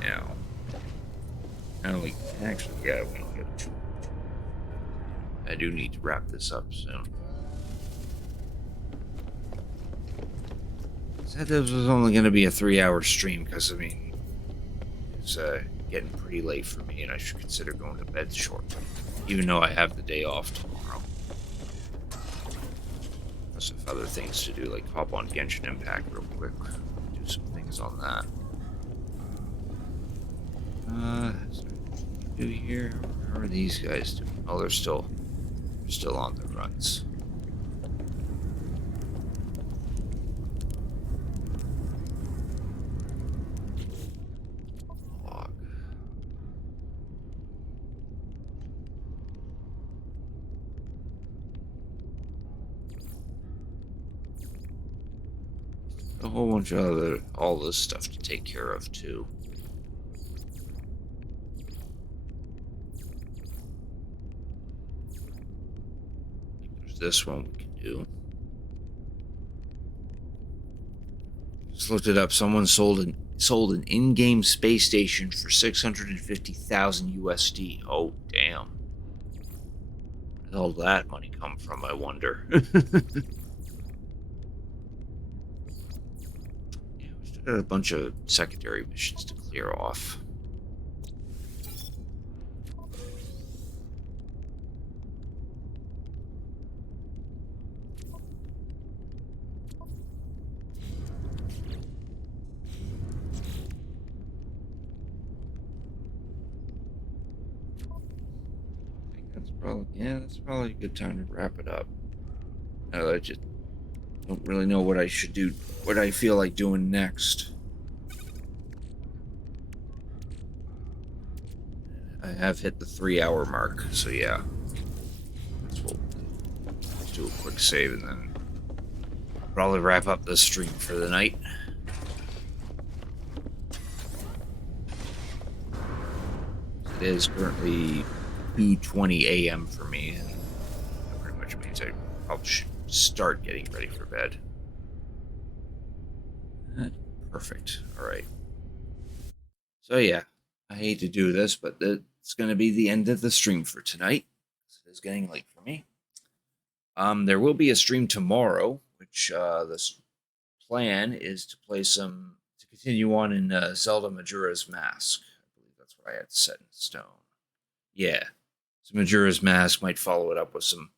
Now. Actually, yeah, we don't get too much. I do need to wrap this up soon. Said this was only going to be a 3-hour stream because, I mean, it's getting pretty late for me and I should consider going to bed shortly, even though I have the day off tomorrow. Plus, I have other things to do, like hop on Genshin Impact real quick, do some things on that. Do here? How are these guys doing? Oh, they're still on the runs. Log. A whole bunch of all this stuff to take care of too. This one we can do. Just looked it up. Someone sold an in-game space station for 650,000 USD. Oh damn! Where the hell did that money come from, I wonder? Yeah, we still got a bunch of secondary missions to clear off. That's probably a good time to wrap it up. I just don't really know what I should do, what I feel like doing next. I have hit the 3-hour mark, so yeah. Let's do a quick save and then probably wrap up this stream for the night. It is currently 2:20 a.m. for me, and that pretty much means I'll start getting ready for bed. Perfect. All right. So yeah, I hate to do this, but it's going to be the end of the stream for tonight. It's getting late for me. There will be a stream tomorrow, which this plan is to continue on in Zelda Majora's Mask. I believe that's what I had set in stone. Yeah, so Majora's Mask might follow it up with some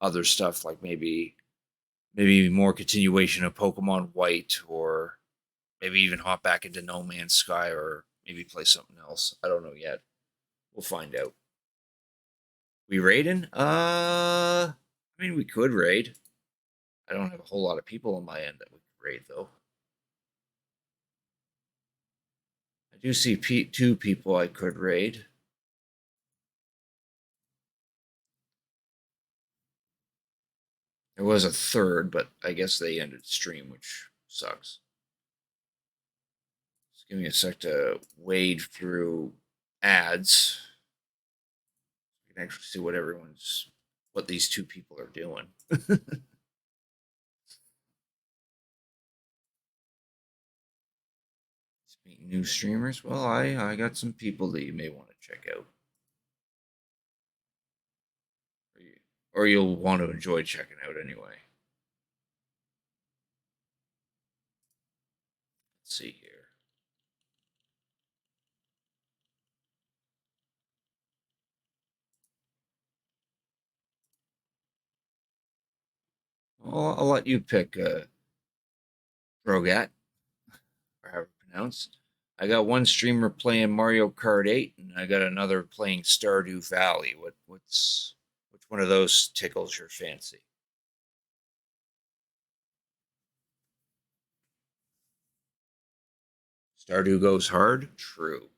other stuff, like maybe more continuation of Pokemon White, or maybe even hop back into No Man's Sky, or maybe play something else. I don't know yet. We'll find out. We raiding? I mean, we could raid. I don't have a whole lot of people on my end that we could raid, though. I do see 2 people I could raid. There was a third, but I guess they ended stream, which sucks. Just give me a sec to wade through ads. You can actually see what these 2 people are doing. New streamers? Well, I got some people that you may want to check out. Or you'll want to enjoy checking out anyway. Let's see here. Well, I'll let you pick Rogat, or however it's pronounced. I got one streamer playing Mario Kart 8, and I got another playing Stardew Valley. Which one of those tickles your fancy? Stardew goes hard? True.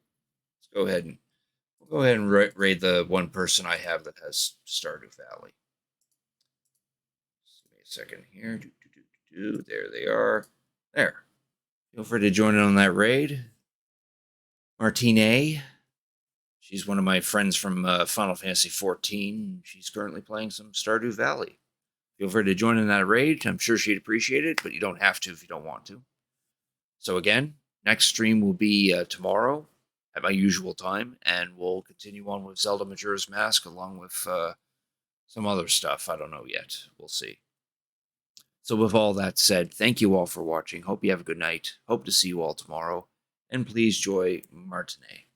We'll go ahead and raid the one person I have that has Stardew Valley. Just give me a second here. There they are. There. Feel free to join in on that raid. Martine. She's one of my friends from Final Fantasy XIV. She's currently playing some Stardew Valley. Feel free to join in that raid. I'm sure she'd appreciate it, but you don't have to if you don't want to. So again, next stream will be tomorrow at my usual time, and we'll continue on with Zelda Majora's Mask along with some other stuff. I don't know yet. We'll see. So with all that said, thank you all for watching. Hope you have a good night. Hope to see you all tomorrow. And please join Martine.